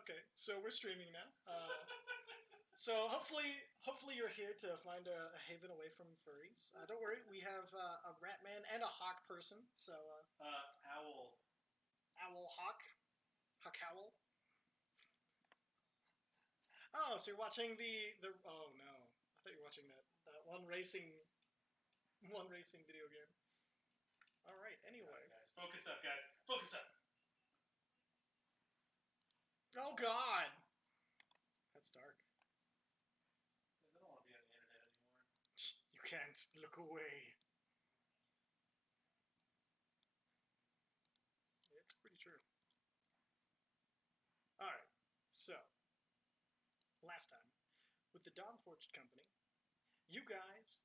Okay, so we're streaming now. So hopefully you're here to find a haven away from furries. Don't worry, we have a rat man and a hawk person. So Owl. owl hawk, hawk owl. Oh, so you're watching the. Oh no, I thought you were watching that one racing video game. All right. Anyway, Guys, focus up, guys. Focus up. oh God, that's dark. Guys, I don't want to be on the internet anymore. You can't look away. It's pretty true. All right. So last time with the Dawnforged Company, you guys.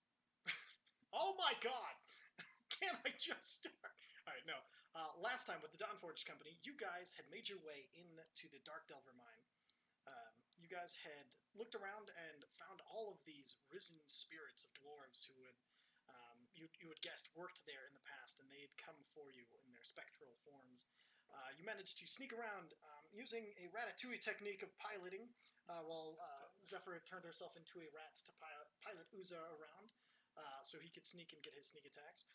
Oh my God! Can I just start? All right, no. Last time with the Dawnforged Company, you guys had made your way into the Dark Delver mine. You guys had looked around and found all of these risen spirits of dwarves who had you had guessed worked there in the past, and they had come for you in their spectral forms. You managed to sneak around using a ratatouille technique of piloting, while Zephyr had turned herself into a rat to pilot Uza around, so he could sneak and get his sneak attacks.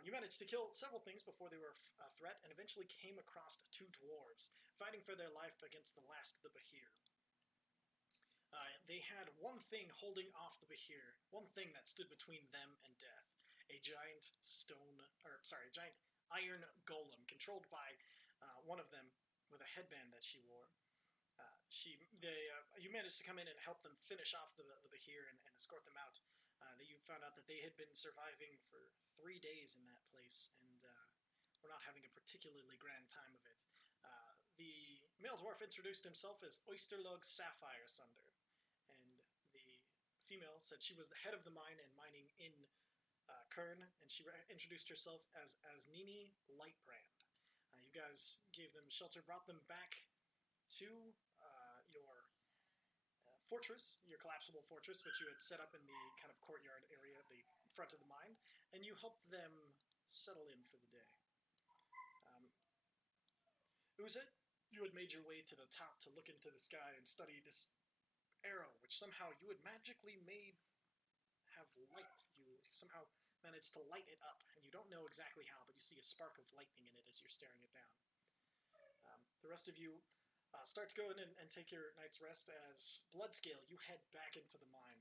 You managed to kill several things before they were a threat, and eventually came across two dwarves fighting for their life against the last of the Bahir. They had one thing holding off the Bahir, one thing that stood between them and death: a giant giant iron golem controlled by one of them with a headband that she wore. You managed to come in and help them finish off the Bahir and escort them out. You found out that they had been surviving for 3 days in that place and were not having a particularly grand time of it. The male dwarf introduced himself as Oysterlug Sapphire Sunder, and the female said she was the head of the mine and mining in Kern, and she introduced herself as Nini Lightbrand. You guys gave them shelter, brought them back to your fortress, your collapsible fortress, which you had set up in the kind of courtyard area, the front of the mine, and you helped them settle in for the day. Uza, you had made your way to the top to look into the sky and study this arrow, which somehow you had magically made have light. You somehow managed to light it up, and you don't know exactly how, but you see a spark of lightning in it as you're staring it down. The rest of you start to go in and take your night's rest as Bloodscale, you head back into the mine.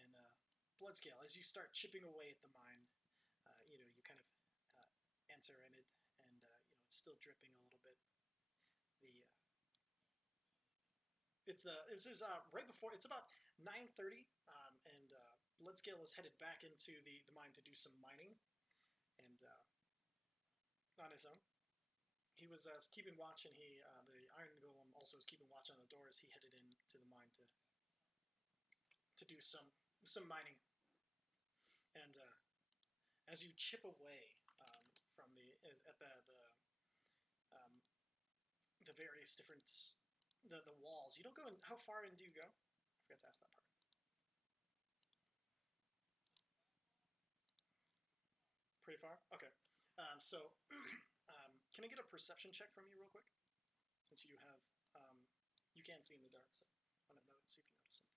And Bloodscale, as you start chipping away at the mine, you kind of enter in it, and it's still dripping a little bit. This is right before, it's about 9:30, and Bloodscale is headed back into the mine to do some mining, and on his own. He was keeping watch, and the Iron Golem also was keeping watch on the door as he headed into the mine to do some mining. And as you chip away from the various different the walls, you don't go in. How far in do you go? I forgot to ask that part. Pretty far. Okay. So. Can I get a perception check from you real quick? Since you have, you can't see in the dark, so I want to see if you notice something.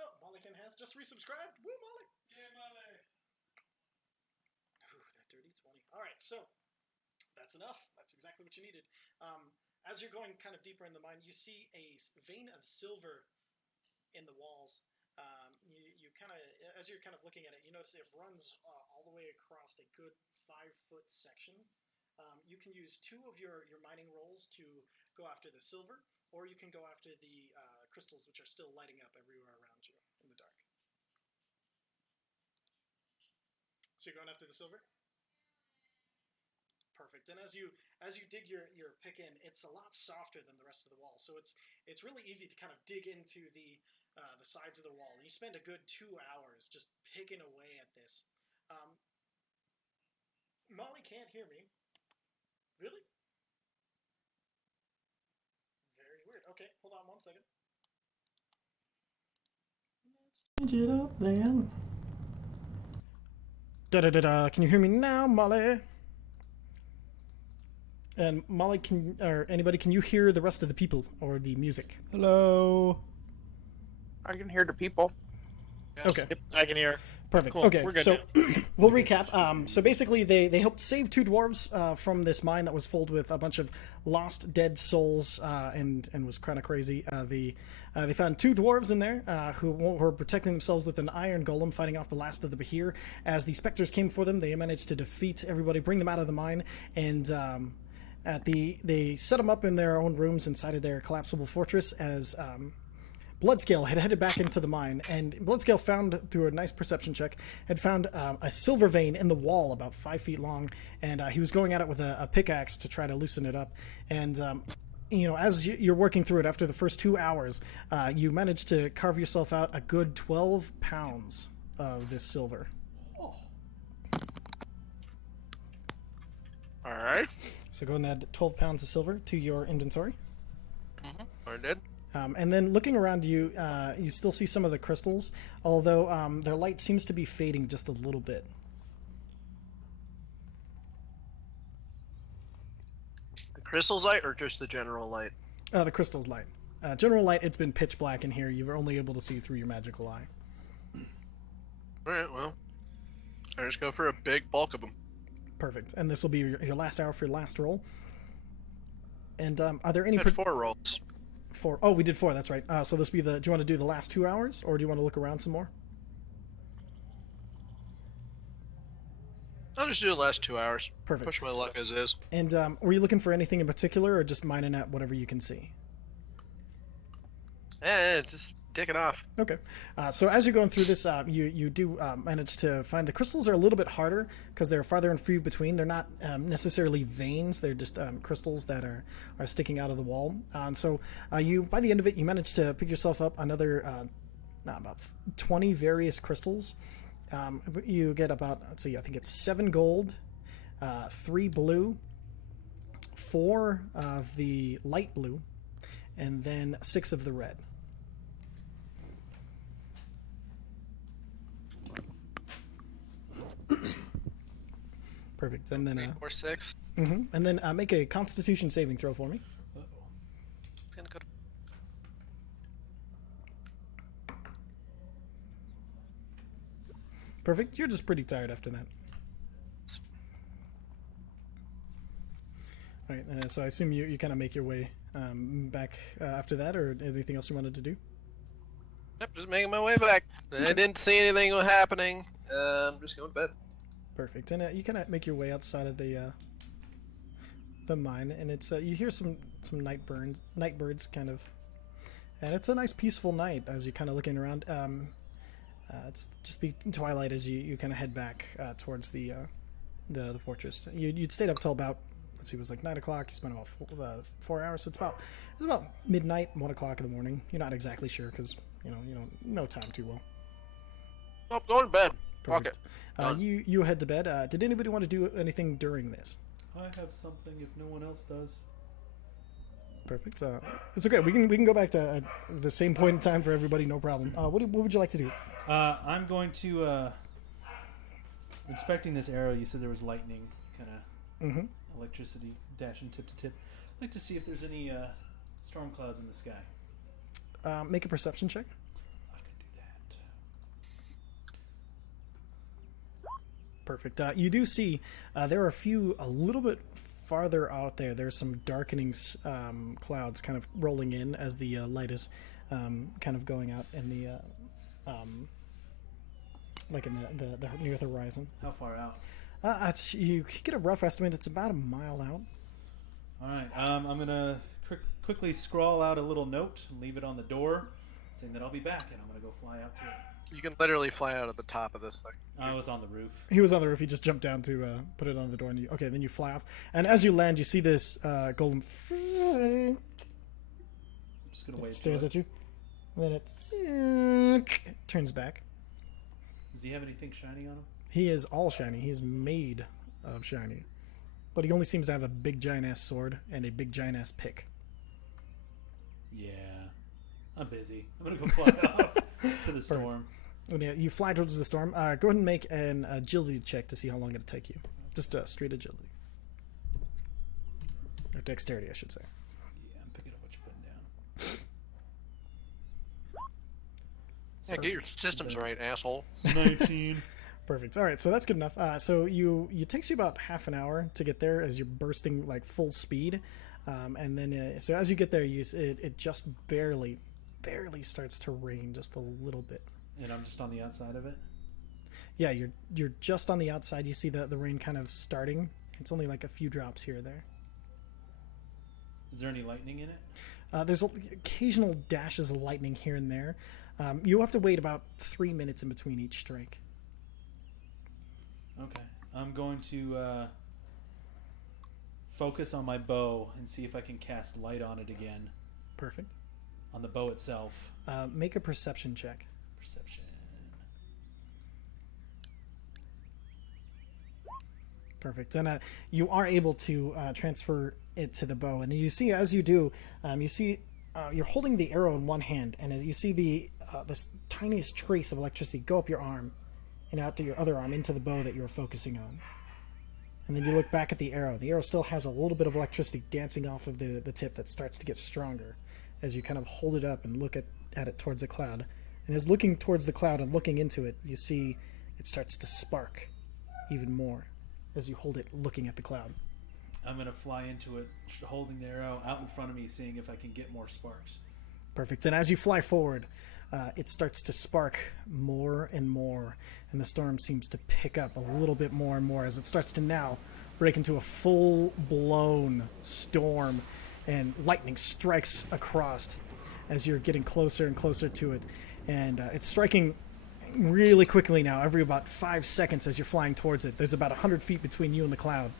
Oh, Mollykin has just resubscribed. Woo, Molly! Yeah, Molly! Ooh, that dirty 20. All right, so that's enough. That's exactly what you needed. As you're going kind of deeper in the mine, you see a vein of silver in the walls. You kind of, as you're kind of looking at it, you notice it runs all the way across a good 5-foot section. You can use 2 of your mining rolls to go after the silver, or you can go after the crystals, which are still lighting up everywhere around you in the dark. So you're going after the silver? Perfect. And as you dig your pick in, it's a lot softer than the rest of the wall, so it's really easy to kind of dig into the sides of the wall. And you spend a good 2 hours just picking away at this. Molly can't hear me. Really? Very weird. Okay, hold on 1 second. Let's change it up then. Da-da-da-da. Can you hear me now, Molly? And Molly, anybody, can you hear the rest of the people or the music? Hello. I can hear the people. Yes. Okay. Yep, I can hear. Perfect. Cool. Okay, We're good so now. we'll recap. So basically, they helped save two dwarves from this mine that was filled with a bunch of lost, dead souls, and was kind of crazy. They found two dwarves in there who were protecting themselves with an iron golem, fighting off the last of the Bahir. As the specters came for them, they managed to defeat everybody, bring them out of the mine, and they set them up in their own rooms inside of their collapsible fortress as. Bloodscale had headed back into the mine, and Bloodscale found, through a nice perception check, had found a silver vein in the wall about 5 feet long, and he was going at it with a pickaxe to try to loosen it up. And, as you're working through it after the first 2 hours, you managed to carve yourself out a good 12 pounds of this silver. Oh. All right. So go ahead and add 12 pounds of silver to your inventory. I did. And then looking around you, you still see some of the crystals, although their light seems to be fading just a little bit. The crystal's light or just the general light? The crystal's light. General light, it's been pitch black in here. You're only able to see through your magical eye. Alright, well. I just go for a big bulk of them. Perfect. And this will be your last hour for your last roll. And are there any... I had 4 rolls. 4. Oh, we did 4, that's right. So this will be the... Do you want to do the last 2 hours, or do you want to look around some more? I'll just do the last 2 hours. Perfect. Push my luck as is. And were you looking for anything in particular, or just mining at whatever you can see? Just dick it off. Okay. So as you're going through this, you do manage to find the crystals are a little bit harder because they're farther and few between. They're not necessarily veins. They're just crystals that are sticking out of the wall. So you, by the end of it, you manage to pick yourself up another about 20 various crystals. You get about, let's see, I think it's 7 gold, 3 blue, 4 of the light blue, and then 6 of the red. Perfect. And then 3, 4, 6. and then make a Constitution saving throw for me. It's gonna go to... Perfect. You're just pretty tired after that. All right. So I assume you kind of make your way back after that, or anything else you wanted to do? Yep, just making my way back. I didn't see anything happening. I'm just going to bed. Perfect. And you kind of make your way outside of the mine, and it's you hear some night birds kind of, and it's a nice peaceful night as you're kind of looking around. It's just be twilight as you kind of head back towards the fortress. You'd stayed up till about, let's see, it was like 9 o'clock. You spent about 4 hours, so it's about midnight, 1 o'clock in the morning. You're not exactly sure because you don't know time too well. Oh, going to bed. Fuck Perfect. it. You head to bed. Did anybody want to do anything during this? I have something if no one else does. Perfect. It's okay. We can go back to the same point in time for everybody. No problem. What would you like to do? I'm going to inspecting this arrow. You said there was lightning, kind of electricity dashing tip to tip. I'd like to see if there's any storm clouds in the sky. Make a perception check. I can do that. Perfect. You do see there are a little bit farther out there. There's some darkening clouds kind of rolling in as the light is kind of going out in the like in the near the horizon. How far out? You get a rough estimate. It's about a mile out. All right. I'm gonna quickly scrawl out a little note and leave it on the door, saying that I'll be back, and I'm gonna go fly out to it. You can literally fly out of the top of this thing. I was on the roof. He was on the roof. He just jumped down to put it on the door. And then you fly off. And as you land, you see this golem I'm just gonna wait. stares at you. And then it turns back. Does he have anything shiny on him? He is all shiny. He is made of shiny. But he only seems to have a big giant ass sword and a big giant ass pick. Yeah. I'm busy. I'm gonna go fly off to the storm. When you fly towards the storm, go ahead and make an agility check to see how long it'll take you. Just straight agility. Or dexterity, I should say. Yeah, I'm picking up what you're putting down. Yeah, get your systems right, asshole. 19. Perfect. All right, so that's good enough. So it takes you about half an hour to get there as you're bursting like full speed, and then so as you get there, it just barely starts to rain just a little bit. And I'm just on the outside of it? Yeah, you're just on the outside. You see the rain kind of starting. It's only like a few drops here or there. Is there any lightning in it? There's occasional dashes of lightning here and there. You have to wait about 3 minutes in between each strike. Okay. I'm going to focus on my bow and see if I can cast light on it again. Perfect. On the bow itself. Make a perception check. Perception. Perfect. And you are able to transfer it to the bow. And you see, as you do, you're holding the arrow in one hand, and as you see this tiniest trace of electricity go up your arm and out to your other arm into the bow that you're focusing on. And then you look back at the arrow. The arrow still has a little bit of electricity dancing off of the tip that starts to get stronger as you kind of hold it up and look at it towards the cloud. And as looking towards the cloud and looking into it, you see it starts to spark even more as you hold it looking at the cloud. I'm going to fly into it, holding the arrow out in front of me, seeing if I can get more sparks. Perfect. And as you fly forward, it starts to spark more and more, and the storm seems to pick up a little bit more and more as it starts to now break into a full-blown storm, and lightning strikes across as you're getting closer and closer to it. And it's striking really quickly now, every about 5 seconds as you're flying towards it. There's about 100 feet between you and the cloud.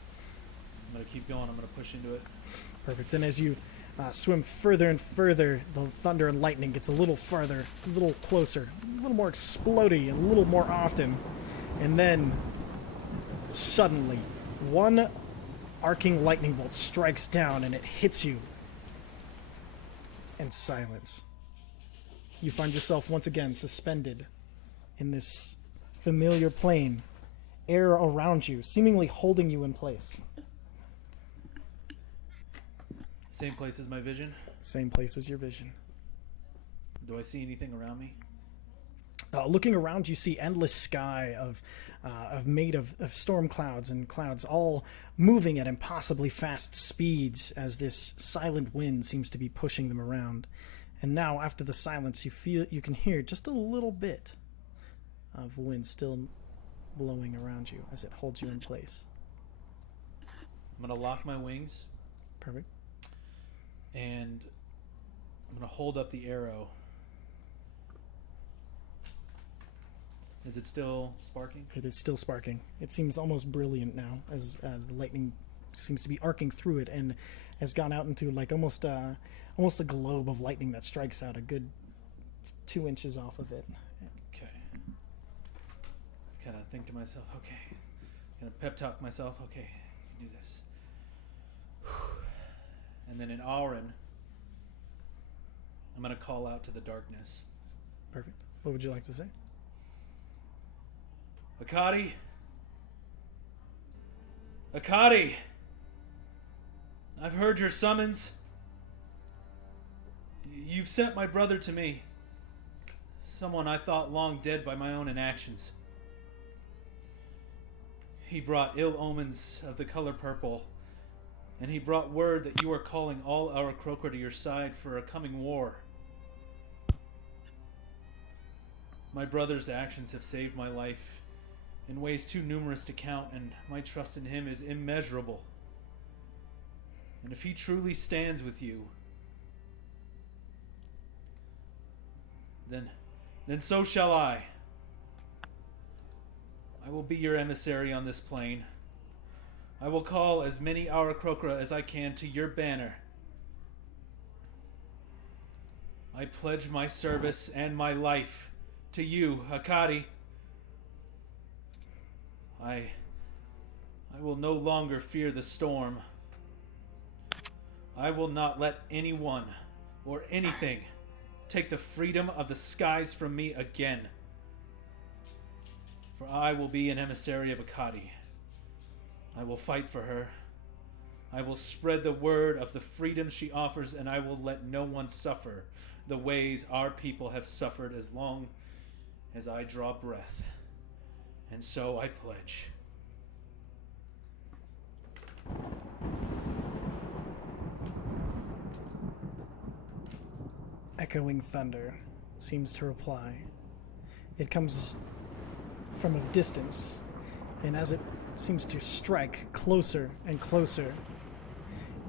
I'm going to keep going. I'm going to push into it. Perfect. And as you swim further and further, the thunder and lightning gets a little farther, a little closer, a little more explodey, a little more often. And then, suddenly, one arcing lightning bolt strikes down and it hits you. And silence. You find yourself once again suspended in this familiar plane, air around you, seemingly holding you in place. Same place as my vision? Same place as your vision. Do I see anything around me? Looking around, you see endless sky made of storm clouds and clouds all moving at impossibly fast speeds as this silent wind seems to be pushing them around. And now, after the silence, you can hear just a little bit of wind still blowing around you as it holds you in place. I'm going to lock my wings. Perfect. And I'm going to hold up the arrow. Is it still sparking? It is still sparking. It seems almost brilliant now as the lightning seems to be arcing through it and has gone out into like almost a globe of lightning that strikes out a good 2 inches off of it. Okay. Kind of think to myself, okay. Kind of pep talk myself, okay, I can do this. And then in Auron, I'm going to call out to the darkness. Perfect. What would you like to say? Akadi! Akadi! I've heard your summons. You've sent my brother to me. Someone I thought long dead by my own inactions. He brought ill omens of the color purple, and he brought word that you are calling all our Croaker to your side for a coming war. My brother's actions have saved my life in ways too numerous to count, and my trust in him is immeasurable. And if he truly stands with you, then so shall I. I will be your emissary on this plane. I will call as many Aarakocra as I can to your banner. I pledge my service and my life to you, Akadi. I will no longer fear the storm. I will not let anyone or anything take the freedom of the skies from me again. For I will be an emissary of Akkadi. I will fight for her. I will spread the word of the freedom she offers, and I will let no one suffer the ways our people have suffered as long as I draw breath. And so I pledge. Echoing thunder seems to reply. It comes from a distance, and as it seems to strike closer and closer,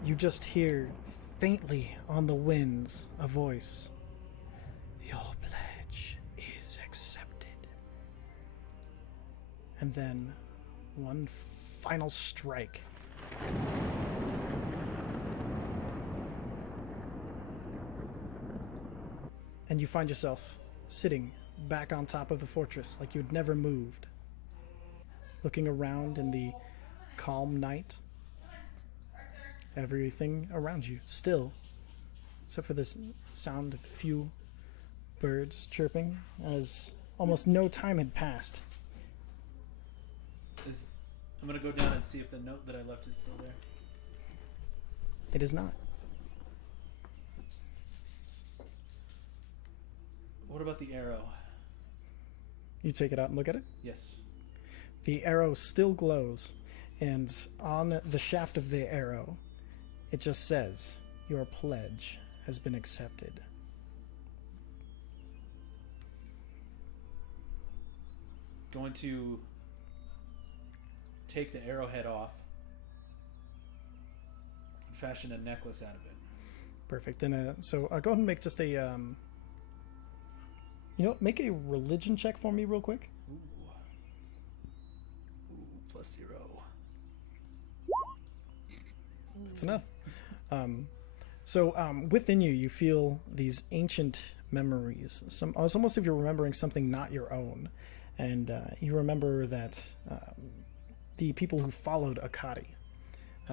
you just hear faintly on the winds a voice. Your pledge is accepted. And then one final strike. And you find yourself sitting back on top of the fortress like you'd never moved, looking around in the calm night. Everything around you still, except for this sound of a few birds chirping, as almost no time had passed. I'm going to go down and see if the note that I left is still there. It is not. What about the arrow? You take it out and look at it. Yes. The arrow still glows, and on the shaft of the arrow, it just says, "Your pledge has been accepted." Going to take the arrowhead off and fashion a necklace out of it. Perfect. And so go ahead and make just a, make a religion check for me real quick. Ooh, +0. That's enough. Within you, you feel these ancient memories. It's almost if you're remembering something not your own. And you remember that the people who followed Akkadi,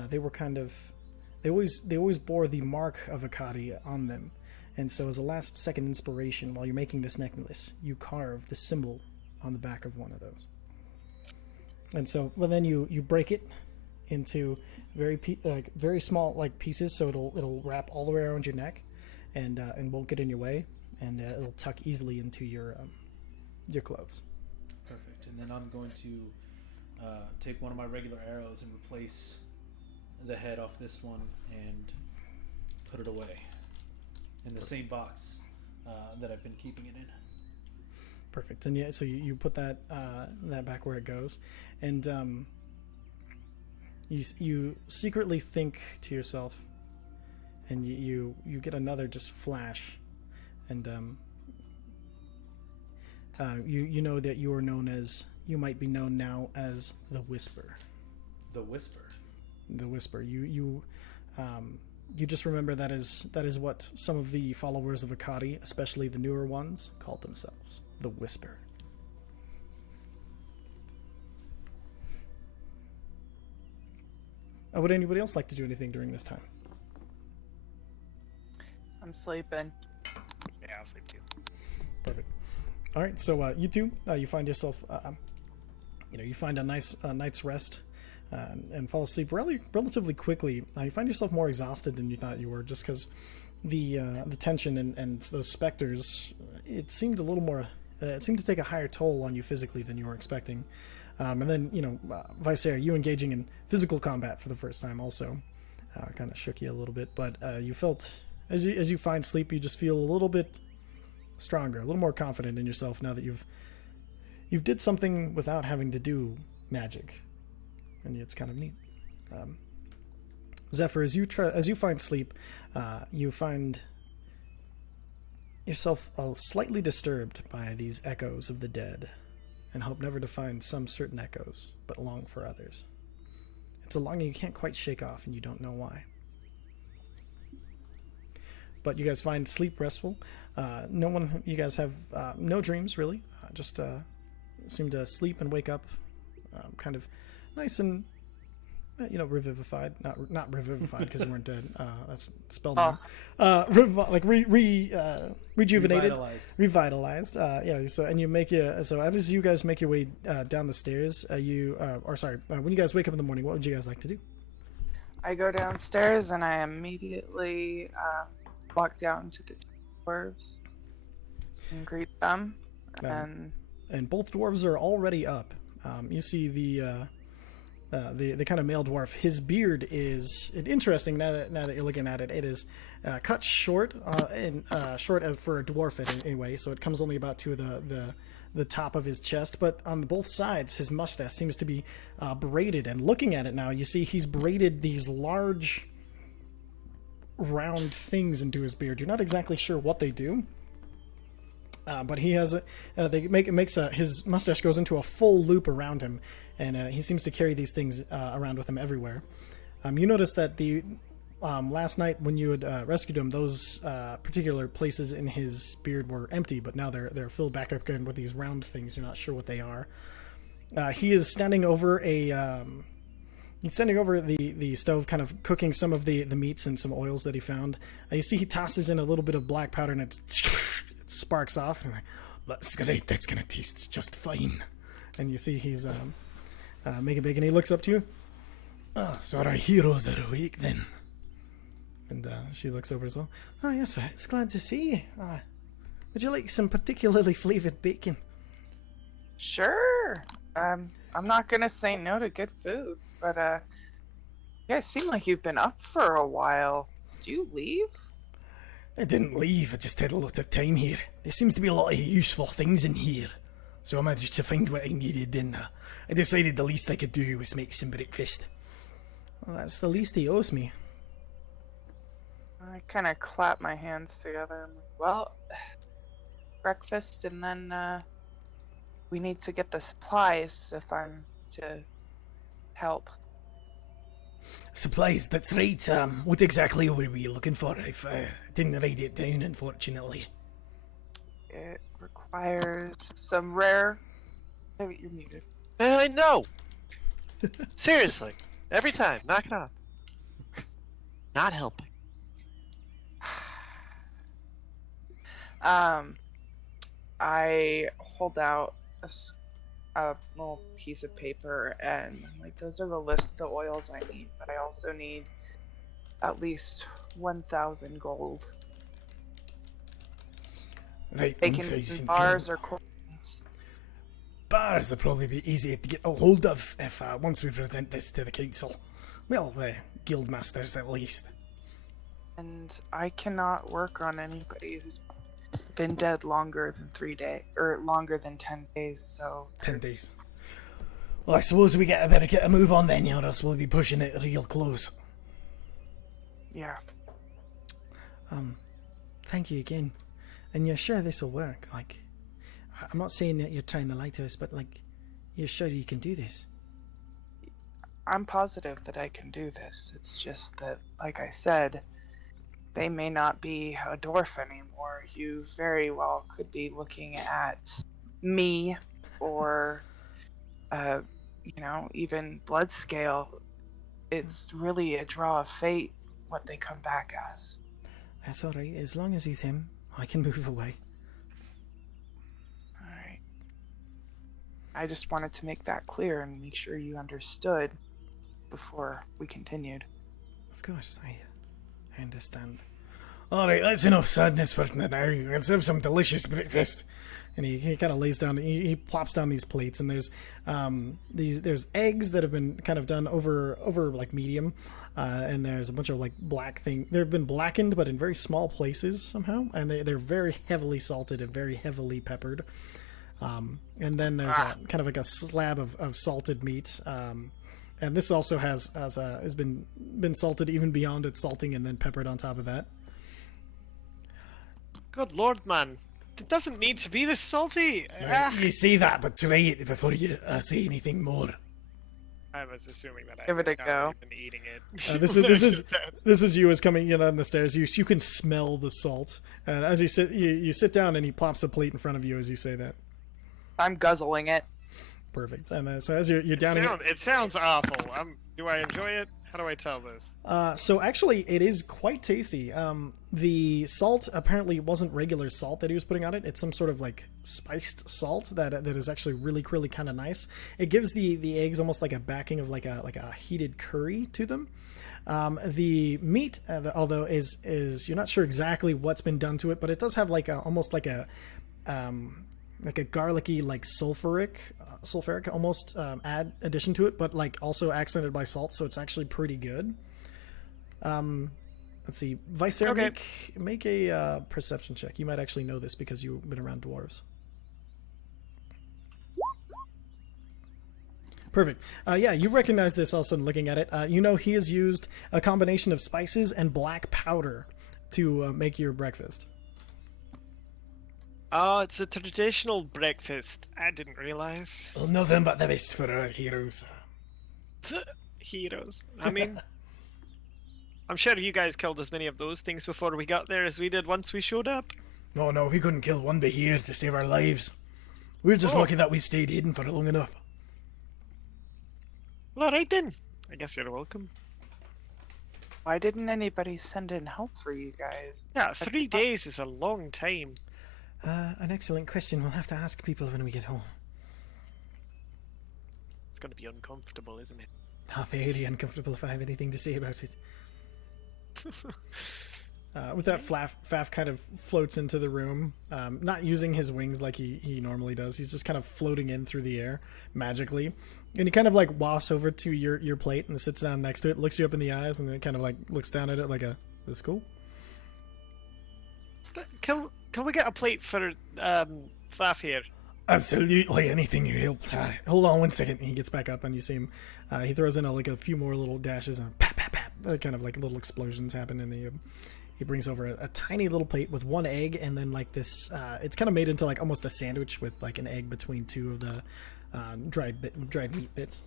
they were they always bore the mark of Akkadi on them. And so as a last second inspiration, while you're making this necklace, you carve the symbol on the back of one of those. And so, then you break it into very small pieces, so it'll wrap all the way around your neck, and won't get in your way, and it'll tuck easily into your clothes. Perfect. And then I'm going to take one of my regular arrows and replace the head off this one and put it away in the same box that I've been keeping it in. Perfect. And so you put that back where it goes, and you secretly think to yourself, and you get another just flash, and you know that you might be known now as the Whisper. The Whisper. The Whisper. You just remember that is what some of the followers of Akkadi, especially the newer ones, called themselves. The Whisper. Would anybody else like to do anything during this time? I'm sleeping. Yeah, I'll sleep too. Perfect. All right, so you two, you find yourself, you find a nice night's rest and fall asleep relatively quickly. You find yourself more exhausted than you thought you were, just because the tension and those specters, it seemed a little more. It seemed to take a higher toll on you physically than you were expecting. And then, Visair, you engaging in physical combat for the first time also kind of shook you a little bit. But you felt, as you find sleep, you just feel a little bit stronger, a little more confident in yourself now that you've did something without having to do magic. And it's kind of neat. Zephyr, as you find sleep, you find yourself slightly disturbed by these echoes of the dead, and hope never to find some certain echoes, but long for others. It's a longing you can't quite shake off, and you don't know why. But you guys find sleep restful. You guys have no dreams, really. Just seem to sleep and wake up kind of nice and revivified. Not revivified because you weren't dead. That's spelled Oh. wrong. Rejuvenated, revitalized. Yeah. So and you so as you guys make your way down the stairs, when you guys wake up in the morning, what would you guys like to do? I go downstairs and I immediately walk down to the dwarves and greet them. And both dwarves are already up. You see the kind of male dwarf. His beard is interesting. Now that you're looking at it, it is cut short and short for a dwarf anyway. So it comes only about to the top of his chest. But on both sides, his mustache seems to be braided. And looking at it now, you see he's braided these large, round things into his beard. You're not exactly sure what they do. But he has his mustache goes into a full loop around him, and he seems to carry these things around with him everywhere. You notice that the last night when you had rescued him, those particular places in his beard were empty, but now they're filled back up again with these round things. You're not sure what they are. He is standing over the stove, kind of cooking some of the meats and some oils that he found. You see he tosses in a little bit of black powder, and it sparks off. And that's great. That's gonna taste just fine. And you see he's making bacon. He looks up to you. Oh, so our heroes are awake then. And she looks over as well. Oh yes, it's glad to see you. Would you like some particularly flavored bacon? Sure. I'm not gonna say no to good food, but you guys seem like you've been up for a while. Did you leave? I didn't leave, I just had a lot of time here. There seems to be a lot of useful things in here. So I managed to find what I needed, and I decided the least I could do was make some breakfast. Well, that's the least he owes me. I kind of clap my hands together. I'm like, well, breakfast, and then we need to get the supplies if I'm to help. Supplies, that's right. What exactly were we looking for? I didn't write it down, unfortunately. It requires some rare... Oh, you're muted. I know. Seriously, every time, knock it off. Not helping. I hold out a little piece of paper, and I'm like, those are the list of the oils I need, but I also need at least 1,000 gold. Right, They can 1,000 be bars gold. or coins. Bars will probably be easier to get a hold of if once we present this to the council. Well, the guildmasters at least. And I cannot work on anybody who's been dead longer than 3 days, or longer than 10 days, so... 10 days. Well, I suppose we better get a move on then, or else we'll be pushing it real close. Yeah. Thank you again. And you're sure this will work? Like, I'm not saying that you're trying to lie to us, but, like, you're sure you can do this? I'm positive that I can do this. It's just that, like I said, they may not be a dwarf anymore. You very well could be looking at me or, even Bloodscale. It's really a draw of fate what they come back as. That's alright. As long as he's him, I can move away. Alright. I just wanted to make that clear and make sure you understood before we continued. Of course, I understand. Alright, that's enough sadness for now. Let's have some delicious breakfast. And he kind of lays down, he plops down these plates, and there's eggs that have been kind of done over like medium, and there's a bunch of like black thing. They've been blackened, but in very small places somehow, and they're very heavily salted and very heavily peppered. And then there's kind of like a slab of salted meat. And this also has been salted even beyond its salting, and then peppered on top of that. Good lord, man. It doesn't need to be this salty. You say that, but try it before you say anything more. I was assuming that Give it a I've go. been eating it. This is you as coming in on the stairs. You can smell the salt, and as you sit down, and he plops a plate in front of you as you say that. I'm guzzling it. Perfect. And so as you're downing it, It sounds awful. Do I enjoy it? How do I tell this? so actually it is quite tasty. The salt apparently wasn't regular salt that he was putting on it. It's some sort of like spiced salt that is actually really kind of nice. It gives the eggs almost like a backing of like a heated curry to them. The meat, although is you're not sure exactly what's been done to it, but it does have like almost like a garlicky, like sulfuric almost addition to it, but like also accented by salt, so it's actually pretty good. Let's see, Vicer, Okay. make a perception check. You might actually know this because you've been around dwarves. Perfect. Yeah, you recognize this also looking at it. You know he has used a combination of spices and black powder to make your breakfast. Oh, it's a traditional breakfast. I didn't realize. Well, nothing but the best for our heroes. Heroes. I mean, I'm sure you guys killed as many of those things before we got there as we did once we showed up. No, we couldn't kill one bit here to save our lives. We're just lucky that we stayed hidden for long enough. Well, alright then. I guess you're welcome. Why didn't anybody send in help for you guys? Yeah, 3 days is a long time. An excellent question. We'll have to ask people when we get home. It's gonna be uncomfortable, isn't it? Not very uncomfortable if I have anything to say about it. With that, Faf kind of floats into the room, not using his wings like he normally does. He's just kind of floating in through the air magically. And he kind of like wafts over to your plate and sits down next to it, looks you up in the eyes, and then kind of like looks down at it like this cool? Can we get a plate for Faf here? Absolutely, anything you help. Hold on one second. He gets back up and you see him. He throws in a few more little dashes and pap, pap, pap. Kind of like little explosions happen, and he brings over a tiny little plate with one egg and then like this. It's kind of made into like almost a sandwich with like an egg between two of the dried meat bits.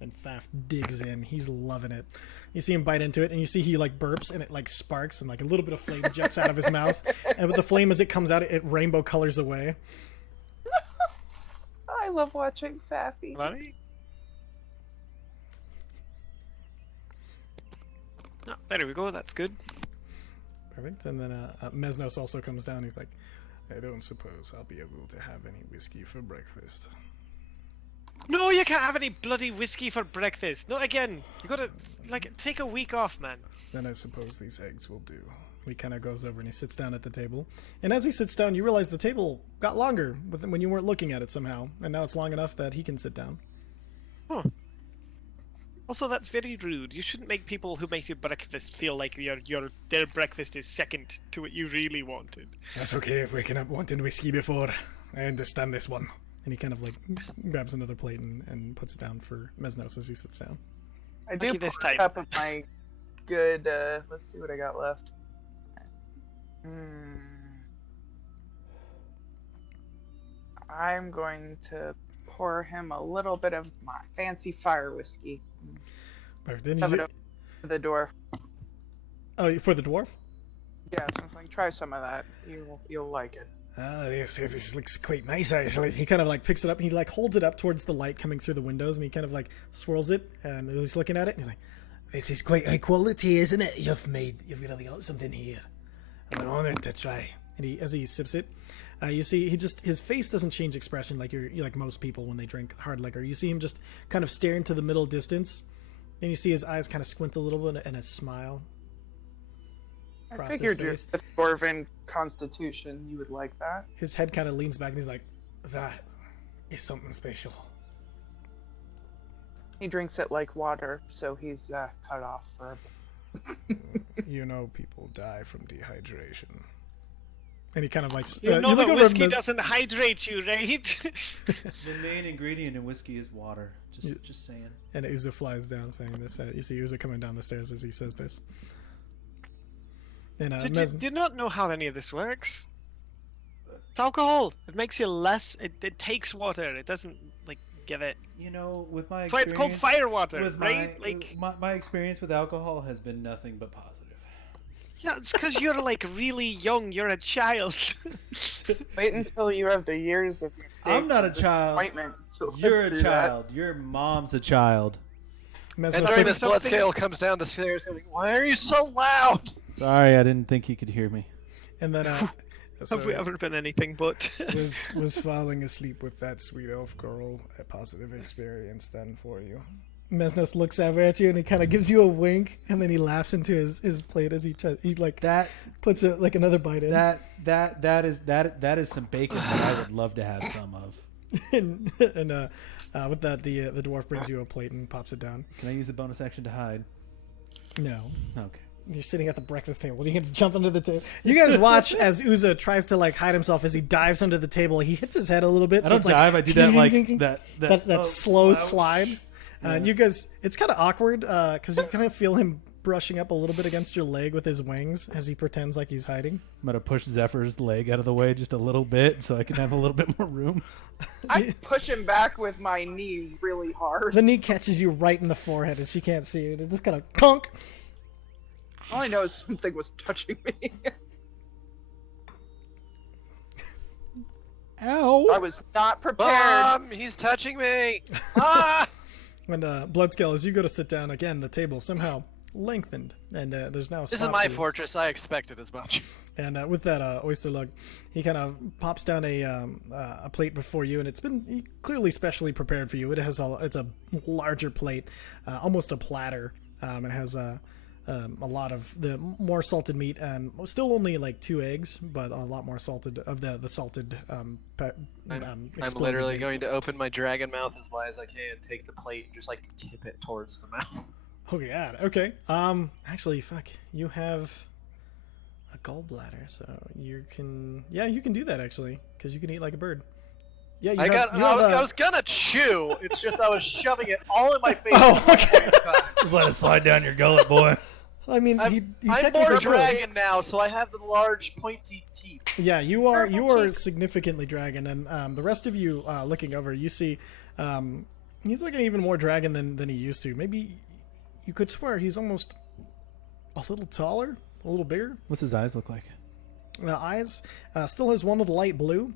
And Faf digs in. He's loving it. You see him bite into it, and you see he like burps, and it like sparks, and like a little bit of flame jets out of his mouth. And with the flame as it comes out, it rainbow colors away. I love watching Faffy. Right? Oh, there we go, that's good. Perfect. And then Mesnos also comes down. He's like, I don't suppose I'll be able to have any whiskey for breakfast. No, you can't have any bloody whiskey for breakfast. Not again. You gotta, like, take a week off, man. Then I suppose these eggs will do. He kind of goes over and he sits down at the table. And as he sits down, you realize the table got longer when you weren't looking at it somehow. And now it's long enough that he can sit down. Huh. Also, that's very rude. You shouldn't make people who make your breakfast feel like their breakfast is second to what you really wanted. That's okay if waking up wanting whiskey before. I understand this one. And he kind of like grabs another plate and puts it down for Mesnos as he sits down. I do Lucky this pour a time. cup of my good. Let's see what I got left. I'm going to pour him a little bit of my fancy fire whiskey. Perfect. Then Shove it over the door. Oh, for the dwarf? Yeah, so it's like try some of that. You'll like it. Oh, this looks quite nice, actually. He kind of like picks it up. He like holds it up towards the light coming through the windows, and he kind of like swirls it, and he's looking at it. And he's like, "This is quite high quality, isn't it? You've really got something here. I'm honored to try." And as he sips it, you see his face doesn't change expression like you're like most people when they drink hard liquor. You see him just kind of stare into the middle distance, and you see his eyes kind of squint a little bit and a smile. I figured you're the dwarven constitution. You would like that. His head kind of leans back and he's like, that is something special. He drinks it like water, so he's cut off for a bit. You know people die from dehydration. And he kind of like... You know that whiskey doesn't hydrate you, right? The main ingredient in whiskey is water. Just saying. And Uza flies down saying this. You see Uza coming down the stairs as he says this. And, Do you not know how any of this works? It's alcohol. It makes you less... It takes water. It doesn't, like, give it... You know, with my That's why it's called fire water, right? My experience with alcohol has been nothing but positive. Yeah, it's because you're like really young. You're a child. Wait until you have the years of mistakes. I'm not a and child. disappointment to live You're a through child. Your mom's a child. And Mesnos during looks, this, Bloodscale comes down the stairs going, "Why are you so loud?" Sorry, I didn't think you could hear me. and then Have we ever been anything but? was falling asleep with that sweet elf girl a positive experience then for you? Mesnos looks over at you and he kind of gives you a wink, and then he laughs into his plate as he like That puts it like another bite in. that is some bacon that I would love to have some of. and with that, the dwarf brings you a plate and pops it down. Can I use the bonus action to hide? No. Okay. You're sitting at the breakfast table. What are you going to jump under the table? You guys watch as Uza tries to like hide himself as he dives under the table. He hits his head a little bit. I don't it's like, dive. I do that like that slow slouch. slide. And you guys, it's kind of awkward because you kind of feel him brushing up a little bit against your leg with his wings as he pretends like he's hiding. I'm gonna push Zephyr's leg out of the way just a little bit so I can have a little bit more room. I push him back with my knee really hard. The knee catches you right in the forehead as she can't see it. It just kind of tonk. All I know is something was touching me. Ow! I was not prepared. Mom, he's touching me. Ah! And Bloodscale, as you go to sit down again, the table somehow lengthened, and there's now a This is spot my for you. fortress. I expected as much. And with that oyster lug, he kind of pops down a plate before you, and it's been clearly specially prepared for you. It's a larger plate, almost a platter. It has a lot of the more salted meat, and still only like 2 eggs, but a lot more salted of the salted. I'm exploded literally meat. going to open my dragon mouth as wide as I can, take the plate, and just like tip it towards the mouth. Oh god. Okay. Actually, fuck. You have a gallbladder, so you can. Yeah, you can do that actually, because you can eat like a bird. Yeah. I was gonna chew. It's just I was shoving it all in my face. Oh, okay. Just let it slide down your gullet, boy. I mean, I'm more technically dragon now, so I have the large pointy teeth. Yeah, you are Purple cheeks. significantly dragon, and the rest of you looking over, you see he's looking even more dragon than he used to. Maybe you could swear he's almost a little taller, a little bigger. What's his eyes look like? Eyes still has one with light blue.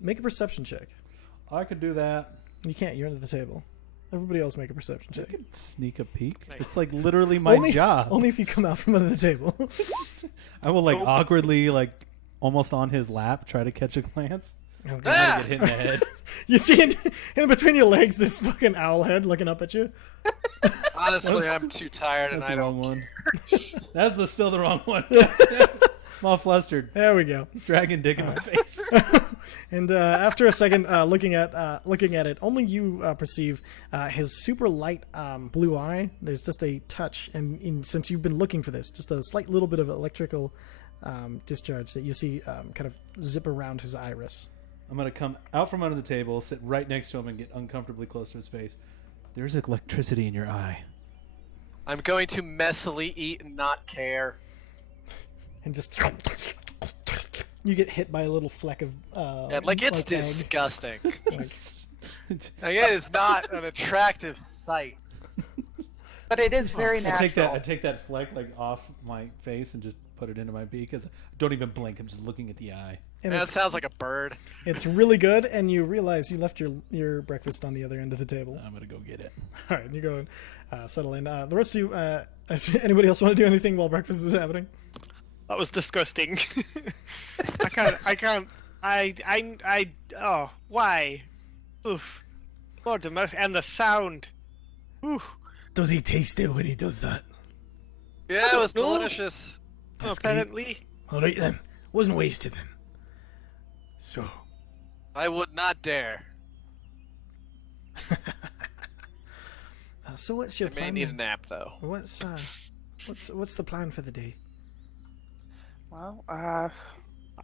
Make a perception check. I could do that. You can't. You're under the table. Everybody else make a perception I check. could sneak a peek. It's like literally my job. Only if you come out from under the table. I will like awkwardly, like almost on his lap, try to catch a glance. Oh, God. Get hit in the head. You see in between your legs this fucking owl head looking up at you. Honestly, I'm too tired and That's I the don't. wrong one. That's still the wrong one. I'm all flustered. There we go. Dragon dick in my face. And after a second, looking at it, only you perceive his super light blue eye. There's just a touch, and since you've been looking for this, just a slight little bit of electrical discharge that you see kind of zip around his iris. I'm gonna come out from under the table, sit right next to him, and get uncomfortably close to his face. There's electricity in your eye. I'm going to messily eat and not care. And just you get hit by a little fleck of Yeah, like it's egg. disgusting. Like, Like, it is not an attractive sight. But it is very I natural. take that fleck like off my face and just put it into my beak. Because I don't even blink. I'm just looking at the eye. and That it's, sounds like a bird. it's really good, and you realize you left your breakfast on the other end of the table. I'm gonna go get it. All right, you go and settle in. The rest of you, anybody else want to do anything while breakfast is happening? That was disgusting. Oh, why? Oof. Lord of mercy. And the sound. Oof. Does he taste it when he does that? Yeah, it was No. delicious. That's Apparently. All right then, wasn't wasted then. So, I would not dare. so what's your I may plan? need a then? nap though. What's the plan for the day? Well, I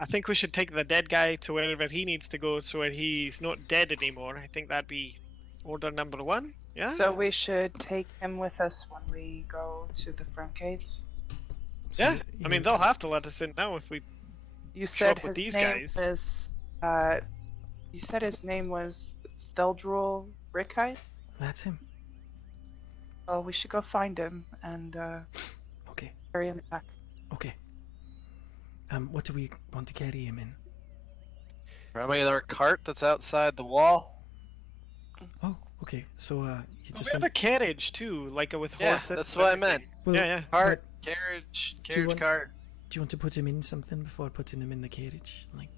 think we should take the dead guy to wherever he needs to go so he's not dead anymore. I think that'd be order number 1. Yeah? so we should take him with us when we go to the front gates. So Yeah. I mean, they'll have to let us in now if we... You Show said up with his these name guys. was. You said his name was Theldril Rickhide. that's him. Well, we should go find him and Okay, carry him back. okay. What do we want to carry him in? Probably our cart that's outside the wall. Oh, okay. So, you We just have want... a carriage too, like with Yeah, horses. that's and what I everything. meant. Well, Yeah. Cart, but carriage, Do you carriage want- cart. do you want to put him in something before putting him in the carriage? Like,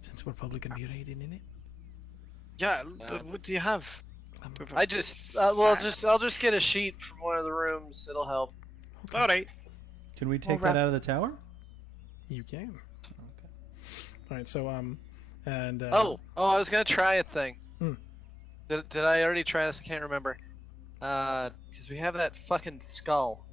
since we're probably going to be riding in it? Yeah. What do you have? Um, I just, I'll just get a sheet from one of the rooms. It'll help. okay. All right. Can we take Well, that out of the tower? You can. All right. So and Oh, I was gonna try a thing. Hmm. Did I already try this? I can't remember. Because we have that fucking skull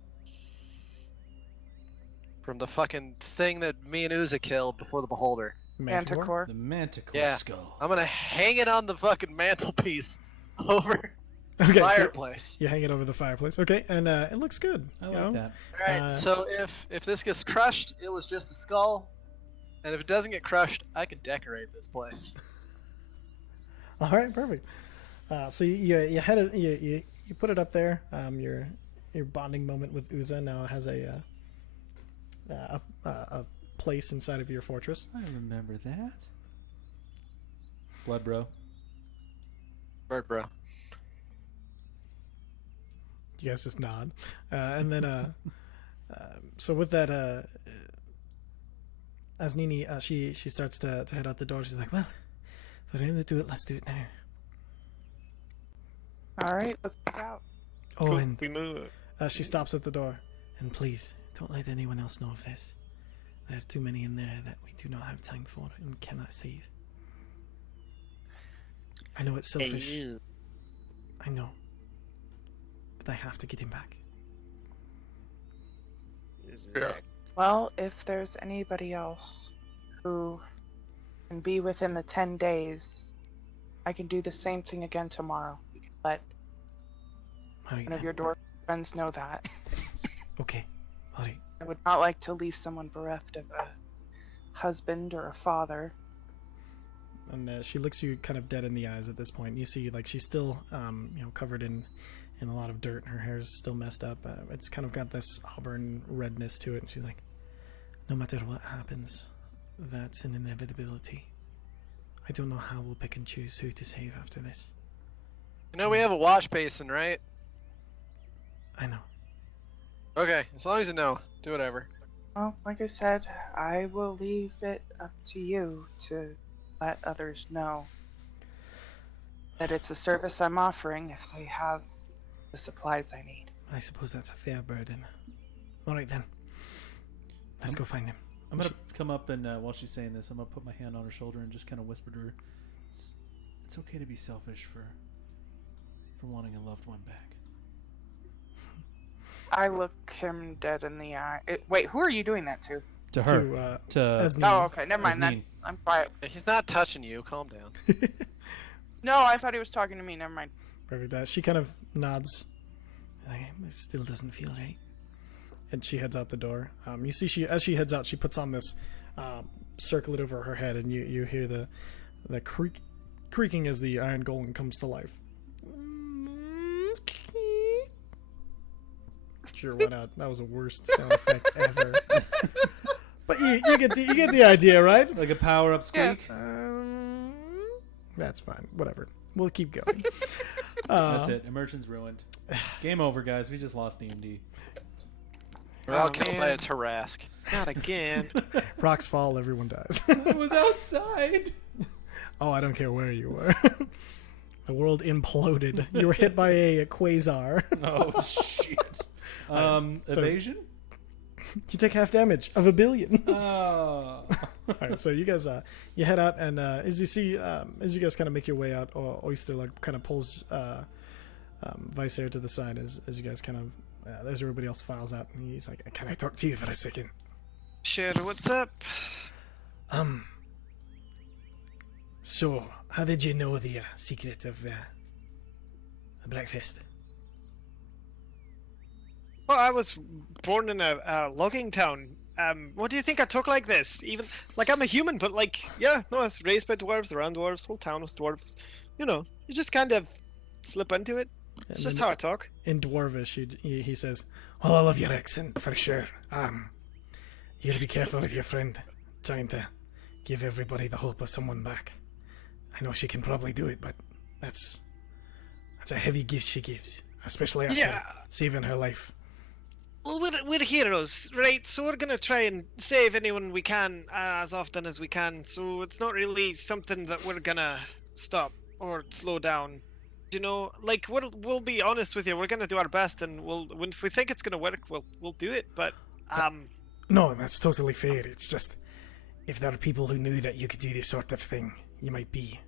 from the fucking thing that me and Uza killed before the Beholder. Manticore. The manticore Yeah. skull. I'm gonna hang it on the fucking mantelpiece over the Okay, so fireplace. you hang it over the fireplace. Okay, and it looks good. I you like know? that. Alright, so if this gets crushed, it was just a skull. And if it doesn't get crushed, I can decorate this place. All right, perfect. So you had it, you put it up there. Your bonding moment with Uza now has a place inside of your fortress. I remember that. Blood bro. Bird bro. You guys just nod, and then so with that, as Nini she starts to head out the door. She's like, "Well, if we're going to do it, let's do it now." All right, let's go out. Oh, Cool. and We move. she stops at the door. And please don't let anyone else know of this. There are too many in there that we do not have time for and cannot save. I know it's selfish. I know. But I have to get him back. Well, if there's anybody else who can be within the 10 days, I can do the same thing again tomorrow. You can let Alright one of then. your dwarf friends know that. Okay. Alright. I would not like to leave someone bereft of a husband or a father. And she looks you kind of dead in the eyes at this point. You see, like, she's still, covered in a lot of dirt. Her hair's still messed up. It's kind of got this auburn redness to it. And she's like, no matter what happens, that's an inevitability. I don't know how we'll pick and choose who to save after this. You know we have a wash basin, right? I know. Okay, as long as you know. Do whatever. Well, like I said, I will leave it up to you to let others know that it's a service I'm offering if they have the supplies I need. I suppose that's a fair burden. Alright then. Let's go find him. I'm gonna come up and while she's saying this, I'm gonna put my hand on her shoulder and just kind of whisper to her, "It's okay to be selfish for wanting a loved one back." I look him dead in the eye. Wait, who are you doing that to? To her. To, To as Oh, okay, never mind then. Neen. I'm quiet. He's not touching you. Calm down. No, I thought he was talking to me. Never mind. Perfect. She kind of nods. Like, it still doesn't feel right. And she heads out the door. You see, as she heads out, she puts on this circlet over her head, and you hear the creaking as the iron golem comes to life. Sure, why not? That was the worst sound effect ever. But you get the idea, right? Like a power up Yeah. squeak. That's fine. Whatever. We'll keep going. That's it. Immersion's ruined. Game over, guys. We just lost EMD. We're all Oh, killed by man. a Tarask. Not again. Rocks fall, everyone dies. I was outside. Oh, I don't care where you were. The world imploded. You were hit by a quasar. Oh shit. So- Evasion. You take half damage of 1 billion. Oh. All right, so you guys, you head out, and as you guys kind of make your way out, Oyster like kind of pulls Visair to the side as you guys kind of, as everybody else files out, and he's like, "Can I talk to you for a second?" Sure, what's up? So how did you know the secret of the breakfast? Well, I was born in a logging town. What do you think I talk like this? Even like I'm a human, but like, yeah, no, I was raised by dwarves, around dwarves, whole town was dwarves. You know, you just kind of slip into it. It's And just then how I talk. in Dwarvish, he says, "Well, I love your accent for sure. You gotta be careful with your friend trying to give everybody the hope of someone back. I know she can probably do it, but that's a heavy gift she gives, especially after saving her life. Well, we're heroes, right? So we're gonna try and save anyone we can as often as we can. So it's not really something that we're gonna stop or slow down. You know, like we'll be honest with you. We're gonna do our best, and if we think it's gonna work, we'll do it. But No, that's totally fair. It's just if there are people who knew that you could do this sort of thing, you might be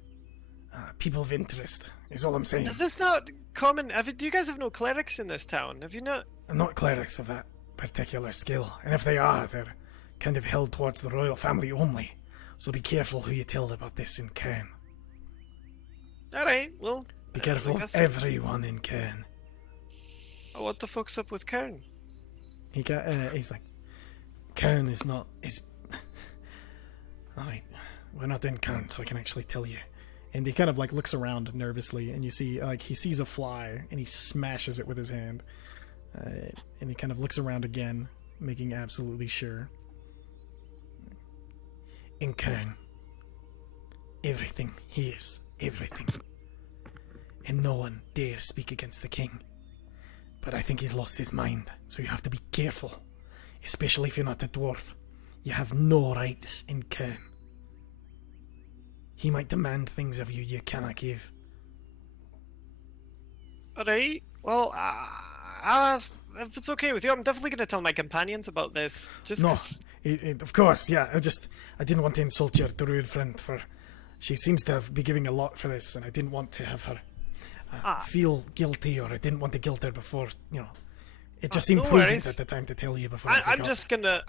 people of interest. Is all I'm saying. is this not common? Do you guys have no clerics in this town? Have you not? Not clerics of that particular skill, and if they are, they're kind of held towards the royal family only. So be careful who you tell about this in Cairn. All right, well. Be careful of everyone in Cairn. Oh, what the fuck's up with Cairn? He's like, Cairn is not is. Alright, we're not in Cairn, so I can actually tell you. And he kind of like looks around nervously, and you see like he sees a fly, and he smashes it with his hand. And he kind of looks around again, making absolutely sure. In Cairn, everything hears everything. And no one dares speak against the king. But I think he's lost his mind, so you have to be careful. Especially if you're not a dwarf. You have no rights in Cairn. He might demand things of you cannot give. Alright, well, if it's okay with you, I'm definitely going to tell my companions about this. Just No, of course, yeah. I didn't want to insult your druid friend for... She seems to be giving a lot for this, and I didn't want to have her feel guilty, or I didn't want to guilt her before, It just seemed prudent at the time to tell you before. I'm just gonna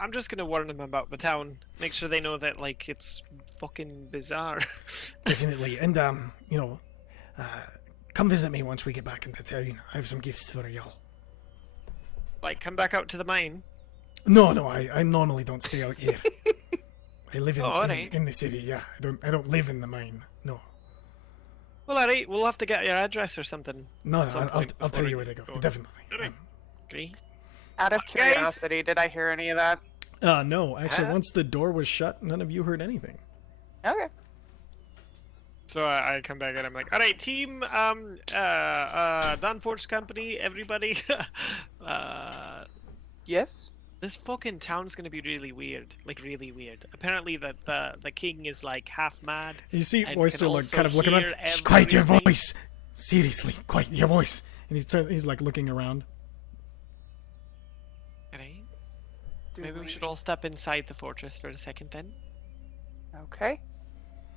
warn them about the town. Make sure they know that like it's fucking bizarre. Definitely, and come visit me once we get back into town. I have some gifts for y'all. Like, come back out to the mine. No, I normally don't stay out here. I live alright. in the city. Yeah, I don't live in the mine. No. Well, alright. We'll have to get your address or something. No, I'll tell you where to go. Definitely. Agree. Out of curiosity, did I hear any of that? No. Actually, once the door was shut, none of you heard anything. Okay. So I come back and I'm like, all right, team, Dawnforged Company, everybody. Yes. This fucking town's gonna be really weird, like really weird. Apparently, the king is like half mad. You see and Oyster can like also kind of looking around. hear Shh, quiet your everything. voice. Seriously, quiet your voice. And he's like looking around. Alright. Do Maybe we should all step inside the fortress for a second then. Okay.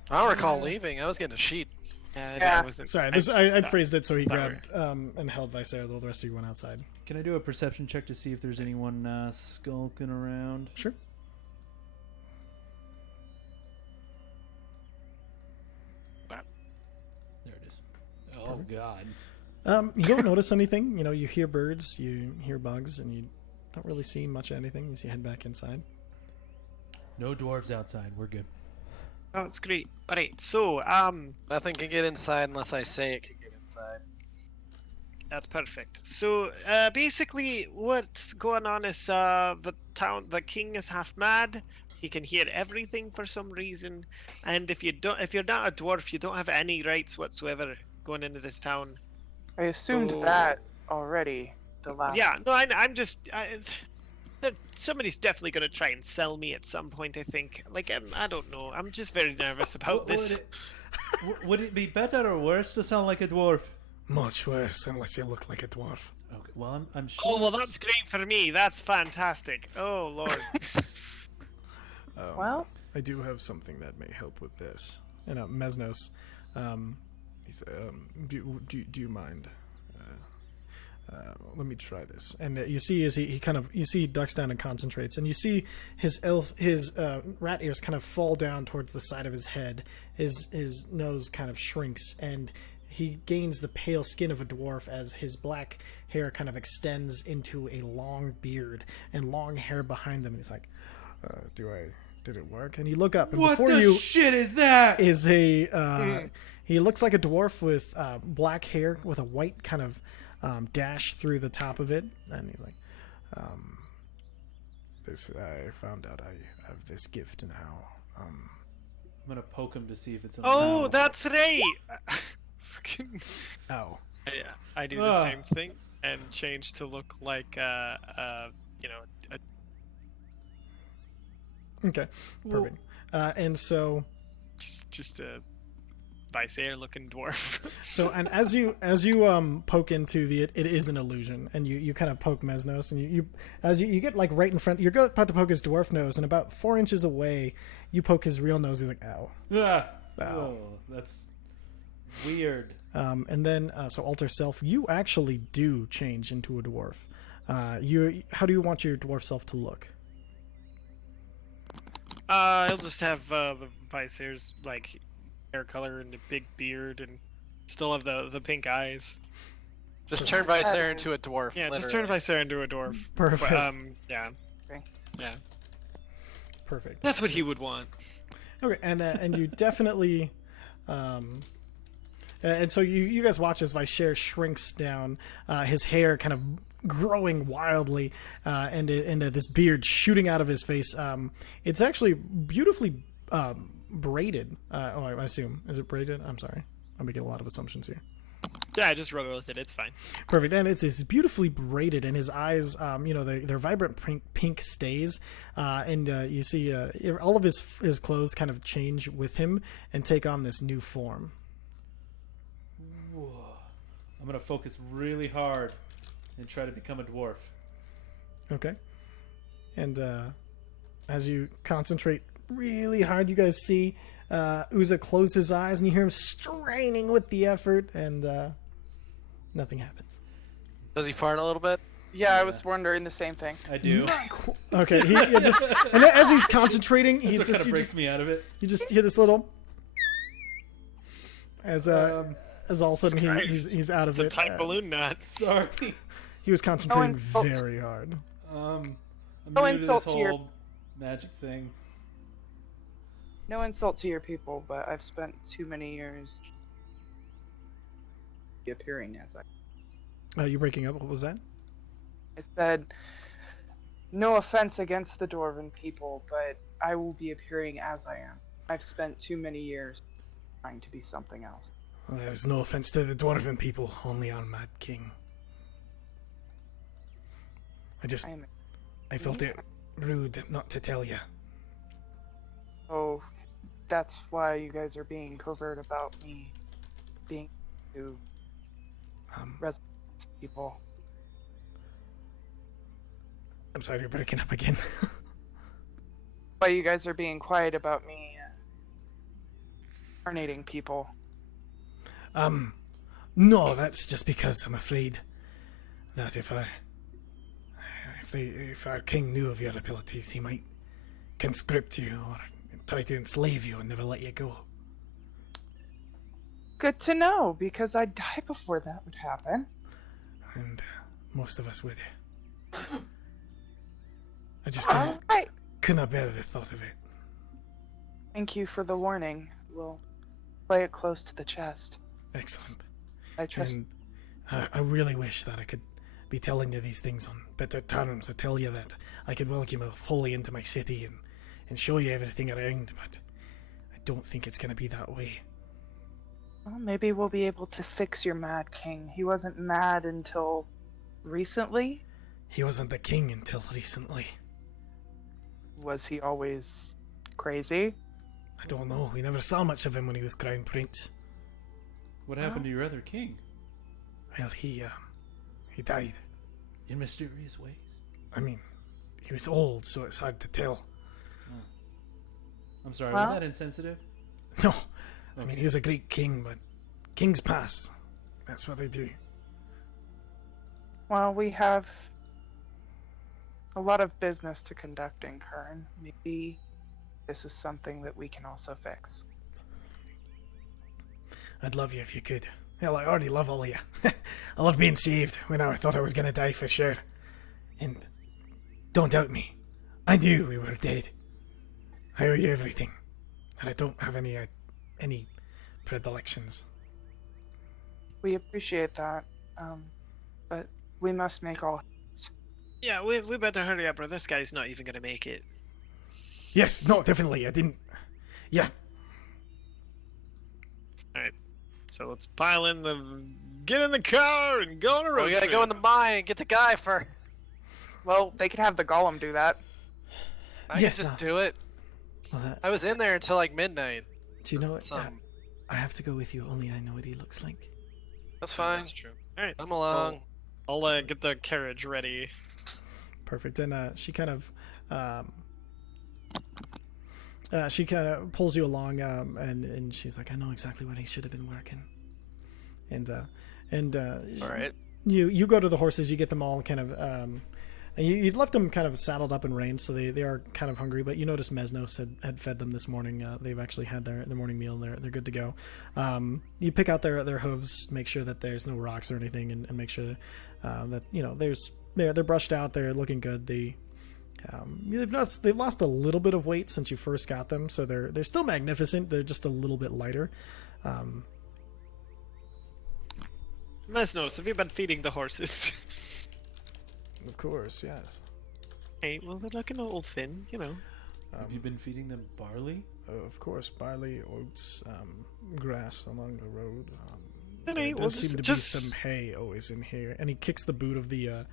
I don't recall leaving. I was getting a sheet. Yeah. I wasn't. Sorry, I'd phrased it so he thought grabbed and held Visair, though the rest of you went outside. Can I do a perception check to see if there's anyone skulking around? Sure. There it is. Oh, God. You don't notice anything. You hear birds, you hear bugs, and you don't really see much of anything as you head back inside. No dwarves outside. We're good. Oh, that's great. All right, so Nothing can get inside unless I say it can get inside. that's perfect. So basically, what's going on is the king is half mad. He can hear everything for some reason, and if you're not a dwarf, you don't have any rights whatsoever going into this town. I assumed So- that already. The last. Yeah, no, I'm just. Somebody's definitely going to try and sell me at some point, I think. Like, I don't know. I'm just very nervous about this. Would it be better or worse to sound like a dwarf? Much worse, unless you look like a dwarf. Okay, well, I'm sure. Oh, well, that's great for me. That's fantastic. Oh, Lord. Well, I do have something that may help with this. And Mesnos, he's do you mind? Let me try this. And you see as he ducks down and concentrates, and you see his rat ears kind of fall down towards the side of his head. His nose kind of shrinks, and he gains the pale skin of a dwarf as his black hair kind of extends into a long beard and long hair behind them. And he's like, did it work? And you look up, and What before the you shit is that? is a he looks like a dwarf with black hair with a white kind of dash through the top of it, and he's like, this. I found out I have this gift now. I'm gonna poke him to see if it's. Oh, unraveled. that's right. Fucking. Oh, Yeah, I do the Ah. same thing and change to look like a okay, perfect. And so, just a Visair looking dwarf. and as you poke into it is an illusion, and you kind of poke Mesnos, and you get like right in front. You're about to poke his dwarf nose, and about 4 inches away, you poke his real nose. He's like, "Ow!" Ah. Ow. Oh, that's weird. And then, so alter self, you actually do change into a dwarf. How do you want your dwarf self to look? He'll just have the Visair's like hair color and a big beard, and still have the pink eyes. Just turn Visair into a dwarf. Yeah, just turn literally. Visair into a dwarf. Perfect. But, yeah. Okay. Yeah. Perfect. That's what he would want. Okay, and you definitely, and so you guys watch as Vishair shrinks down, his hair kind of growing wildly, and this beard shooting out of his face. It's actually beautifully braided. I assume, is it braided? I'm sorry, I'm making a lot of assumptions here. Yeah, just roll with it. It's fine. Perfect, and it's beautifully braided, and his eyes, they're vibrant pink stays, and you see all of his clothes kind of change with him and take on this new form. Whoa. I'm gonna focus really hard and try to become a dwarf. Okay, and as you concentrate really hard, you guys see Uza close his eyes, and you hear him straining with the effort, and nothing happens. Does he fart a little bit? Yeah, I was wondering the same thing. I do. Okay, he just and as he's concentrating, That's he's what just kind of breaks me out of it. you just hear this little as all of a sudden he's out of It's a it. tight balloon knot. Sorry. He was concentrating insult. very hard. I'm No new to this insult to your- whole magic thing. No insult to your people, but I've spent too many years appearing as You breaking up? What was that? I said, no offense against the Dwarven people, but I will be appearing as I am. I've spent too many years trying to be something else. Well, there's no offense to the dwarven people, only our Mad King. I felt it rude not to tell you. Oh, that's why you guys are being covert about me being to resident people. I'm sorry, you're breaking up again. Why you guys are being quiet about me incarnating people. No, that's just because I'm afraid that if our king knew of your abilities, he might conscript you or try to enslave you and never let you go. Good to know, because I'd die before that would happen. And most of us would. I just Alright. couldn't bear the thought of it. Thank you for the warning. We'll play it close to the chest. Excellent. I trust. And I really wish that I could be telling you these things on better terms, to tell you that I could welcome you fully into my city and show you everything around, but I don't think it's going to be that way. Well, maybe we'll be able to fix your Mad King. He wasn't mad until recently. He wasn't the king until recently. Was he always crazy? I don't know. We never saw much of him when he was crown prince. What happened to your other king? Well, he died. In mysterious ways? I mean, he was old, so it's hard to tell. I'm sorry, Well- was that insensitive? No, I mean, he was a great king, but kings pass. That's what they do. Well, we have a lot of business to conduct in Kern. Maybe this is something that we can also fix. I'd love you if you could. Hell, I already love all of you. I love being saved when I thought I was going to die for sure. And don't doubt me. I knew we were dead. I owe you everything. And I don't have any predilections. We appreciate that, but we must make all. Yeah, we better hurry up, or this guy's not even gonna make it. Yes, no, definitely. I didn't. Yeah. So let's get in the car and go on a road We gotta trip. go in the mine and get the guy first. Well, they could have the golem do that. I Yes, can just do it. Well, I was in there until like midnight. do you know what? Some. I have to go with you. Only I know what he looks like. That's fine. That's true. All right, Come along. I'll get the carriage ready. Perfect. And she kind of pulls you along, and she's like, I know exactly where he should have been working. And All right. you go to the horses, you get them all kind of you left them kind of saddled up and ranged, so they are kind of hungry, but you notice Mesnos had fed them this morning. They've actually had their morning meal, and they're good to go. You pick out their hooves, make sure that there's no rocks or anything, and make sure that they're brushed out, they're looking good. They've lost a little bit of weight since you first got them, so they're still magnificent. They're just a little bit lighter. Lesnos, have you been feeding the horses? Of course, yes. Hey, well, they're looking a little thin, you know. Have you been feeding them barley? Of course, barley, oats, grass along the road. Then There hey, does well, seem to be some hay always in here. And he kicks the boot of the.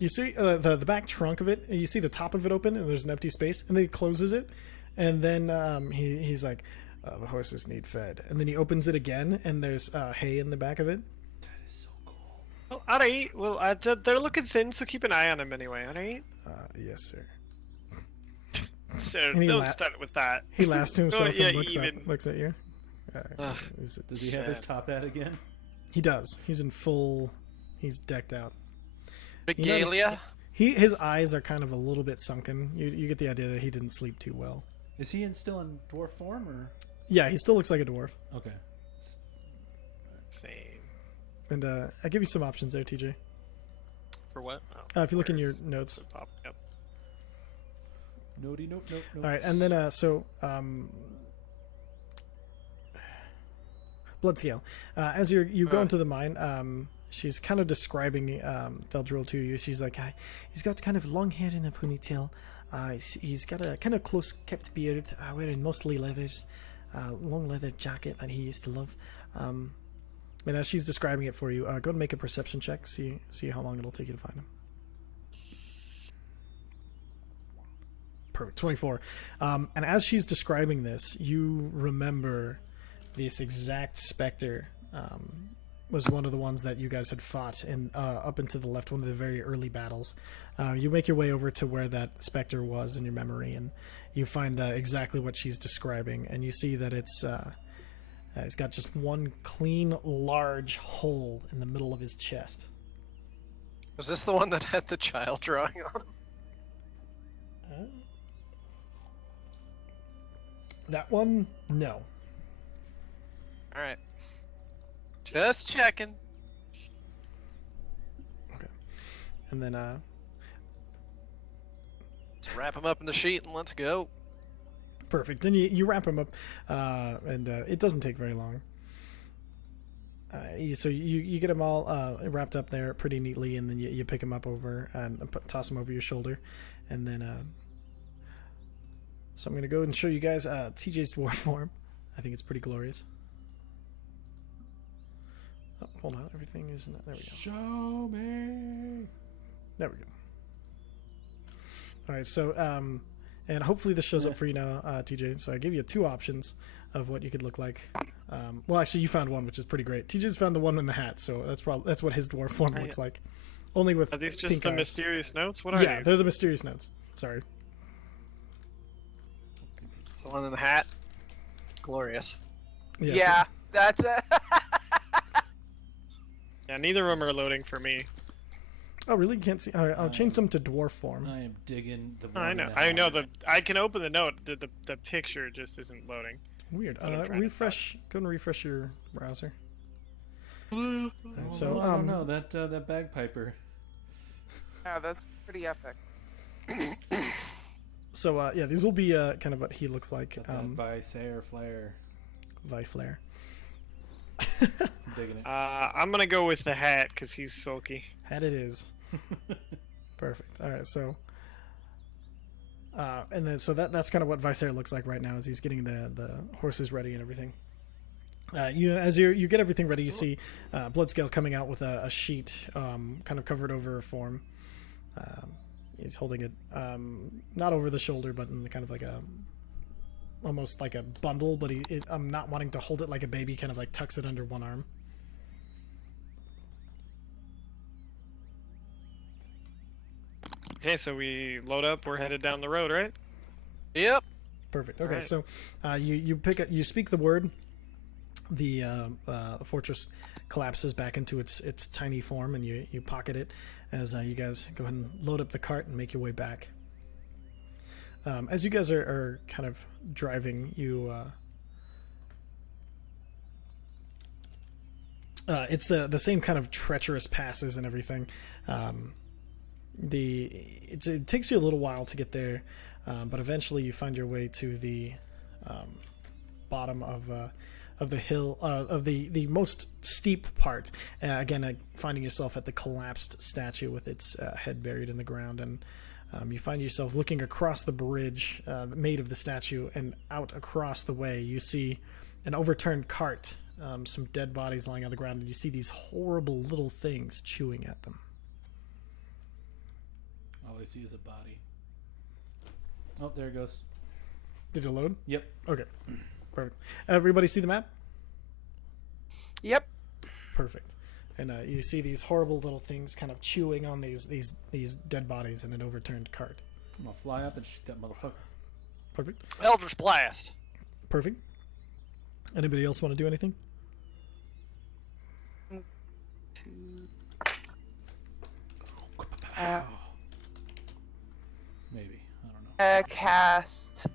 You see the back trunk of it. And you see the top of it open, and there's an empty space. And then he closes it, and then he's like, "The horses need fed." And then he opens it again, and there's hay in the back of it. That is so cool. Well, alright. Well, they're looking thin, so keep an eye on them anyway, alright? Yes, sir. So And he don't start with that. He laughs to himself yeah, and looks even- at you. Does he have his top hat again? He does. He's in full. He's decked out. Regalia. His eyes are kind of a little bit sunken. You get the idea that he didn't sleep too well. Is he still in dwarf form, or? Yeah, he still looks like a dwarf. Okay. Same. And I give you some options there, TJ. For what? Oh, If you look in your where's- notes. the pop- Yep. Notey, nope. All right, and then blood scale. As you go into the mine, she's kind of describing Theldril to you. She's like, he's got kind of long hair in a ponytail. He's got a kind of close kept beard, wearing mostly leathers, long leather jacket that he used to love. And as she's describing it for you, go and make a perception check. See how long it'll take you to find him. Perfect, 24. And as she's describing this, you remember this exact specter was one of the ones that you guys had fought in up and to the left, one of the very early battles. You make your way over to where that specter was in your memory, and you find exactly what she's describing, and you see that it's got just one clean, large hole in the middle of his chest. Was this the one that had the child drawing on him? That one, no. All right. Just checking. Okay. And then, Let's wrap him up in the sheet and let's go. perfect. Then you wrap him up, and it doesn't take very long. So you get him all wrapped up there pretty neatly, and then you pick him up over and toss him over your shoulder, and then. So I'm gonna go and show you guys TJ's dwarf form. I think it's pretty glorious. Oh, hold on, everything is there. We go. Show me. There we go. All right, so and hopefully this shows up for you now, TJ. So I give you two options of what you could look like. Well, actually, you found one, which is pretty great. TJ's found the one in the hat, so that's what his dwarf form looks like. Only with Are these just pink the eyes. mysterious notes? What are Yeah, these? they're the mysterious notes. Sorry. The one in the hat. Glorious. Yes. Yeah, that's it. Yeah, neither of them are loading for me. Oh, really? You can't see? All right, I'll change them to dwarf form. I am digging the. Oh, I one know. in the I know. hat. I can open the note. The picture just isn't loading. Weird. That's what I'm trying to Refresh. Go and refresh your browser. Oh, So, I don't know that bagpiper. Yeah, that's pretty epic. So yeah, these will be kind of what he looks like. By Sayer Flare. Viflare. I'm digging it. I'm gonna go with the hat because he's sulky. Hat it is. Perfect. All right, so and then that's kind of what Visair looks like right now as he's getting the horses ready and everything. You get everything ready, you see Bloodscale coming out with a sheet kind of covered over her form. He's holding it not over the shoulder, but in kind of like almost like a bundle, but I'm not wanting to hold it like a baby, kind of like tucks it under one arm. Okay, so we load up. We're headed down the road, right? Yep. Perfect. Okay, Right. so you speak the word. The fortress collapses back into its tiny form, and you pocket it as you guys go ahead and load up the cart and make your way back. As you guys are kind of driving, it's the same kind of treacherous passes and everything. It takes you a little while to get there, but eventually you find your way to the bottom of the hill, of the most steep part. Again, finding yourself at the collapsed statue with its head buried in the ground, and you find yourself looking across the bridge made of the statue, and out across the way you see an overturned cart, some dead bodies lying on the ground, and you see these horrible little things chewing at them. All I see is a body. Oh, there it goes. Did it load? Yep. Okay. Perfect. Everybody see the map? Yep. Perfect. And you see these horrible little things kind of chewing on these dead bodies in an overturned cart. I'm gonna fly up and shoot that motherfucker. Perfect. Eldritch Blast. Perfect. Anybody else want to do anything? Maybe. I don't know. Cast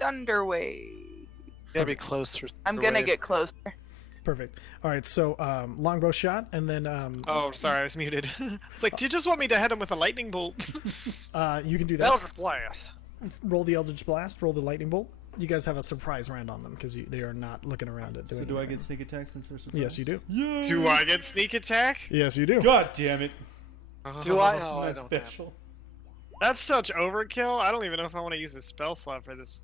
Thunderwave. Gotta be closer. I'm gonna get closer. Perfect. All right. So longbow shot, and then Oh, sorry, I was muted. It's like, do you just want me to hit him with a lightning bolt? you can do that. Eldritch Blast. Roll the Eldritch Blast. Roll the lightning bolt. You guys have a surprise round on them because they are not looking around at doing So do I anything. get sneak attack since they're surprised? Yes, you do. Yeah. Do I get sneak attack? Yes, you do. God damn it. Do I? Oh, No, I That's don't. Have. special. That's such overkill. I don't even know if I want to use a spell slot for this.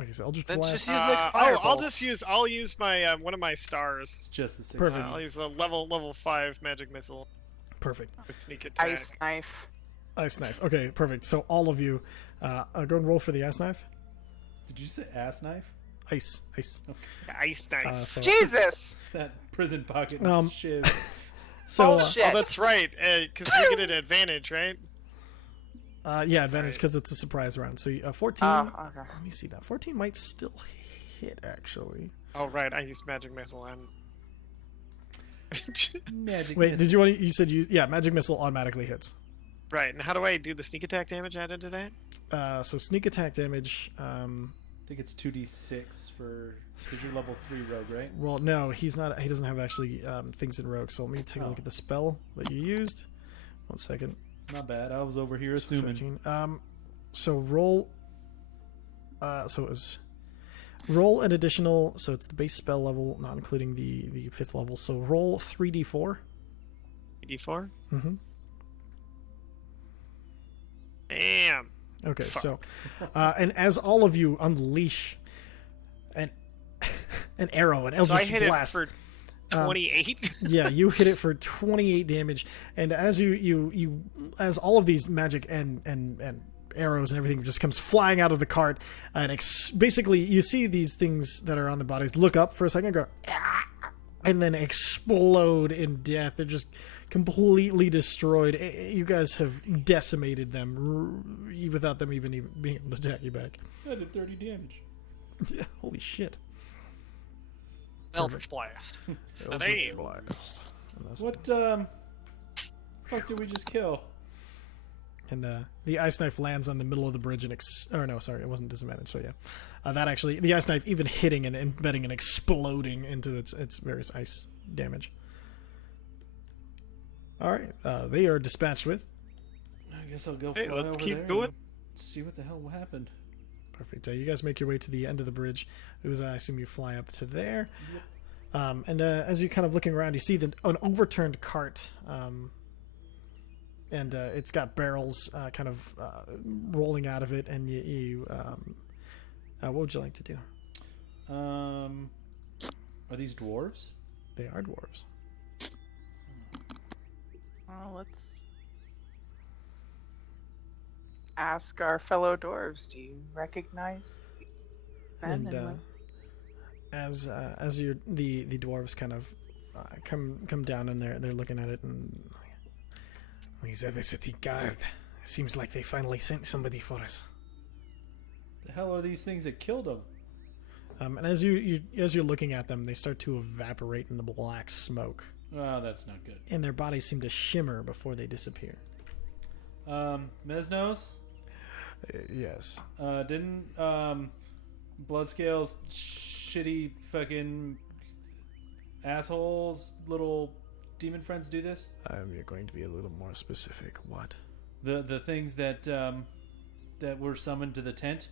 Okay, so Eldritch Then Blast. just use like Firebolt. I'll use my one of my stars. It's just the 6. Perfect. I'll use a level 5 magic missile Perfect. with sneak attack. Ice knife. Ice knife. Okay, perfect. So all of you, go and roll for the ice knife. Did you say ass knife? Ice. Ice knife. So, Jesus. It's that prison pocket Um, shiv. so Bullshit. Oh, that's right. Because we get an advantage, right? yeah, advantage because it's a surprise round. So 14. Oh, okay. Let me see that. 14 might still hit actually. Oh, right. I used magic missile and. Magic Wait, missile. did you want to? You said yeah, magic missile automatically hits. Right. And how do I do the sneak attack damage added to that? So sneak attack damage. I think it's 2d6 for. Because you're level 3 rogue, right? Well, no, he's not. He doesn't have actually things in rogue. So let me take a look at the spell that you used. 1 second. Not bad. I was over here assuming. 15. So roll. So it was roll an additional. So it's the base spell level, not including the 5th level. So roll 3d4. D4? Mm-hmm. Damn. Okay, Fuck. so and as all of you unleash an arrow, an So I eldritch hit blast. it for 28. Yeah, you hit it for 28 damage, and as you as all of these magic and arrows and everything just comes flying out of the cart, and basically you see these things that are on the bodies look up for a second, and go, "Ah," and then explode in death. They're just completely destroyed. You guys have decimated them without them even being able to attack you back. I did 30 damage. Yeah, holy shit. Eldritch Blast. Damn. Blast. And that's- What, fuck did we just kill? And the ice knife lands on the middle of the bridge and or no, sorry, it wasn't disadvantaged. So yeah, that actually the ice knife even hitting and embedding and exploding into its various ice damage. All right, they are dispatched with. I guess I'll go Hey, fly let's over keep there going. and see what the hell happened. Perfect. You guys make your way to the end of the bridge. I assume you fly up to there. And as you're kind of looking around, you see an overturned cart and it's got barrels kind of rolling out of it. And what would you like to do? Are these dwarves? They are dwarves. Well, let's ask our fellow dwarves. Do you recognize men And and women? as the dwarves kind of come down, and they're looking at it, and he's a city guard. Seems like they finally sent somebody for us. The hell are these things that killed them? And as you're looking at them, they start to evaporate in the black smoke, Oh, that's not good. and their bodies seem to shimmer before they disappear. Mesnos? Yes. Didn't Bloodscale's shitty fucking assholes little demon friends do this? You're going to be a little more specific. What? The things that that were summoned to the tent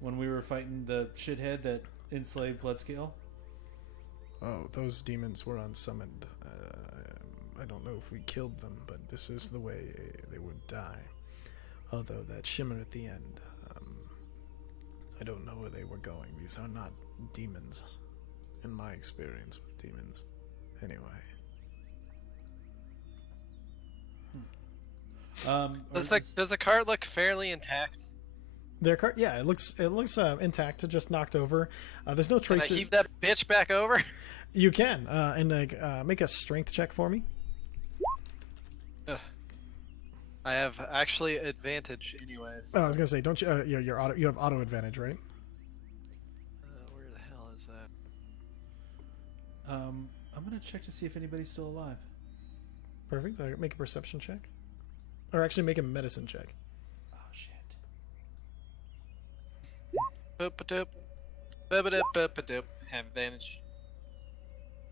when we were fighting the shithead that enslaved Bloodscale? Oh, those demons were unsummoned. I don't know if we killed them, but this is the way they would die. Although that shimmer at the end, I don't know where they were going. These are not demons, in my experience with demons. Anyway. Does the cart look fairly intact? Their cart, yeah, it looks intact, just knocked over. There's no Can I traces. heave that bitch back over? You can, and make a strength check for me. Ugh. I have actually advantage anyways. Oh, I was gonna say, don't you? Your auto, you have auto advantage, right? Where the hell is that? I'm gonna check to see if anybody's still alive. Perfect. Make a perception check, or actually make a medicine check. Oh shit. Boop-a-doop. Boop-a-doop-boop-a-doop. Have advantage.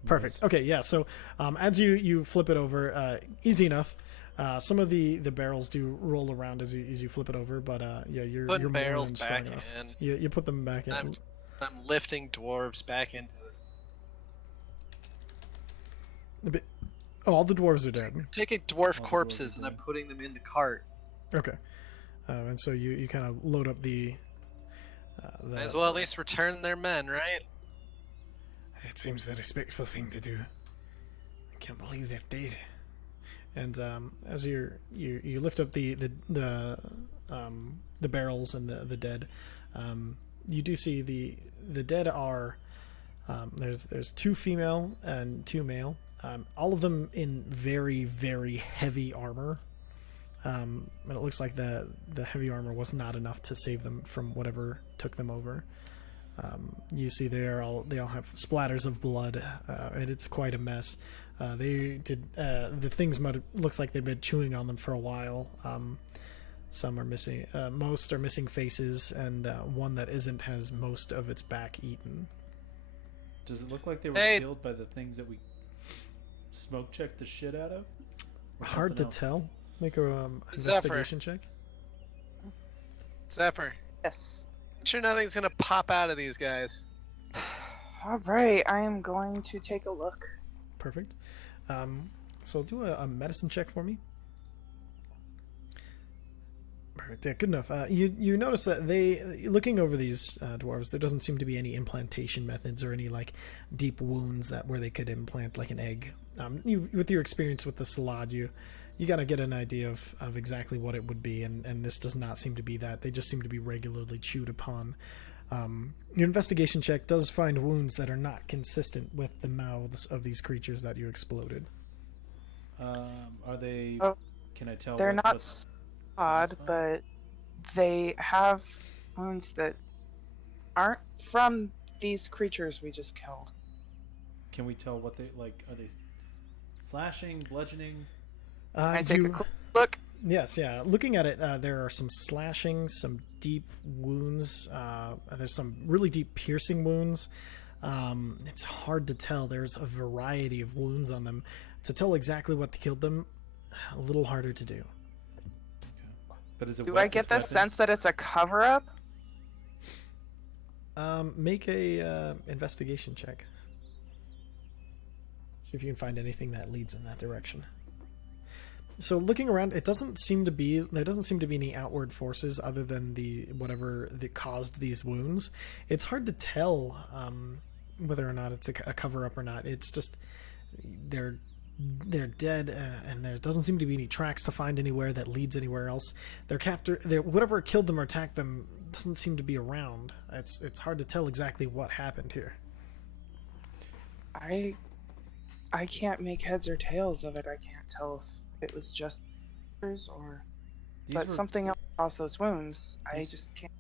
Perfect. Okay, yeah. So as you flip it over, easy enough. Some of the barrels do roll around as you flip it over, but yeah, you're Putting more barrels than strong back enough. in. You put them back in. I'm lifting dwarves back into it. A bit. Oh, all the dwarves are dead. Taking dwarf All the dwarves corpses are and I'm dead. putting them in the cart. Okay. And so you kind of load up the. Might as well at least return their men, right? It seems the respectful thing to do. I can't believe they're dead. And as you lift up the barrels and the dead, you do see the dead are there's 2 female and 2 male, all of them in very, very heavy armor. And it looks like the heavy armor was not enough to save them from whatever took them over. You see they all have splatters of blood, and it's quite a mess. They did the things looks like they've been chewing on them for a while. Some are missing, most are missing faces, and one that isn't has most of its back eaten. Does it look like they were Hey. killed by the things that we smoke checked the shit out of? Or Hard to something else? tell. Make a Zephyr. investigation check. Zephyr, Yes. sure nothing's gonna pop out of these guys. All right, I am going to take a look. Perfect. So do a medicine check for me. Perfect. Yeah, good enough. You notice that looking over these dwarves, there doesn't seem to be any implantation methods or any like deep wounds where they could implant like an egg. With your experience with the Salad, you gotta get an idea of exactly what it would be, and this does not seem to be that. They just seem to be regularly chewed upon. Your investigation check does find wounds that are not consistent with the mouths of these creatures that you exploded. Are they? Oh, Can I tell? They're what- not what- odd, but they have wounds that aren't from these creatures we just killed. Can we tell what they like? Are they slashing, bludgeoning? I take a quick look. Yes, yeah. Looking at it, there are some slashing, some deep wounds. There's some really deep piercing wounds. It's hard to tell. There's a variety of wounds on them. To tell exactly what killed them, a little harder to do. But is it? Do I get the sense that it's a cover-up? Make a investigation check. See if you can find anything that leads in that direction. So looking around, there doesn't seem to be any outward forces other than the whatever that caused these wounds. It's hard to tell whether or not it's a cover up or not. It's just they're dead, and there doesn't seem to be any tracks to find anywhere that leads anywhere else. Whatever killed them or attacked them doesn't seem to be around. It's hard to tell exactly what happened here. I can't make heads or tails of it. I can't tell if it was just or but something else caused those wounds. I just can't.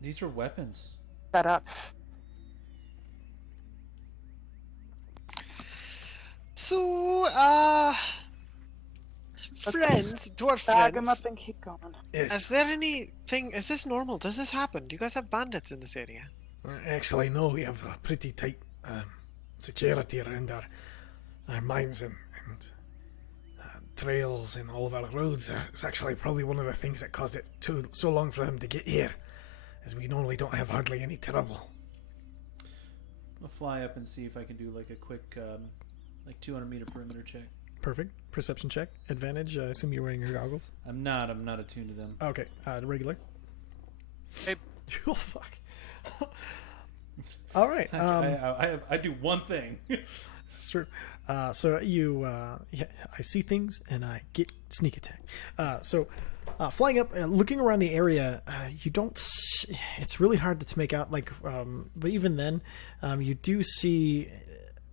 These were weapons. That up. So, friends, dwarf Bag them up friends. and keep going. Is there anything? Is this normal? Does this happen? Do you guys have bandits in this area? Actually, no, we have a pretty tight security around our mines and trails and all of our roads. It's actually probably one of the things that caused it so long for them to get here, as we normally don't have hardly any trouble. I'll fly up and see if I can do like a quick, 200-meter perimeter check. Perfect. Perception check. Advantage. I assume you're wearing your goggles. I'm not attuned to them. Okay. Regular. Hey. Oh fuck. All right. I do one thing. That's true. So you, I see things and I get sneak attack. Flying up, looking around the area, you don't. It's really hard to make out. But even then, you do see,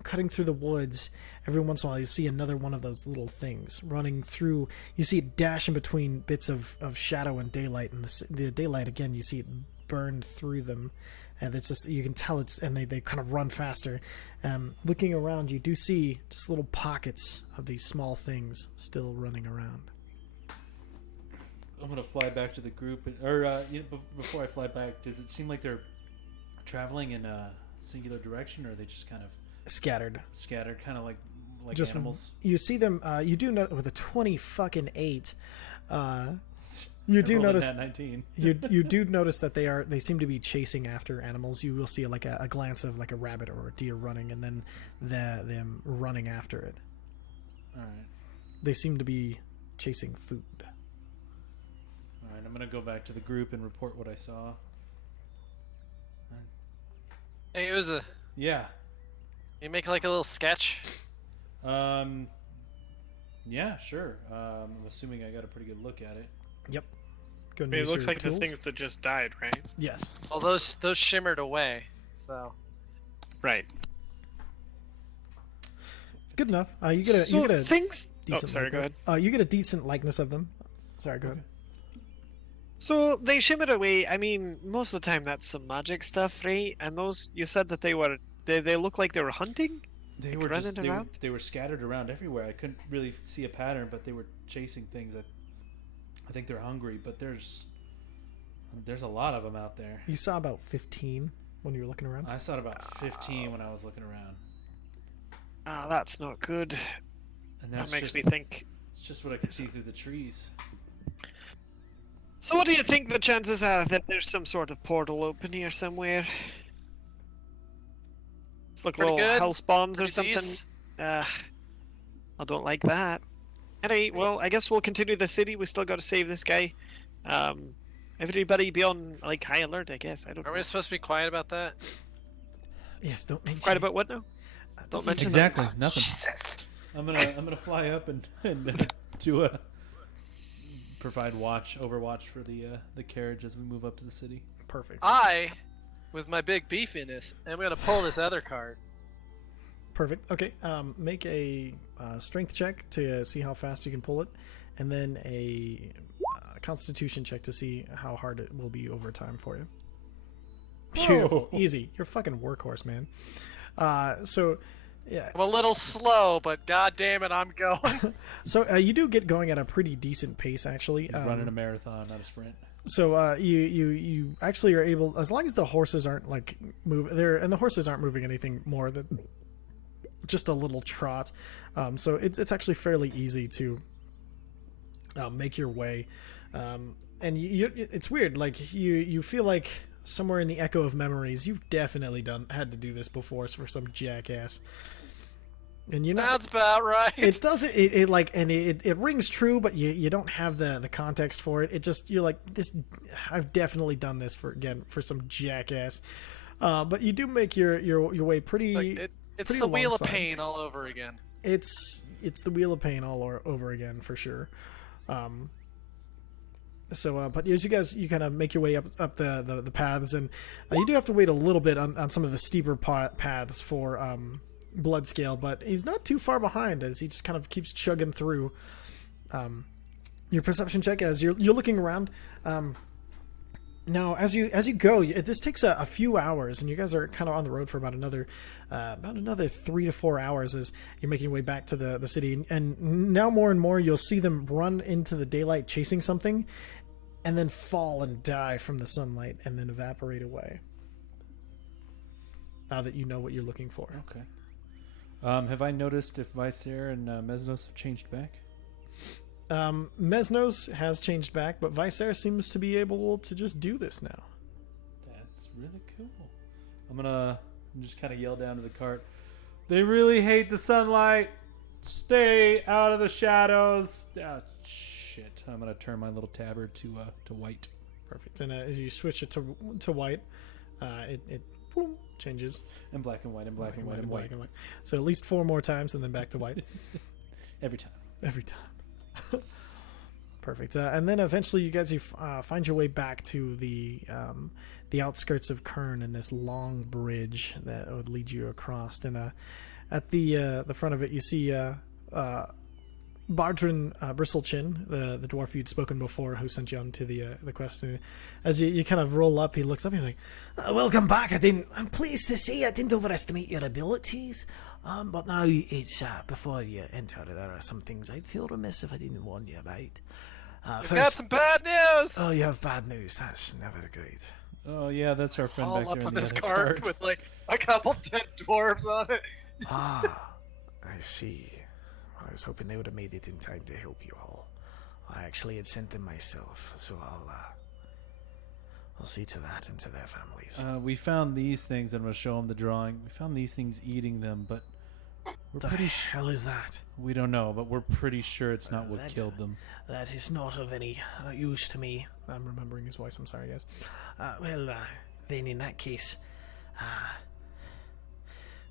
cutting through the woods. Every once in a while, you see another one of those little things running through. You see it dash in between bits of shadow and daylight, and the daylight again. You see it burn through them. And it's just, you can tell and they kind of run faster. Looking around, you do see just little pockets of these small things still running around. I'm gonna fly back to the group, before I fly back, does it seem like they're traveling in a singular direction, or are they just kind of Scattered, kind of like just animals? You see them. You do know with a 20-8. You do notice 19. you do notice that they seem to be chasing after animals. You will see a glance of like a rabbit or a deer running, and then them running after it. All right. They seem to be chasing food. All right. I'm gonna go back to the group and report what I saw. Hey, Uza, Yeah. you make like a little sketch? Yeah, sure. I'm assuming I got a pretty good look at it. Yep. Go I and mean, it use looks your like the tools. things that just died, right? Yes. Well, those shimmered away. So Right. Good enough. You get a things. Oh, decent. sorry. Go ahead. You get a decent likeness of them. Sorry. Go ahead. So they shimmered away. I mean, most of the time that's some magic stuff, right? And those, you said that they look like they were hunting. They Like were running just around? they were scattered around everywhere. I couldn't really see a pattern, but they were chasing things that I think they're hungry. But there's a lot of them out there. You saw about 15 when you were looking around. I saw about 15 when I was looking around, Ah, that's not good. and That that's makes just, me think. It's just what I could see through the trees. So, what do you think the chances are that there's some sort of portal open here somewhere? It's like Pretty little good. house bombs or Pretty something. decent. I don't like that. Anyway, well, I guess we'll continue the city. We still got to save this guy. Everybody be on like high alert, I guess. I don't Are know. we supposed to be quiet about that? Yes. Don't mention. Quiet about what now? Don't mention that. Exactly, nothing. Jesus. I'm gonna fly up and do a provide overwatch for the carriage as we move up to the city. Perfect. I, with my big beefiness, am gonna pull this other card. Perfect. Okay. Make a strength check to see how fast you can pull it, and then a Constitution check to see how hard it will be over time for you. Beautiful. Oh. Easy. You're a fucking workhorse, man. Yeah. I'm a little slow, but god damn it, I'm going. So you do get going at a pretty decent pace, actually. He's running a marathon, not a sprint. So you actually are able, as long as the horses aren't like and the horses aren't moving anything more than just a little trot. So it's actually fairly easy to make your way. And it's weird. Like you feel like somewhere in the echo of memories, you've definitely had to do this before for some jackass. And you're not. That's about right. It doesn't. It like, and it rings true, but you don't have the context for it. It just, you're like, this. I've definitely done this for some jackass. But you do make your way pretty. Like it's pretty the Wheel of alongside. Pain all over again. It's the Wheel of Pain all over again for sure. But as you kind of make your way up the paths, and you do have to wait a little bit on some of the steeper paths for Bloodscale, but he's not too far behind as he just kind of keeps chugging through. Your perception check as you're looking around. Now, as you go, this takes a few hours, and you guys are kind of on the road for about another 3 to 4 hours as you're making your way back to the city. And now more and more, you'll see them run into the daylight chasing something, and then fall and die from the sunlight, and then evaporate away. Now that you know what you're looking for. Okay. Have I noticed if Vicer and Mesnos have changed back? Mesnos has changed back, but Vicer seems to be able to just do this now. That's really cool. I'm gonna just kind of yell down to the cart. They really hate the sunlight. Stay out of the shadows. Shit. I'm gonna turn my little tabard to white. Perfect. And as you switch it to white, it boom, changes. And black and white and black and white and white. So at least 4 more times, and then back to white. Every time. Every time. Perfect. And then eventually you guys find your way back to the outskirts of Kern and this long bridge that would lead you across. And at the front of it, you see Bardrin Bristlechin, the dwarf you'd spoken before, who sent you on to the quest. And as you kind of roll up, he looks up. He's like, "Welcome back. I'm pleased to see I didn't overestimate your abilities. But now it's before you enter, there are some things I'd feel remiss if I didn't warn you about. We've got some bad news. Oh, you have bad news. That's never great. Oh yeah, that's our friend All back up there on in the this other cart with like a couple dead dwarves on it. Ah, I see. I was hoping they would have made it in time to help you all. I actually had sent them myself, so I'll see to that and to their families. We found these things. I'm going to show them the drawing. We found these things eating them, but we're The pretty hell is that? we don't know, but we're pretty sure it's not what that- killed them. That is not of any use to me. I'm remembering his voice. I'm sorry, guys. Then in that case,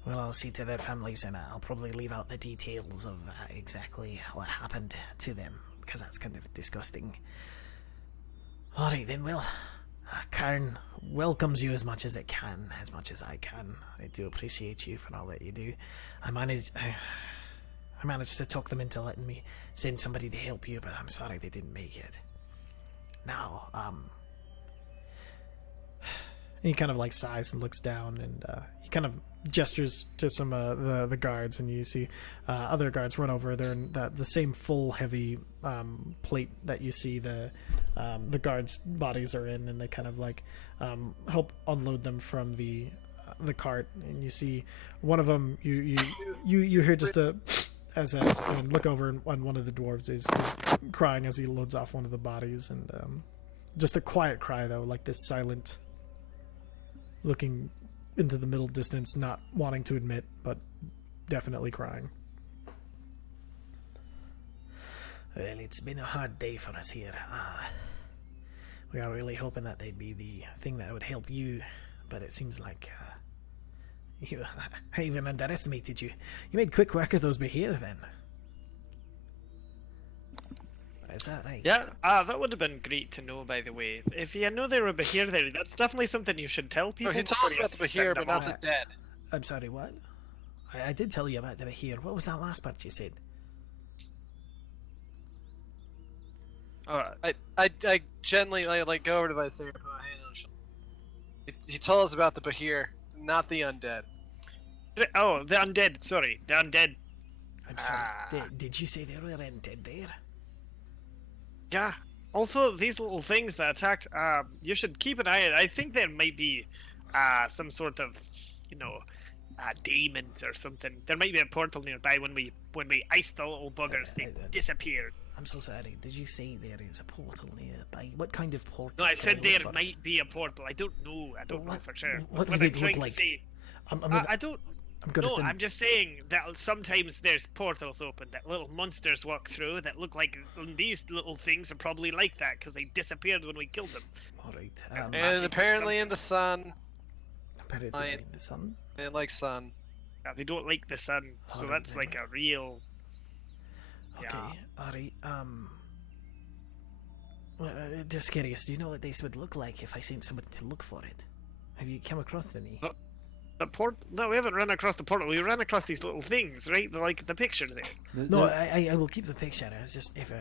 I'll see to their families, and I'll probably leave out the details of exactly what happened to them, because that's kind of disgusting. Alright then, Karen welcomes you as much as it can, as much as I can. I do appreciate you for all that you do. I managed to talk them into letting me send somebody to help you, but I'm sorry they didn't make it. Now, And he kind of like sighs and looks down, and he kind of gestures to some the guards, and you see other guards run over there, and the same full heavy plate that you see the guards' bodies are in, and they kind of like help unload them from the cart, and you see one of them you hear just a and look over, and one of the dwarves is crying as he loads off one of the bodies, and just a quiet cry though, like this silent looking into the middle distance, not wanting to admit, but definitely crying. well, it's been a hard day for us here. We are really hoping that they'd be the thing that would help you, but it seems like I even underestimated you. You made quick work of those Behir then. Is that right? Yeah, that would have been great to know, by the way. If you know they were Behir there, that's definitely something you should tell people. Oh, he told before us you about the send Behir, them but not off. the dead. I'm sorry, what? I did tell you about the Behir. What was that last part you said? I gently like go over to Vicer and put my hand on his shoulder. He told us about the Behir, not the undead. Oh, the undead. Sorry, the undead. I'm sorry. Did you say there were undead there? Yeah. Also, these little things that attacked. You should keep an eye. I think there might be some sort of, demons or something. There might be a portal nearby. When we iced the little buggers, they disappeared. I'm so sorry. Did you say there is a portal nearby? What kind of portal? No, I said Can I look there for? might be a portal. I don't know. I don't know for sure. What What would I'm it trying look like? to say. I'm I don't. I'm gonna No, send. I'm just saying that sometimes there's portals open that little monsters walk through that look like these little things are probably like that because they disappeared when we killed them. All right. magic And or apparently something. in the sun, Apparently in the sun. they like sun. They don't like the sun, so Alright, that's then. like a real. Okay. Yeah. All right. Well, just curious. Do you know what this would look like if I sent somebody to look for it? Have you come across any? The port? No, we haven't run across the portal. We ran across these little things, right? Like the picture there. No, I will keep the picture. It's just if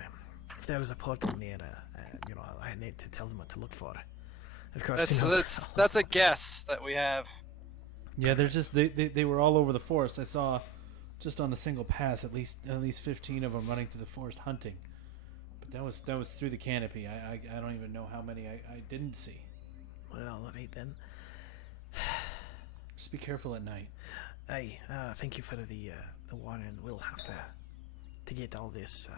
there was a portal near, I need to tell them what to look for. Of course, That's a guess that we have. Yeah, they're just they were all over the forest. I saw just on a single pass at least 15 of them running through the forest hunting. But that was through the canopy. I don't even know how many I didn't see. Well, all right then. Just be careful at night. Aye, thank you for the warning. We'll have to get all this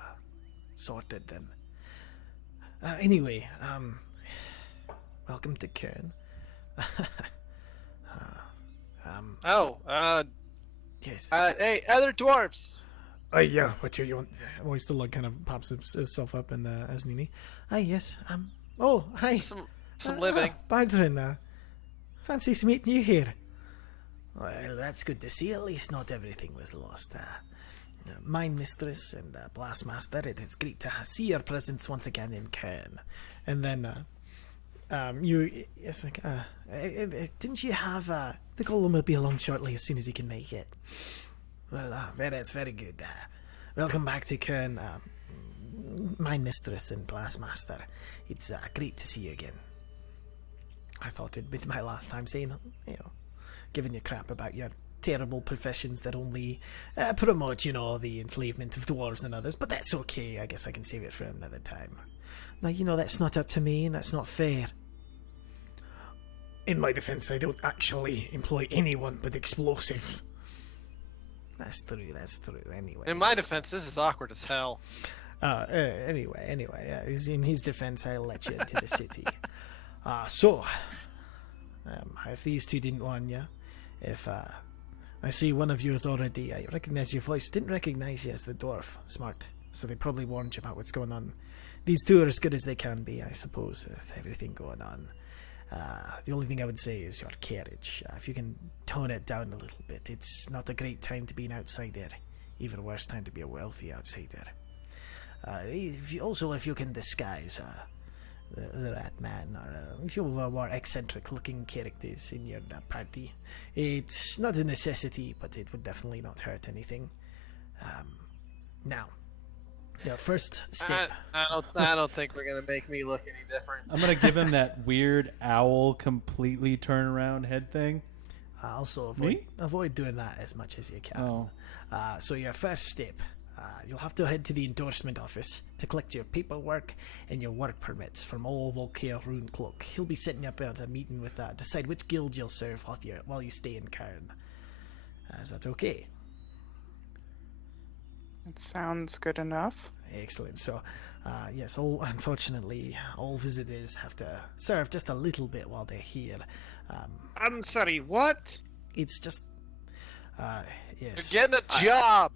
sorted then. Anyway, welcome to Cairn. Yes. Hey, other dwarves. Yeah, what you want? Always still kind of pops himself up in the as Nini. Yes. Oh, hi. Some living. Badrin, fancy meeting you here. Well, that's good to see. At least not everything was lost. Mine mistress and Blastmaster, it's great to see your presence once again in Cairn. And then, didn't you have the golem will be along shortly as soon as he can make it? Well, it's very good. Welcome back to Cairn, my mistress and Blastmaster. It's great to see you again. I thought it'd be my last time saying, giving you crap about your terrible professions that only promote, the enslavement of dwarves and others, but that's okay. I guess I can save it for another time. Now, that's not up to me, and that's not fair. in my defense, I don't actually employ anyone but explosives. That's true, anyway. In my defense, this is awkward as hell. Anyway, in his defense, I'll let you into the city. If these two didn't warn you, if I see one of you is already, I recognize your voice, didn't recognize you as the dwarf. Smart. So they probably warned you about what's going on. These two are as good as they can be, I suppose, with everything going on. The only thing I would say is your carriage. If you can tone it down a little bit. It's not a great time to be an outsider. Even worse time to be a wealthy outsider. If you can disguise the Rat Man, or if you have more eccentric-looking characters in your party, it's not a necessity, but it would definitely not hurt anything. Now, the first step. I don't think we're gonna make me look any different. I'm gonna give him that weird owl, completely turn around head thing. Also, avoid doing that as much as you can. Oh. So your first step, you'll have to head to the endorsement office to collect your paperwork and your work permits from old Volcare Runecloak. He'll be setting up at a meeting with that. Decide which guild you'll serve while you stay in Cairn. Is that okay? It sounds good enough. Excellent. So, yes, unfortunately, all visitors have to serve just a little bit while they're here. I'm sorry, what? It's just, yes. You're getting a job.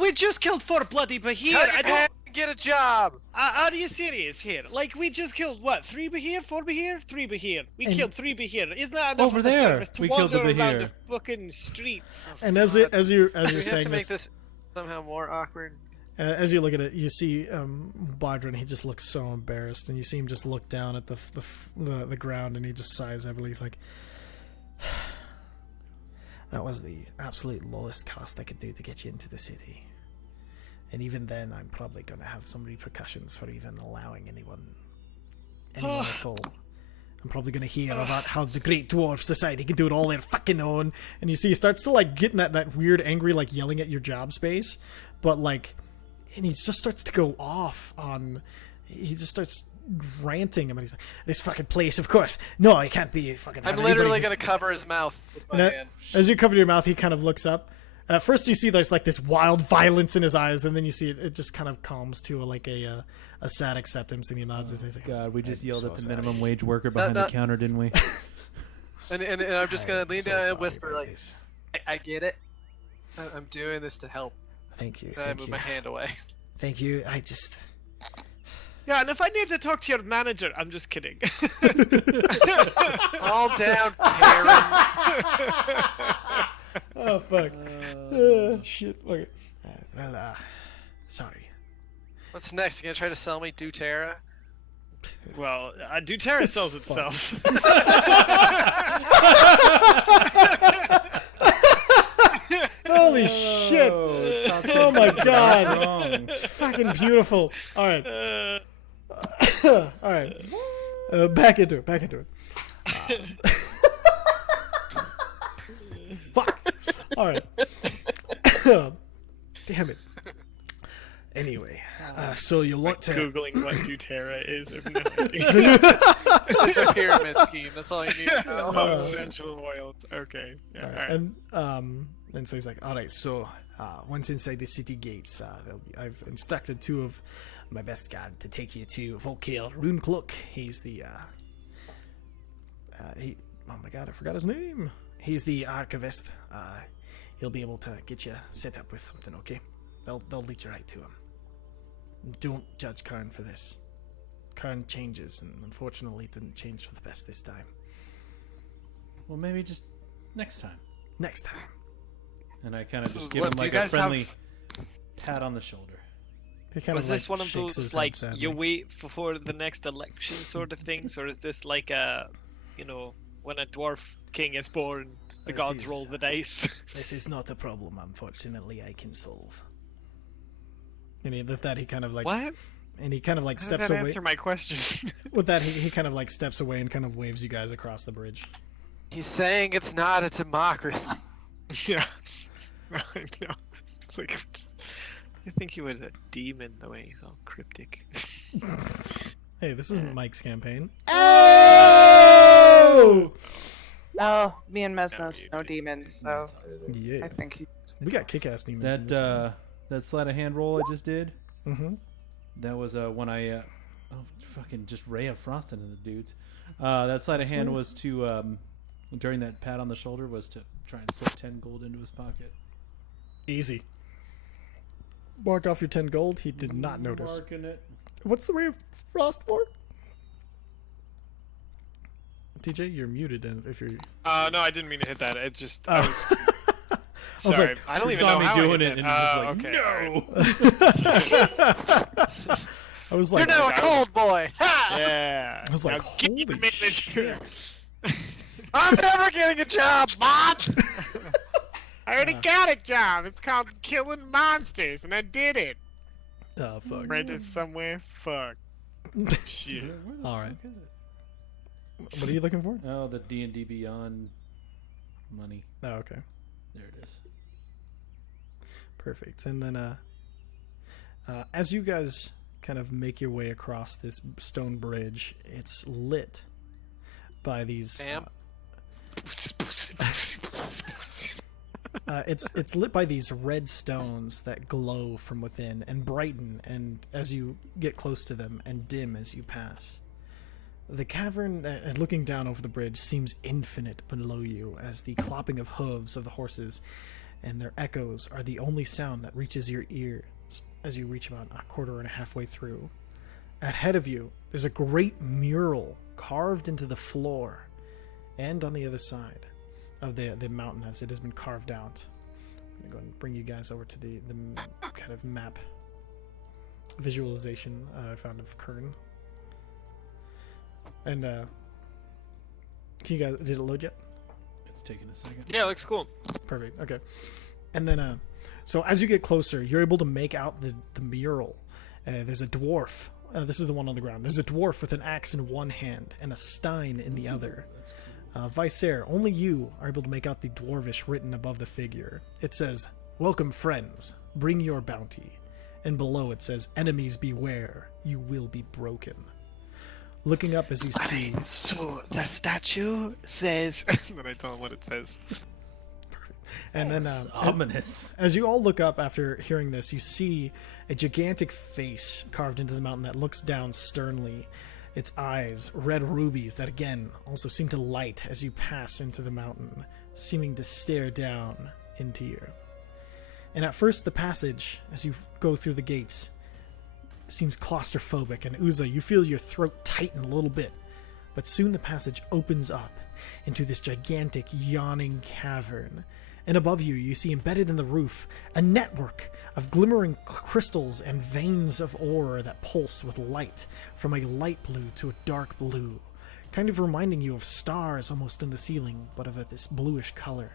We just killed 4 bloody Bahir. Cut I your don't. head and get a job. Are you serious here? Like, we just killed, what, 3 Bahir? 4 Bahir? 3 Bahir. We killed 3 Bahir. Isn't that enough Over of a there, service to we killed wander the around Bahir. the fucking streets? And as Do you're we have saying to make this, this somehow more awkward? as you look at it, you see Badrin. He just looks so embarrassed, and you see him just look down at the ground, and he just sighs heavily. He's like, "That was the absolute lowest cost I could do to get you into the city, and even then, I'm probably going to have some repercussions for even allowing anyone at all. I'm probably going to hear about how the Great Dwarf Society can do it all their fucking own." And you see, he starts to like getting that weird, angry, like yelling at your job space, but like. And he just starts to go off on. He just starts ranting him, and he's like, "This fucking place, of course. No, I can't be fucking." I'm literally gonna cover his mouth with my hand. As you cover your mouth, he kind of looks up. At first, you see there's like this wild violence in his eyes, and then you see it just kind of calms to a sad acceptance, and he nods and says, God, we just "I'm yelled so at the sorry." minimum wage worker behind the counter, didn't we? And I'm just gonna I'm lean so down sorry and whisper about like, this. I get it. I'm doing this to help. Thank you. Then I Thank move you. my hand away. Thank you. I just. Yeah, and if I need to talk to your manager, I'm just kidding. Calm down, Karen. Oh fuck. Shit. Okay. Sorry. What's next? You gonna try to sell me doTERRA? Well, doTERRA sells itself. Holy shit. Oh my god. Wrong. It's fucking beautiful. All right. All right. Back into it. Back into it. Fuck. All right. Damn it. Anyway, so you want to. Googling what doTERRA is. I have no idea. It's a pyramid scheme. That's all you need to know. Oh, essential oils. Okay. Yeah, alright. And so he's like, all right. So, once inside the city gates, I've instructed two of my best guard to take you to Volkale Runecloak. He's the. Oh my god, I forgot his name. He's the archivist. He'll be able to get you set up with something. Okay, they'll lead you right to him. Don't judge Karn for this. Karn changes, and unfortunately, didn't change for the best this time. Well, maybe just next time. Next time. And I kind of just So give what, him do you like a guys have- friendly pat on the shoulder. He kind Was of, this one of shakes his those head like sadly. you wait for the next election sort of things, or is this like a, when a dwarf king is born, the This gods is- roll the dice? This is not a problem, unfortunately, I can solve. And with that, he kind of like, What? and he kind of like How does steps that away. answer my question? With that, he kind of like steps away and kind of waves you guys across the bridge. He's saying it's not a democracy. Yeah. I know. It's like, I think he was a demon the way he's all cryptic. Hey, this isn't Mike's campaign. No, me and Mesnos you no did. demons, so Yeah, I think he. we got kick-ass demons. in That this one. that sleight of hand roll I just did. Mm-hmm. That was when I fucking just ray of frost into the dudes. That sleight of hand was to during that pat on the shoulder was to try and slip 10 gold into his pocket. Easy. Mark off your 10 gold. He did not notice. Marking it. What's the ray of frost for? TJ, you're muted. And if you're, No, I didn't mean to hit that. It just, I was. was Sorry, like, I don't He even saw know me how doing I it hit and he was like, okay. no. I was You're like, now a cold boy. Ha! Yeah. I was like, Now give me the holy manager. shit. I'm never getting a job, Mom. I already got a job. It's called killing monsters, and I did it. Oh fuck. Rented somewhere. Fuck. Shit. Where the All fuck right. is it? What are you looking for? Oh, the D&D Beyond money. Oh, okay. There it is. Perfect. And then, as you guys kind of make your way across this stone bridge, it's lit by these. Sam? It's lit by these red stones that glow from within and brighten, and as you get close to them, and dim as you pass. The cavern, looking down over the bridge, seems infinite below you, as the clopping of hooves of the horses and their echoes are the only sound that reaches your ears as you reach about a quarter and a half way through. Ahead of you, there's a great mural carved into the floor, and on the other side of the mountain as it has been carved out. I'm going to go and bring you guys over to the kind of map visualization I found of Kern. And can you guys, did it load yet? It's taking a second. Yeah, looks cool. Perfect. Okay. And then so as you get closer, you're able to make out the mural. There's a dwarf. This is the one on the ground. There's a dwarf with an axe in one hand and a stein in the other. Vicer, only you are able to make out the dwarvish written above the figure. It says, "Welcome, friends. Bring your bounty." And below it says, "Enemies beware. You will be broken." Looking up as you see... So the statue says. Then I tell him what it says. And then It's ominous. as you all look up after hearing this, you see a gigantic face carved into the mountain that looks down sternly. Its eyes, red rubies that again also seem to light as you pass into the mountain, seeming to stare down into you. And at first, the passage, as you go through the gates, seems claustrophobic, and Uza, you feel your throat tighten a little bit. But soon the passage opens up into this gigantic, yawning cavern. And above you, you see embedded in the roof a network of glimmering crystals and veins of ore that pulse with light from a light blue to a dark blue, kind of reminding you of stars almost in the ceiling, but of this bluish color.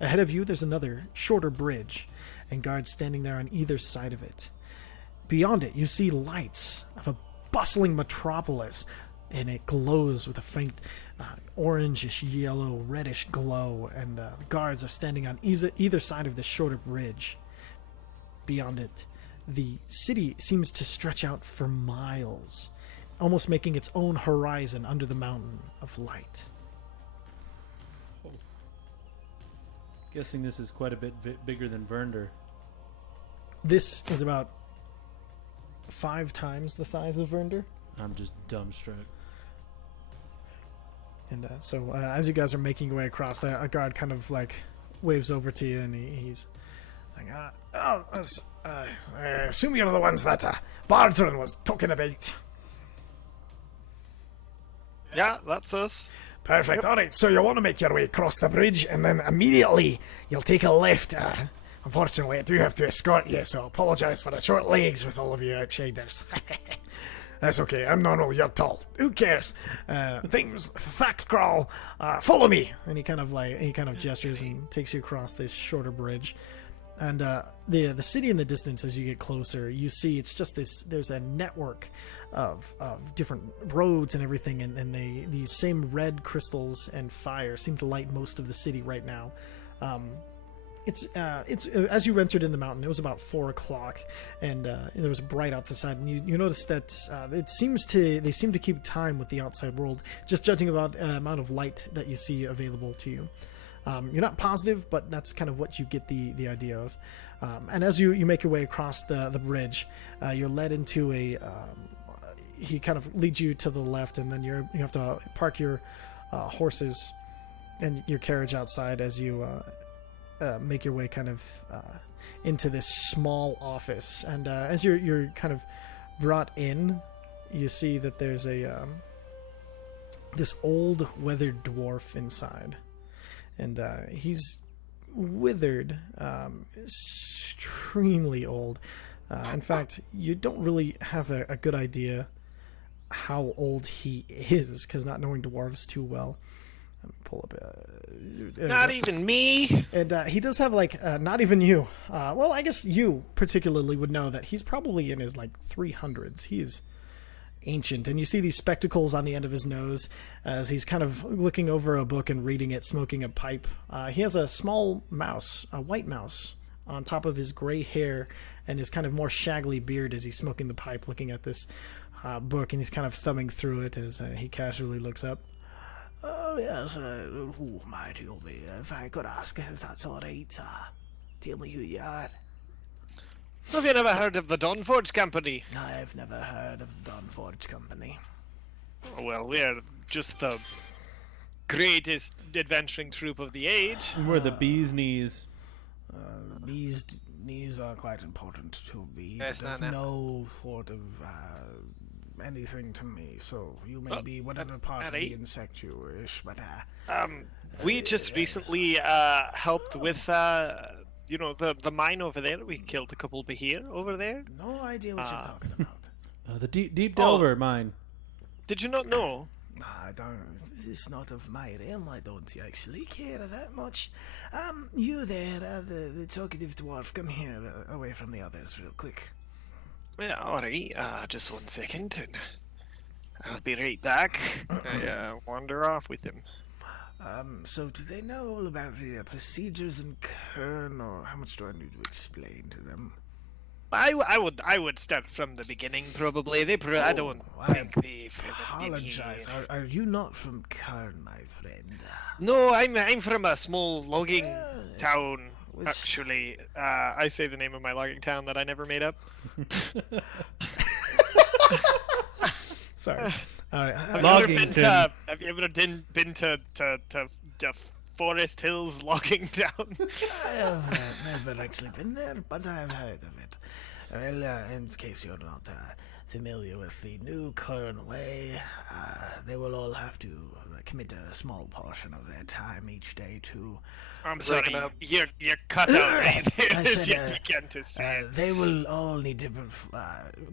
Ahead of you, there's another, shorter bridge, and guards standing there on either side of it. Beyond it, you see lights of a bustling metropolis, and it glows with a faint orangish, yellow, reddish glow, and the guards are standing on either side of this shorter bridge. Beyond it, the city seems to stretch out for miles, almost making its own horizon under the mountain of light. Guessing this is quite a bit bigger than Vernder. This is about 5 times the size of Vernder. I'm just dumbstruck. And so as you guys are making your way across, a guard kind of like waves over to you, and he's like, I assume you're the ones that Bardron was talking about. Yeah, that's us. Perfect. All right, so you want to make your way across the bridge, and then immediately you'll take a left. Unfortunately, I do have to escort you, so I apologise for the short legs with all of you outsiders. That's okay, I'm normal, you're tall. Who cares? Things, fact crawl, follow me. And he kind of gestures and takes you across this shorter bridge. And the city in the distance, as you get closer, you see it's just there's a network of different roads and everything, and these same red crystals and fire seem to light most of the city right now. It's as you entered in the mountain, it was about 4 o'clock, and it was bright outside, and you notice that they seem to keep time with the outside world, just judging about the amount of light that you see available to you. You're not positive, but that's kind of what you get the idea of. And as you make your way across the bridge, you're led into he kind of leads you to the left, and then you have to park your horses and your carriage outside as you make your way kind of into this small office. And as you're kind of brought in, you see that there's this old weathered dwarf inside. And he's withered, extremely old. In fact, you don't really have a good idea how old he is, because not knowing dwarves too well. Let me pull up. Not even me. And he does have not even you. Well, I guess you particularly would know that he's probably in his 300s. He is ancient, and you see these spectacles on the end of his nose as he's kind of looking over a book and reading it, smoking a pipe. He has a small mouse, a white mouse, on top of his gray hair and his kind of more shaggly beard as he's smoking the pipe, looking at this book, and he's kind of thumbing through it as he casually looks up. Oh, yes, who might you be? If I could ask if that's all right, tell me who you are. Have you never heard of the Dawnforged Company? I've never heard of the Dawnforged Company. Oh, well, we're just the greatest adventuring troupe of the age. We're the bee's knees. Bees' knees are quite important to me, Yes, but no, of no. no sort of anything to me, so you may be whatever part of the alright. insect you wish, but We just recently helped with, the mine over there. We killed a couple here over there. no idea what you're talking about. The deep delver mine. Did you not know? I don't. It's not of my realm. I don't actually care that much. You there, the talkative dwarf, come here, away from the others, real quick. Yeah, alright. Just 1 second, and I'll be right back. I wander off with him. So do they know all about the procedures in Kern, or how much do I need to explain to them? I would start from the beginning, probably. I don't think they've ever been Apologize. here. Are you not from Kern, my friend? No, I'm from a small logging town. Which- Actually, I say the name of my logging town that I never made up. Sorry. All right. Have Logging you ever town. been to Forest Hills logging town? I have never actually been there, but I've heard of it. Well, in case you're not familiar with the new current way, they will all have to commit a small portion of their time each day to... I'm sorry, you're cut out right there. I said, You began to say it. they will all need to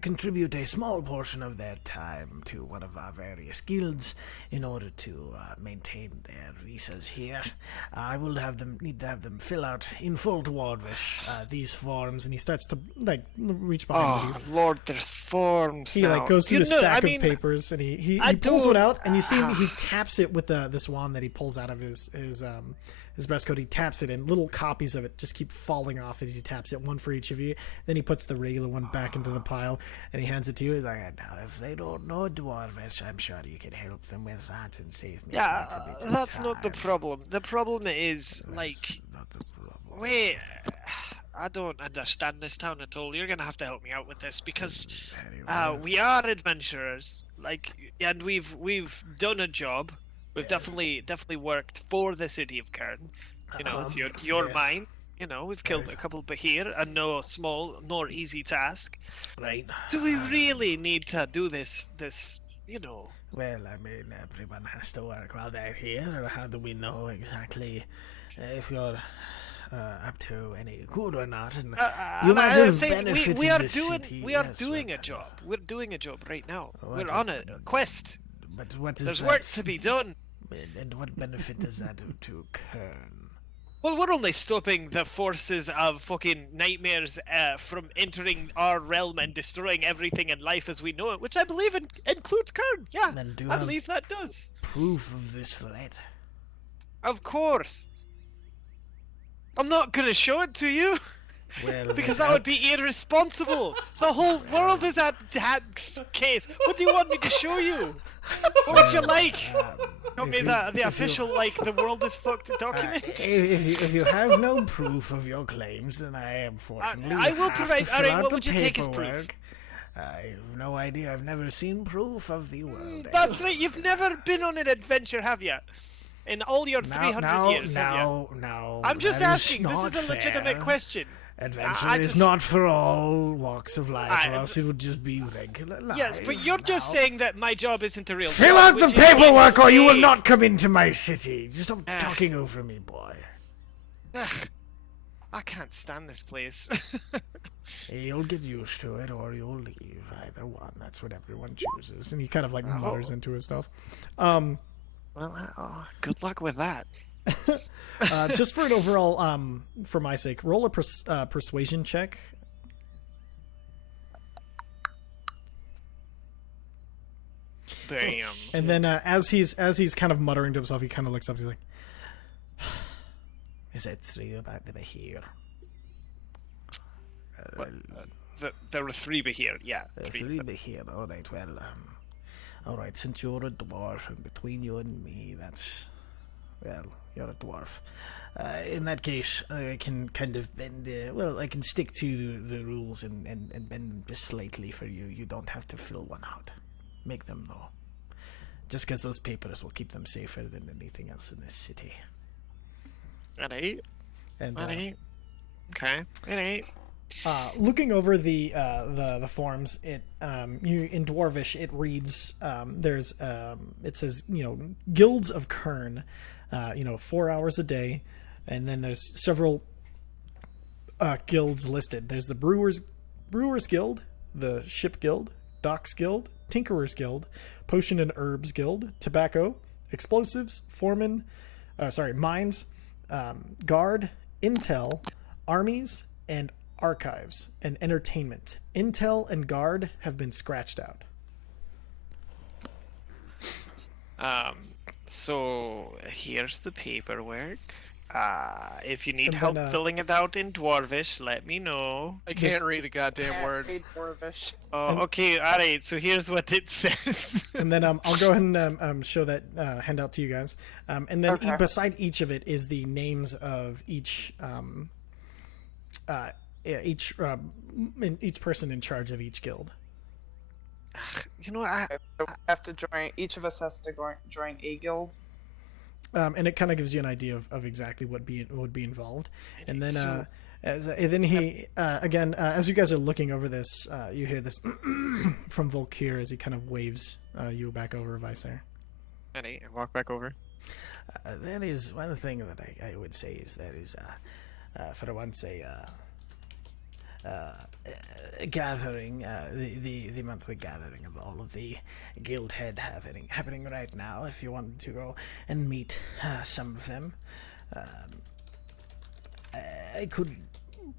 contribute a small portion of their time to one of our various guilds in order to maintain their visas here. I will need to have them fill out in full Dwarvish these forms, and he starts to reach behind you. Lord, there's forms. He now. goes through the stack I of papers, and he pulls one out, and you see he taps it with this wand that he pulls out of his breast coat. He taps it, and little copies of it just keep falling off as he taps it, one for each of you. Then he puts the regular one back into the pile, and he hands it to you. He's like, now, if they don't know Dwarvish, I'm sure you can help them with that and save me quite a bit of that's time. not the problem. The problem is, That's not the problem. wait, I don't understand this town at all. You're gonna have to help me out with this because Very well. we are adventurers, and we've done a job. We've definitely worked for the city of Kern. You know, it's your yes. mine. You know, we've killed a couple Bahir, and no small nor easy task. Right. Do we really need to do this? You know. Well, I mean, everyone has to work while they're here. How do we know exactly if you're up to any good or not? And you might have benefited we are the doing city. we are Yes, doing what a is job. it? We're doing a job right now. What We're on a quest. But what is There's that? work to be done. And what benefit does that do to Kern? Well, we're only stopping the forces of fucking nightmares from entering our realm and destroying everything in life as we know it, which I believe includes Kern. Yeah, Then do you I have believe that does. proof of this threat? Of course. I'm not gonna show it to you. Well, Because then that would be irresponsible. The whole world is at Dad's case. What do you want me to show you? What would you like? Got me the official the world is fucked document. If you have no proof of your claims, then I unfortunately I will have provide. to fill Alright, out what the would you take as paperwork. proof? I have no idea. I've never seen proof of the world. That's right. You've never been on an adventure, have you? In all your 300 years, have you? No. I'm just that asking. This is a not legitimate fair. question. Adventure I is just- not for all walks of life, or I- else it would just be regular life. Yes, but you're just now. saying that my job isn't a real Fill job, out the which is paperwork, or you will insane. not come into my city. Just stop talking over me, boy. Ugh, I can't stand this place. You'll get used to it, or you'll leave. Either one. That's what everyone chooses. And he kind of mutters into his stuff. Well, good luck with that. Just for an overall, for my sake, roll a persuasion check. Damn. And then as he's kind of muttering to himself, he kind of looks up. He's like, Is that true about the Bahir? There were 3 Bahir, yeah. 3 Bahir. All right, well, all right, since you're a dwarf, and between you and me, that's, well, you're a dwarf. In that case, I can kind of bend, I can stick to the rules and bend them just slightly for you. You don't have to fill one out. Make them, though. Just because those papers will keep them safer than anything else in this city. Alright. and Alright. Okay. Alright. looking over the forms, it you in Dwarvish it reads there's it says guilds of Kern, 4 hours a day, and then there's several guilds listed. There's the Brewers Guild, the Ship Guild, Docks Guild, Tinkerers Guild, Potion and Herbs Guild, Tobacco, Explosives, Foreman, Mines, Guard, Intel, Armies, and Archives, and Entertainment. Intel and Guard have been scratched out. So here's the paperwork. If you need And help then, filling it out in Dwarvish, let me know. I can't read a goddamn word. Read Dwarvish. Oh, okay, alright, so here's what it says. And then I'll go ahead and show that handout to you guys. And then Okay. beside each of it is the names of each person in charge of each guild. You know, I So we have to join. Each of us has to join a guild. And it kind of gives you an idea of exactly what would be involved. And then he again, as you guys are looking over this, you hear this from Volkir as he kind of waves you back over, Visair. And I walk back over. That is one thing that I would say is there is for once a gathering, the monthly gathering of all of the guild head happening right now. If you wanted to go and meet some of them, I could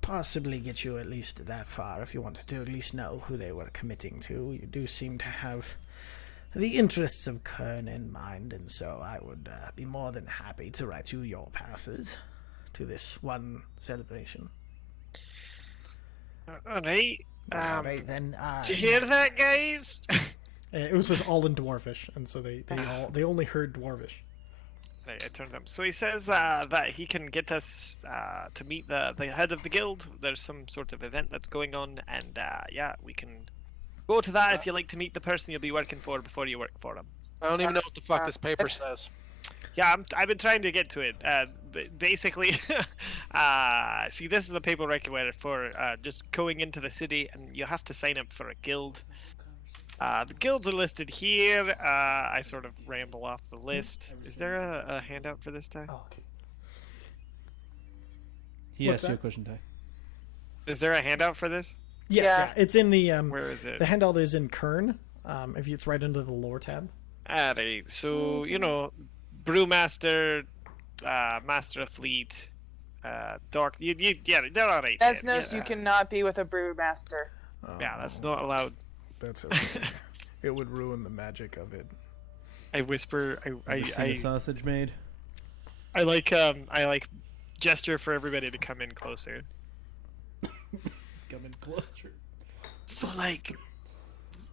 possibly get you at least that far if you wanted to at least know who they were committing to. You do seem to have the interests of Kern in mind, and so I would be more than happy to write you your passes to this one celebration. Alright. Alright then. Did you hear that, guys? It was just all in Dwarvish, and so they only heard Dwarvish. Right, I turned them. So he says that he can get us to meet the head of the guild. There's some sort of event that's going on, and yeah, we can go to that if you like to meet the person you'll be working for before you work for them. I don't even know what the fuck this paper says. Yeah, I've been trying to get to it. Basically, see, this is the paperwork for just going into the city, and you have to sign up for a guild. The guilds are listed here. I sort of ramble off the list. Is there a handout for this time? Oh, okay. He What's asked you a that? question, Ty. Is there a handout for this? Yes, Yeah. yeah. It's in the Where is it? the handout is in Kern. It's right under the lore tab. Alright, so, you know, Brewmaster, Master of Fleet, Dark... yeah, they're alright. Desnos, yeah. you cannot be with a brewmaster. Yeah, that's not allowed. That's okay. It would ruin the magic of it. I whisper, Ever seen a sausage made? I like gesture for everybody to come in closer. Come in closer. So, like,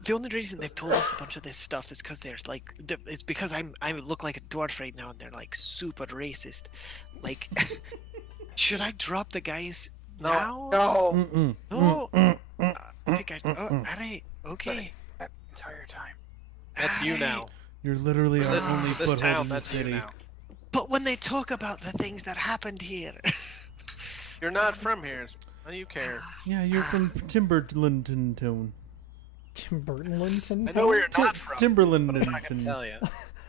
the only reason they've told us a bunch of this stuff is because there's like, it's because I look like a dwarf right now, and they're like super racist. Like, should I drop the guys now? No. No. I think I. Oh, alright. Okay. That entire time. That's you now. You're literally our This, only this foothold town, in the that's you city. now. But when they talk about the things that happened here, You're not from here. Why do you care? Yeah, you're from Timberlinton Town. Tim Burton Linton? I know where you're not from. but I'm not gonna Timberlinton. tell you.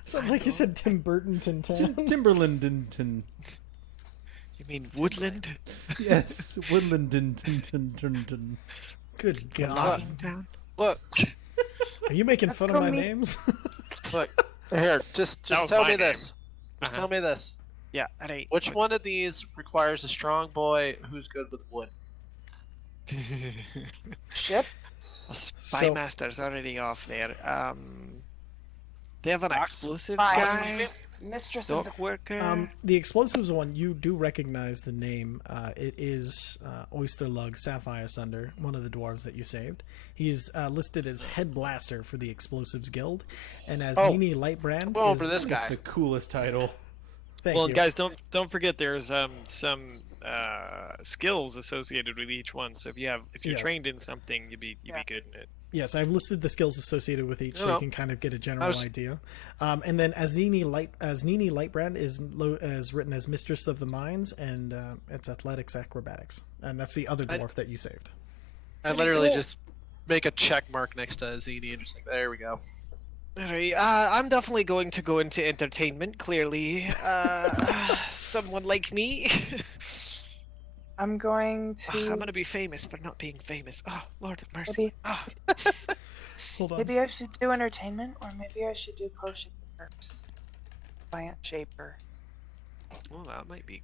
Sounds like you said Tim Burtonton Town. Timberlinton. you mean Woodland? Yes, Woodlandton. Good God. Logging town? Look, Are you making Let's fun go of my meet- names? look. Here, just That was tell my me name. this. Just tell me this. Yeah. Alright. Which one of these requires a strong boy who's good with wood? Ship? Spy Master's already off there. They have an explosives Fine. guy, Mistress of the... dock worker. The explosives one, you do recognize the name. It is Oyster Lug Sapphire Sunder, one of the dwarves that you saved. He's listed as head blaster for the Explosives Guild, and as Oh. Nini Lightbrand Well, is for this That's guy. the coolest title. Thank Well, you. guys, don't forget there's some skills associated with each one. So if you're Yes. trained in something, you'd be Yeah. good in it. Yes, I've listed the skills associated with each, so No. you can kind of get a general was- idea. And then as Nini Lightbrand is written as Mistress of the Mines, and it's Athletics Acrobatics, and that's the other dwarf that you saved. I literally just make a check mark next to Zini and just like, there we go. Alright, I'm definitely going to go into entertainment. Clearly, someone like me. I'm going to... I'm gonna be famous for not being famous. Oh, Lord of mercy. Maybe, Oh. Hold on. maybe I should do entertainment, or maybe I should do potion herbs. Plant shaper. Well, that might be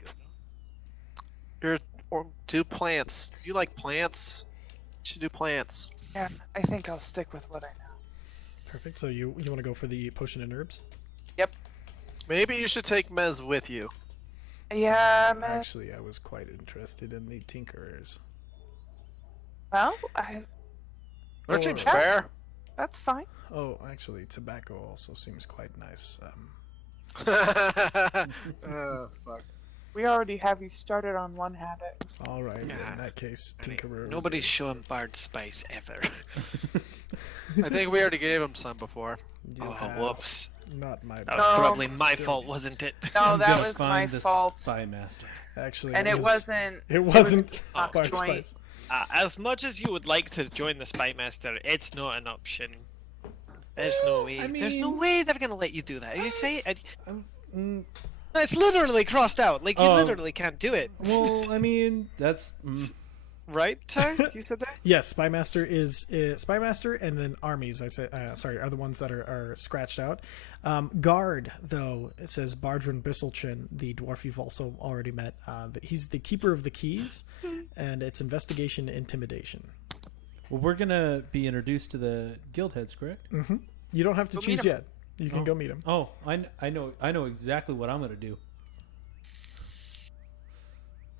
good. Or do plants. You like plants? You should do plants. Yeah, I think I'll stick with what I know. Perfect. So you want to go for the potion and herbs? Maybe you should take Mez with you. Yeah, man. Actually, I was quite interested in the Tinkerers. Well, Aren't you Or- fair? that's fine. Oh, actually, tobacco also seems quite nice. Fuck. We already have you started on one habit. All right, Yeah. in that case, Alright, Tinkerer. Nobody's shown Bard Spice ever. I think we already gave him some before. You Oh, have- whoops. Not my That was No. probably my fault, wasn't it? No, I'm that gonna was find my the fault. Spy master. Actually, And it wasn't. It wasn't Fox Bart joint. Spice. As much as you would like to join the Spy Master, it's not an option. There's no way. I There's no mean- way they're gonna let you do that. You say it. Mm, It's literally crossed out. Like you Oh. literally can't do it, well, I mean, that's. right? Ty? You said that. Yes, Spy Master is Spy Master, and then armies. I said, sorry, are the ones that are scratched out. Guard, though, it says Bardrin Bisselchin, the dwarf you've also already met. He's the keeper of the keys, and it's investigation intimidation. Well, we're gonna be introduced to the guild heads, correct? You don't have to Go meet choose him. yet. You can go meet him. Oh, I know exactly what I'm gonna do.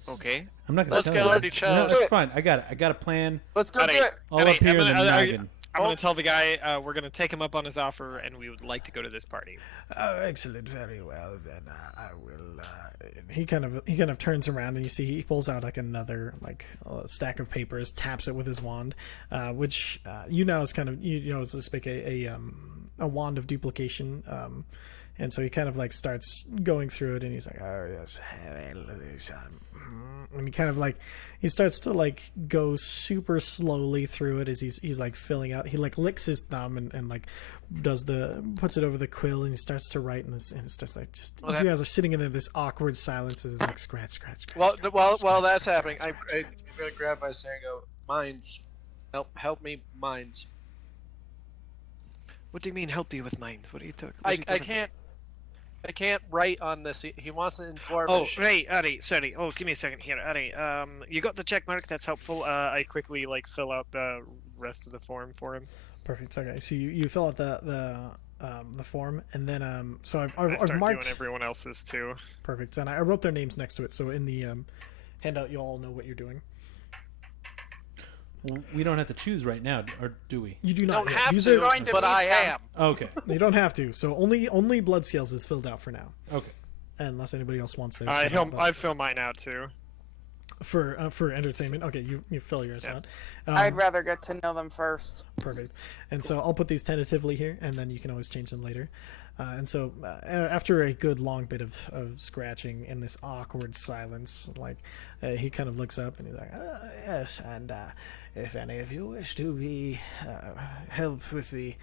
Okay. I'm not gonna Let's tell get you. already No, chose. it's fine. I got it. I got a plan. Let's go Alright. do it. All Alright, up here I'm in the gonna- noggin. I'm gonna tell the guy we're gonna take him up on his offer, and we would like to go to this party. Oh, excellent. Very well, then I will. He kind of turns around, and you see he pulls out like another stack of papers, taps it with his wand, which is kind of it's just like a wand of duplication. And so he kind of like starts going through it, and he's like, "Oh yes, well, there's, and he kind of like he starts to like go super slowly through it as he's like filling out. He like licks his thumb and like puts it over the quill, and he starts to write, and it's just like Okay. you guys are sitting in there this awkward silence as it's like scratch. While scratch, that's scratch, happening, scratch, I'm gonna grab my saying and go, mines. Help me, mines. What do you mean help you with mines? What are you talking? I can't write on this. He wants it in Dwarvish. Oh, right, alright, sorry. Oh, give me a second here. Alright, you got the check mark, that's helpful. I quickly, fill out the rest of the form for him. Perfect. Okay, so you fill out the form, and then so I I've start marked doing everyone else's too. perfect, and I wrote their names next to it, so in the handout you all know what you're doing. Well, we don't have to choose right now, or do we? You do You not don't yet. have These to, are- going to but meet I them. am. Okay. You don't have to. So only blood scales is filled out for now, Okay. unless anybody else wants theirs. I filled out, I fill mine out too. for entertainment. Okay, you fill yours Yeah. out. I'd rather get to know them first. Perfect. And so I'll put these tentatively here, and then you can always change them later. And so after a good long bit of scratching in this awkward silence, he kind of looks up and he's like, Yes, and if any of you wish to be help with the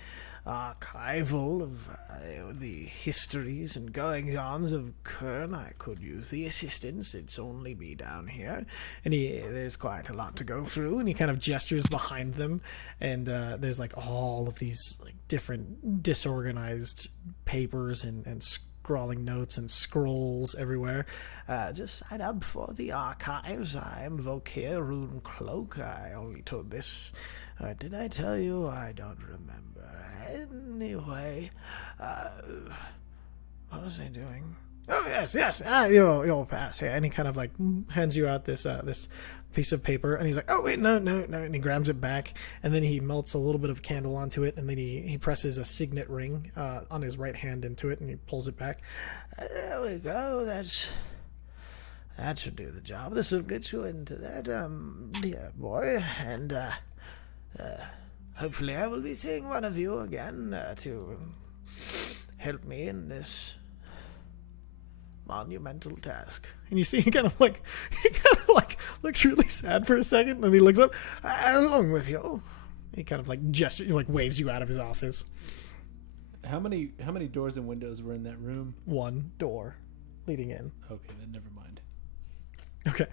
archival of the histories and goings-ons of Kern, I could use the assistance. It's only me down here, and there's quite a lot to go through. and he kind of gestures behind them, and there's like all of these like different disorganized papers and scrawling notes and scrolls everywhere. Just sign up for the archives. I am Vokir Rune Cloak. I only told this. Did I tell you? I don't remember. Anyway, what was I doing? Oh yes. You'll pass here. And he kind of like hands you out this piece of paper, and he's like, oh wait, no, and he grabs it back, and then he melts a little bit of candle onto it, and then he presses a signet ring on his right hand into it, and he pulls it back. There we go. That should do the job. This will get you into that, dear boy, and hopefully I will be seeing one of you again to help me in this monumental task. And you see he kind of like looks really sad for a second, and then he looks up, along with you. He kind of like waves you out of his office. How many doors and windows were in that room? One door leading in. Okay, then never mind. Okay,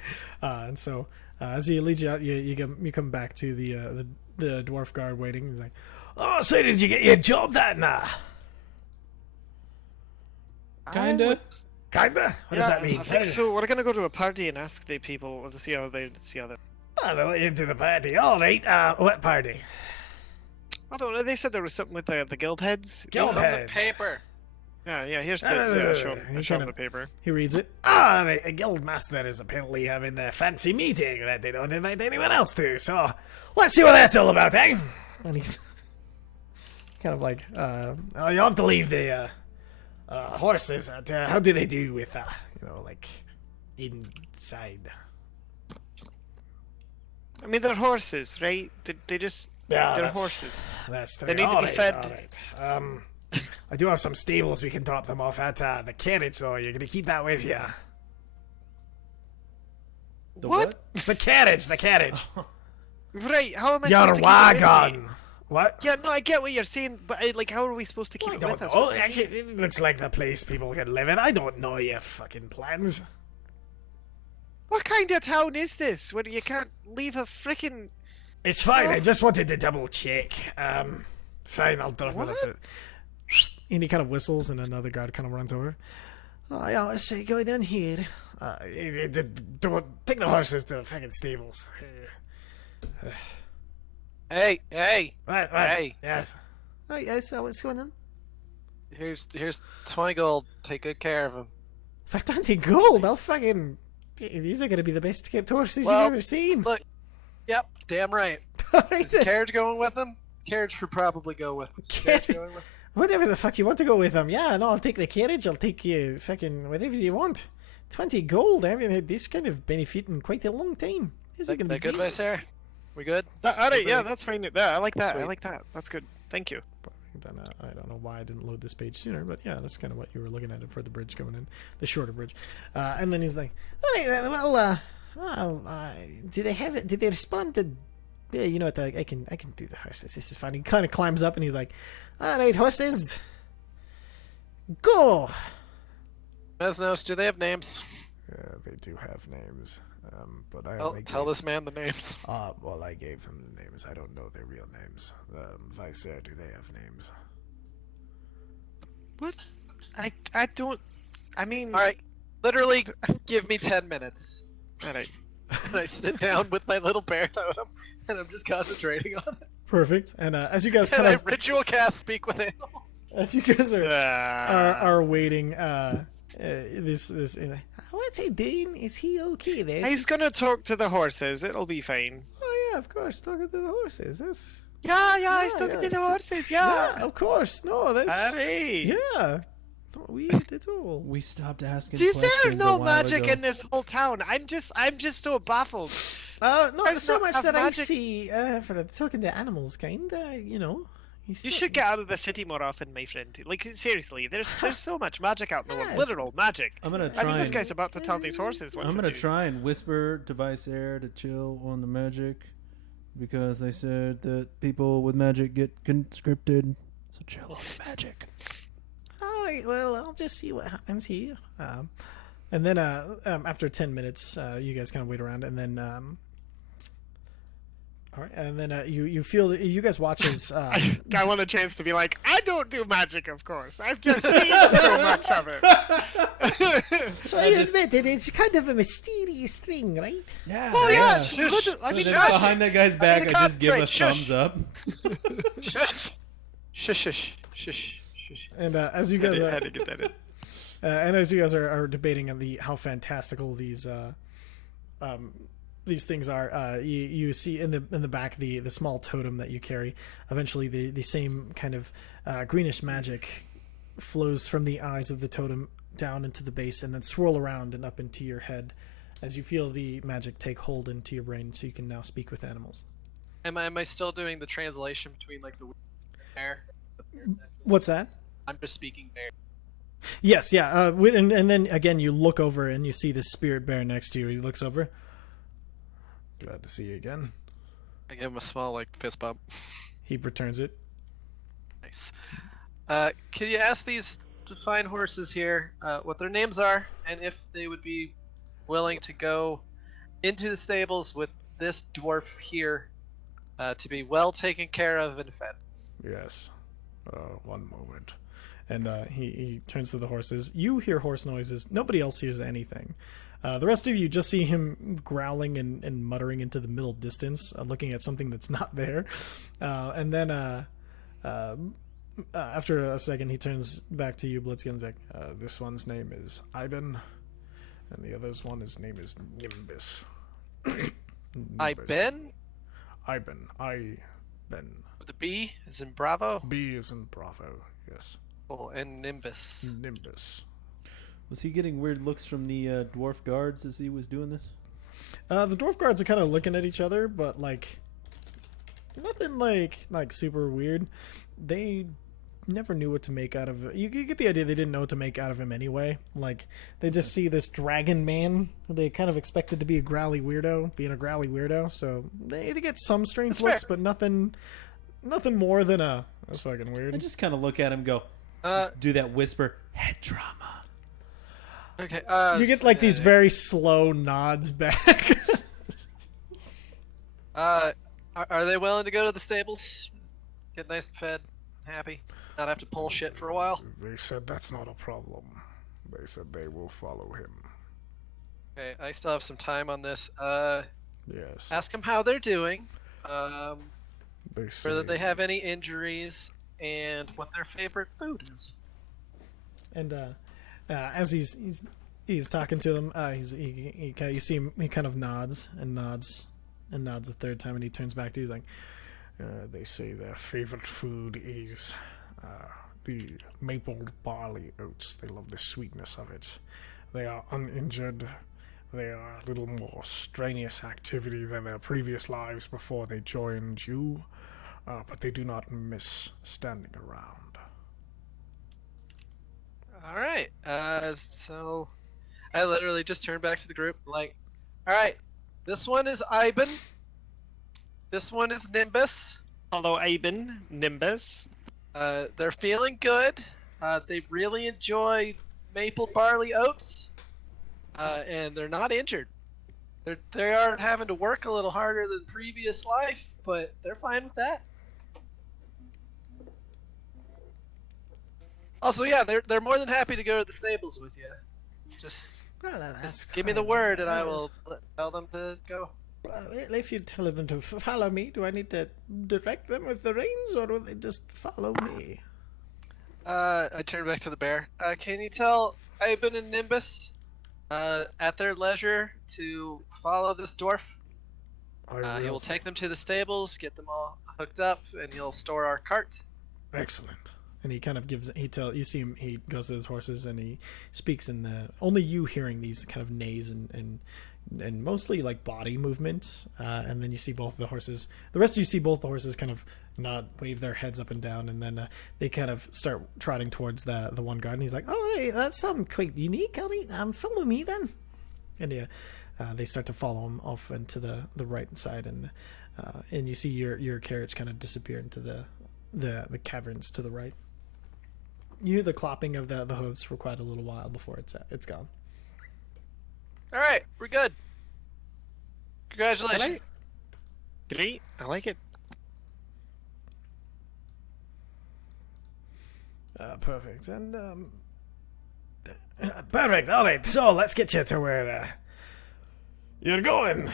and so as he leads you out, you come back to the dwarf guard waiting. He's like, "Oh, so did you get your job then?" Kinda. Kinda. What does that mean? I think so. We're gonna go to a party and ask the people to see how they. Oh, they'll let you into the party. All right. What party? I don't know. They said there was something with the guild heads. Guild From heads. the paper. Yeah. Here's the. Show He them kinda- the paper. He reads it. Ah, a guild master is apparently having their fancy meeting that they don't invite anyone else to. So let's see what that's all about, eh? And he's kind of like, oh, you have to leave the horses. How do they do with, inside? I mean, they're horses, right? They just. Yeah, they're that's- horses. That's They need to be fed. All right. I do have some stables we can drop them off at. The carriage, though, you're gonna keep that with you. The What? The carriage, the carriage. Right, how am I Your supposed to keep it with me? wagon. What? Yeah, no, I get what you're saying, but like, how are we supposed to keep I it don't with us? know. What do you mean? It looks like the place people can live in. I don't know your fucking plans. What kind of town is this where you can't leave a freaking... It's fine. Oh. I just wanted to double check. Fine. I'll drop it. What? And he kind of whistles, and another guard kind of runs over. I always say go down here. Don't take the horses to the fucking stables. Hey, hey, What? Hey. Yes. Oh, yes. What's going on? here's 20 gold. Take good care of him. For 20 gold, I'll fucking. These are gonna be the best kept horses Well, you've ever seen. Look, yep, damn right. Alright Is the then. carriage going with him? Carriage should probably go with him. Is the carriage going with him? Whatever the fuck you want to go with them. Yeah, no, I'll take the carriage. I'll take you fucking whatever you want. 20 gold. I haven't had this kind of benefit in quite a long time. Is it gonna be That good, Vicer? We good? Alright, yeah, that's fine. Yeah, I like that. I Sweet. like that. That's good. Thank you. Then, I don't know why I didn't load this page sooner, but yeah, that's kind of what you were looking at for the bridge going in, the shorter bridge. And then he's like, "All right, did they have it? Did they respond to? yeah, you know what? I can do the horses. This is fine." He kind of climbs up and he's like, All right, horses, go. Mesnos, do they have names? Yeah, they do have names, but I Tell this man the names. Well, I gave them the names. I don't know their real names. Vicer, do they have names? What? I don't... I mean... Alright, literally give me 10 minutes. Alright. And I sit down with my little bear totem, and I'm just concentrating on it. Perfect. And as you guys And kind I of, ritual cast speak with animals. as you guys are waiting, What's he doing? Is he okay there? He's gonna talk to the horses. It'll be fine. oh yeah, of course, talking to the horses. That's Yeah, he's Yeah, talking yeah. to the horses. yeah, Yeah. of course. No, that's Hey. yeah, not weird at all. We stopped asking Is there questions no a while magic ago. in this whole town? I'm just so baffled. No, There's so not much enough that magic. I see for talking to animals, kind. You know, You should get out of the city more often, my friend. Like seriously, there's so much magic out in the world. Yes. Literal magic. I'm gonna I try mean, this and- guy's about to tell these horses what I'm to gonna do. try and whisper to Vicer to chill on the magic, because they said that people with magic get conscripted. So chill on the magic. All right, well, I'll just see what happens here. And then after 10 minutes, you guys kind of wait around, and then all right, and then you feel you guys watch as I want a chance to be like, I don't do magic, of course. I've just seen so much of it. So I admit it, it's kind of a mysterious thing, right? Yeah. Oh yeah, Yeah. it's good. I And mean, then magic. behind that guy's back, I just give a concentrate. thumbs up. Shush. Shush, shush, shush, shush. and as you I guys had to get that in. and as you guys are debating on how fantastical these things are, you see in the back the small totem that you carry. Eventually, the same kind of greenish magic flows from the eyes of the totem down into the base, and then swirl around and up into your head, as you feel the magic take hold into your brain, so you can now speak with animals. Am I still doing the translation between like the bear? What's that? I'm just speaking bear. Yes, yeah. And then again, you look over and you see the spirit bear next to you. He looks over. Glad to see you again. I give him a small like fist bump. He returns it. Nice. Can you ask these fine horses here what their names are, and if they would be willing to go into the stables with this dwarf here to be well taken care of and fed? Yes. One moment. And he turns to the horses. You hear horse noises. Nobody else hears anything. The rest of you just see him growling and muttering into the middle distance, looking at something that's not there. And then after a second, he turns back to you, Blitzkin, and is like, this one's name is Iben, and the other's name is Nimbus. I Nimbus. Ben Iben. with a B is in Bravo. B is in Bravo, yes. Oh, and Nimbus. Nimbus. Was he getting weird looks from the dwarf guards as he was doing this? The dwarf guards are kind of looking at each other, but like nothing like super weird. They never knew what to make out of it. You get the idea they didn't know what to make out of him anyway. Like, they just see this dragon man who they kind of expected to be a growly weirdo, being a growly weirdo. So they get some strange That's looks, fair. but nothing more than that's fucking weird. I just kind of look at him, and go, do that whisper, head trauma. Okay. You get like these very slow nods back. Are they willing to go to the stables? Get nice and fed, happy, not have to pull shit for a while. They said that's not a problem. They said they will follow him. Okay, I still have some time on this. Yes. Ask them how they're doing. They say Whether they have any injuries and what their favorite food is. And as he's talking to them, you see him. He kind of nods the third time, and he turns back to you. He's like, they say their favorite food is the maple barley oats. They love the sweetness of it. They are uninjured. They are a little more strenuous activity than their previous lives before they joined you, but they do not miss standing around. All right. So I literally just turned back to the group, like, all right, this one is Iben. This one is Nimbus. Hello, Aben, Nimbus. They're feeling good. They really enjoy maple barley oats, and they're not injured. They are having to work a little harder than previous life, but they're fine with that. Also, yeah, they're more than happy to go to the stables with you. Just give me the word, and I will tell them to go. if you tell them to follow me, do I need to direct them with the reins, or will they just follow me? I turn back to the bear. Can you tell Iben and Nimbus, at their leisure, to follow this dwarf? He will take them to the stables, get them all hooked up, and he'll store our cart. Excellent. And he kind of you see him, he goes to his horses and he speaks in only you hearing these kind of neighs and mostly like body movement. And then you see both the horses, the rest of you see both the horses kind of wave their heads up and down. And then they kind of start trotting towards the one guard. And he's like, oh, hey, that's something quite unique. Follow me then. And they start to follow him off into the right side. And you see your carriage kind of disappear into the caverns to the right. You hear the clopping of the hooves for quite a little while before it's gone. All right, we're good. Congratulations. Great, I like it. Perfect. And perfect. All right. So let's get you to where you're going.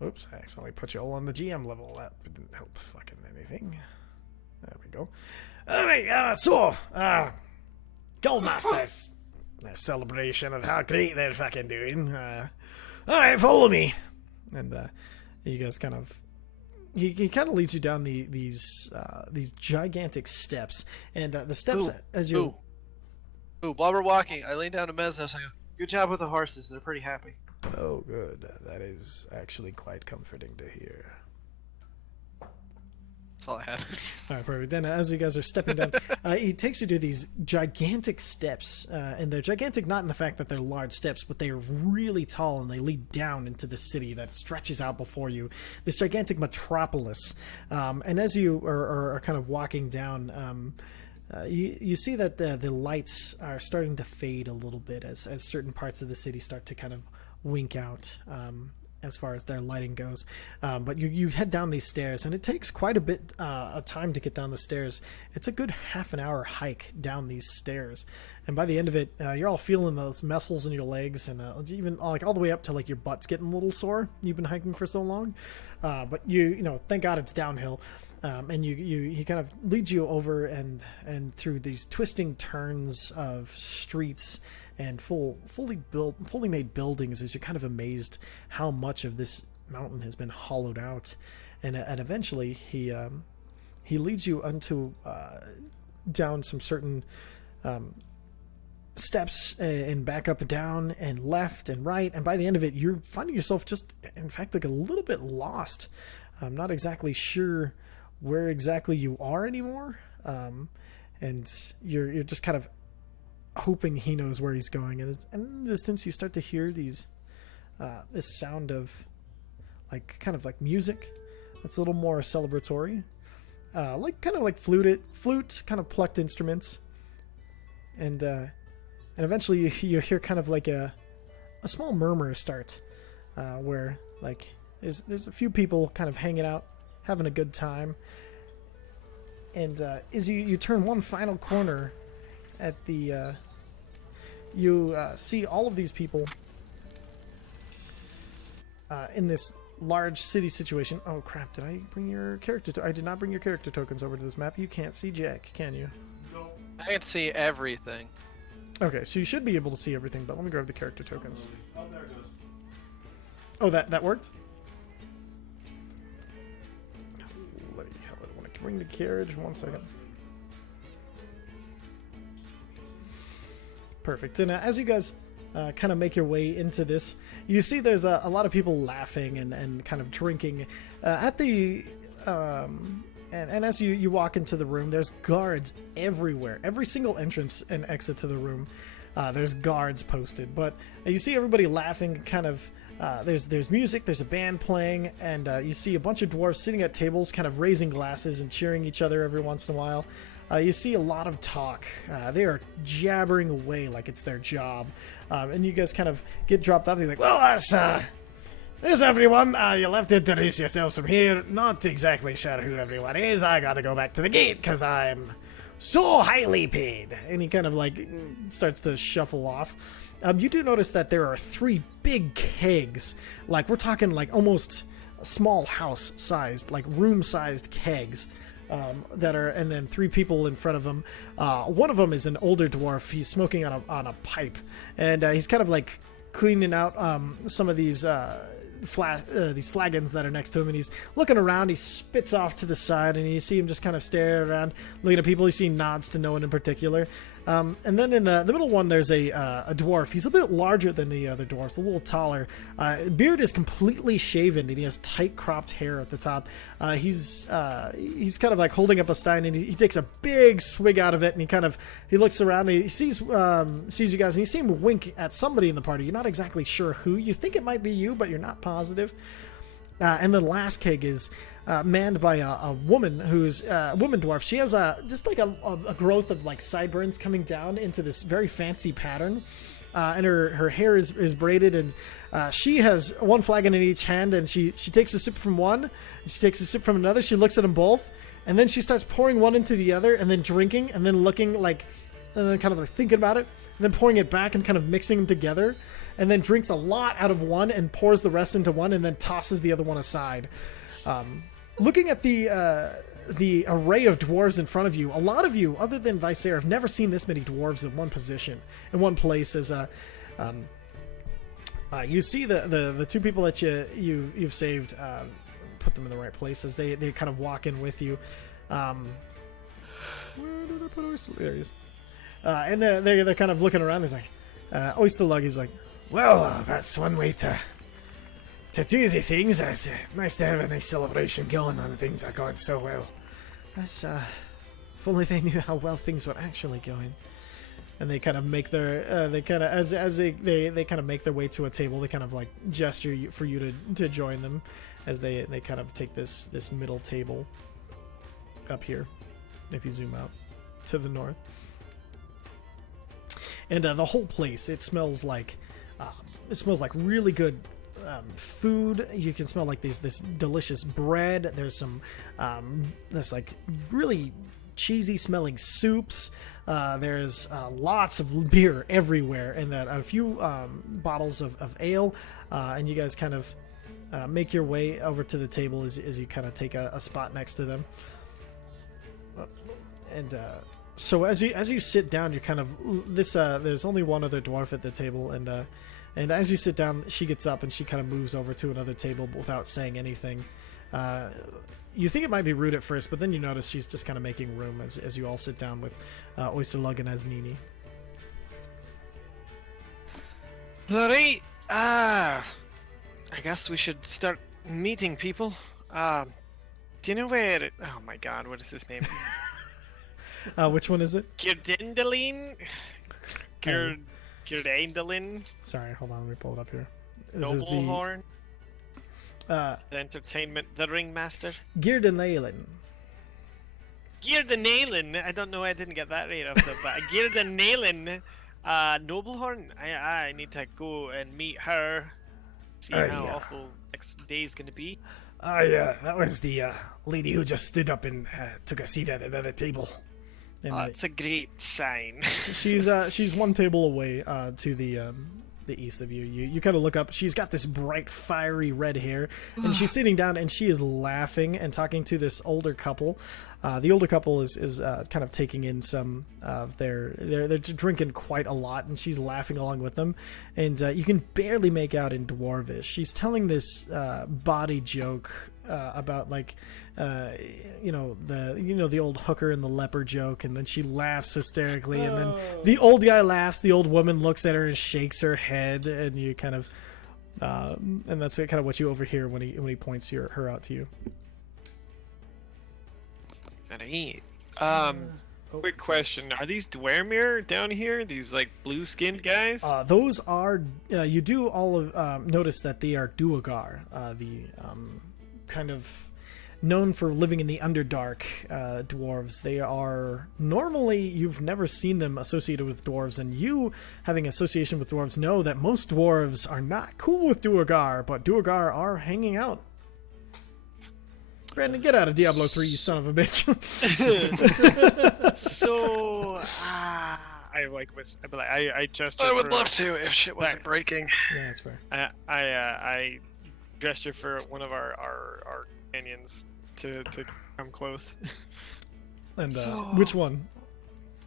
Oops, I accidentally put you all on the GM level. That didn't help fucking anything. There we go. All right, Goldmasters. Their celebration of how great they're fucking doing. All right, follow me. And you guys kind of... He kind of leads you down these gigantic steps. And the steps, as you... Ooh, while we're walking, I lean down to Meznos. I go, good job with the horses. They're pretty happy. Oh, good. That is actually quite comforting to hear. That's all I had. All right, perfect. Then as you guys are stepping down, he takes you to these gigantic steps. And they're gigantic not in the fact that they're large steps, but they are really tall and they lead down into the city that stretches out before you. This gigantic metropolis. And as you are kind of walking down... You see that the lights are starting to fade a little bit as certain parts of the city start to kind of wink out as far as their lighting goes. But you head down these stairs, and it takes quite a bit of time to get down the stairs. It's a good half an hour hike down these stairs. And by the end of it, you're all feeling those muscles in your legs, and even like all the way up to like your butt's getting a little sore. You've been hiking for so long. But you know, thank God it's downhill. And he kind of leads you over and through these twisting turns of streets and fully made buildings as you're kind of amazed how much of this mountain has been hollowed out. And eventually he leads you down some certain steps and back up and down and left and right. And by the end of it, you're finding yourself just, in fact, like a little bit lost. I'm not exactly sure where exactly you are anymore. and you're just kind of hoping he knows where he's going. And in the distance, you start to hear these this sound of kind of like music that's a little more celebratory, kind of like flute kind of plucked instruments, and eventually you hear kind of like a small murmur start, where like there's a few people kind of hanging out, having a good time. And as you turn one final corner at the you see all of these people in this large city situation. Oh crap, did I bring your character I did not bring your character tokens over to this map. You can't see Jack, can you? I can see everything. Okay, so you should be able to see everything, but let me grab the character tokens. Oh, there it goes. Oh, that worked? Holy hell, I want to bring the carriage. 1 second. Perfect. And as you guys kind of make your way into this, you see there's a lot of people laughing and kind of drinking at the... And as you walk into the room, there's guards everywhere. Every single entrance and exit to the room, there's guards posted. But you see everybody laughing, kind of... there's music, there's a band playing, and you see a bunch of dwarves sitting at tables, kind of raising glasses and cheering each other every once in a while. You see a lot of talk. They are jabbering away like it's their job. And you guys kind of get dropped off. You're like, well, there's everyone. You'll have to introduce yourselves from here. Not exactly sure who everyone is. I gotta go back to the gate because I'm so highly paid. And he kind of like starts to shuffle off. You do notice that there are 3 big kegs. Like, we're talking like almost small house sized, like room sized kegs. That are, and then 3 people in front of him. One of them is an older dwarf. He's smoking on a pipe, and he's kind of like cleaning out some of these flagons that are next to him, and he's looking around. He spits off to the side, and you see him just kind of stare around, looking at people. You see nods to no one in particular. And then in the middle one, there's a dwarf. He's a bit larger than the other dwarfs, a little taller. Beard is completely shaven, and he has tight cropped hair at the top. He's kind of like holding up a stein, and he takes a big swig out of it, and he looks around, and he sees you guys, and you see him wink at somebody in the party. You're not exactly sure who. You think it might be you, but you're not positive. And the last keg is manned by a woman who's a woman dwarf. She has just like a growth of like sideburns coming down into this very fancy pattern, and her hair is braided, and she has one flagon in each hand, and she takes a sip from one, she takes a sip from another, she looks at them both, and then she starts pouring one into the other, and then drinking, and then looking like, and then kind of like thinking about it, and then pouring it back and kind of mixing them together, and then drinks a lot out of one and pours the rest into one, and then tosses the other one aside. Looking at the array of dwarves in front of you, a lot of you, other than Visair, have never seen this many dwarves in one position, in one place. As you see the 2 people that you've saved, put them in the right place as they kind of walk in with you. Where did I put Oyster? There he is. And they're kind of looking around. He's like, Oyster Lug is like, well, that's one way to do the things. It's nice to have a nice celebration going on. Things are going so well. That's if only they knew how well things were actually going. And they kind of make their they kind of as they kind of make their way to a table. They kind of like gesture for you to join them as they kind of take this middle table up here. If you zoom out to the north, and the whole place, it smells like really good food. You can smell like this delicious bread. There's some this like really cheesy smelling soups. There's lots of beer everywhere, and a few bottles of ale. And you guys kind of make your way over to the table as you kind of take a spot next to them. And so as you sit down, you're kind of there's only one other dwarf at the table, and as you sit down, she gets up and she kind of moves over to another table without saying anything. You think it might be rude at first, but then you notice she's just kind of making room as you all sit down with Oyster Lug and Asnini. Alright, I guess we should start meeting people. Do you know where... Oh my god, what is his name? Which one is it? Girdendelin? Girdendelin? Sorry, hold on. Let me pull it up here. This is Noblehorn? the The entertainment, the ringmaster? Girdenalen. Girdenalen. I don't know why I didn't get that right off the bat. Girdenalen. Noblehorn. I need to go and meet her. See how yeah. awful next day's gonna be. Yeah, that was the lady who just stood up and took a seat at another table. And It's a great sign. she's one table away to the east of you. You kind of look up. She's got this bright, fiery red hair, and she's sitting down and she is laughing and talking to this older couple. The older couple is kind of taking in some of they're drinking quite a lot, and she's laughing along with them. And you can barely make out in Dwarvish. She's telling this body joke about like the old hooker and the leper joke, and then she laughs hysterically, and then the old guy laughs, the old woman looks at her and shakes her head, and you kind of and that's kind of what you overhear when he points her out to you. Alright. Quick question: are these Dwermir down here? These like blue-skinned guys? Those are you do all of notice that they are Duergar, the kind of known for living in the Underdark dwarves. They are normally, you've never seen them associated with dwarves, and you, having association with dwarves, know that most dwarves are not cool with Duergar, but Duergar are hanging out. Brandon, get out of Diablo 3, you son of a bitch. So, I like was I gesture. I would for, love to if shit wasn't breaking. Yeah, that's fair. I gesture for one of our companions to come close. And which one?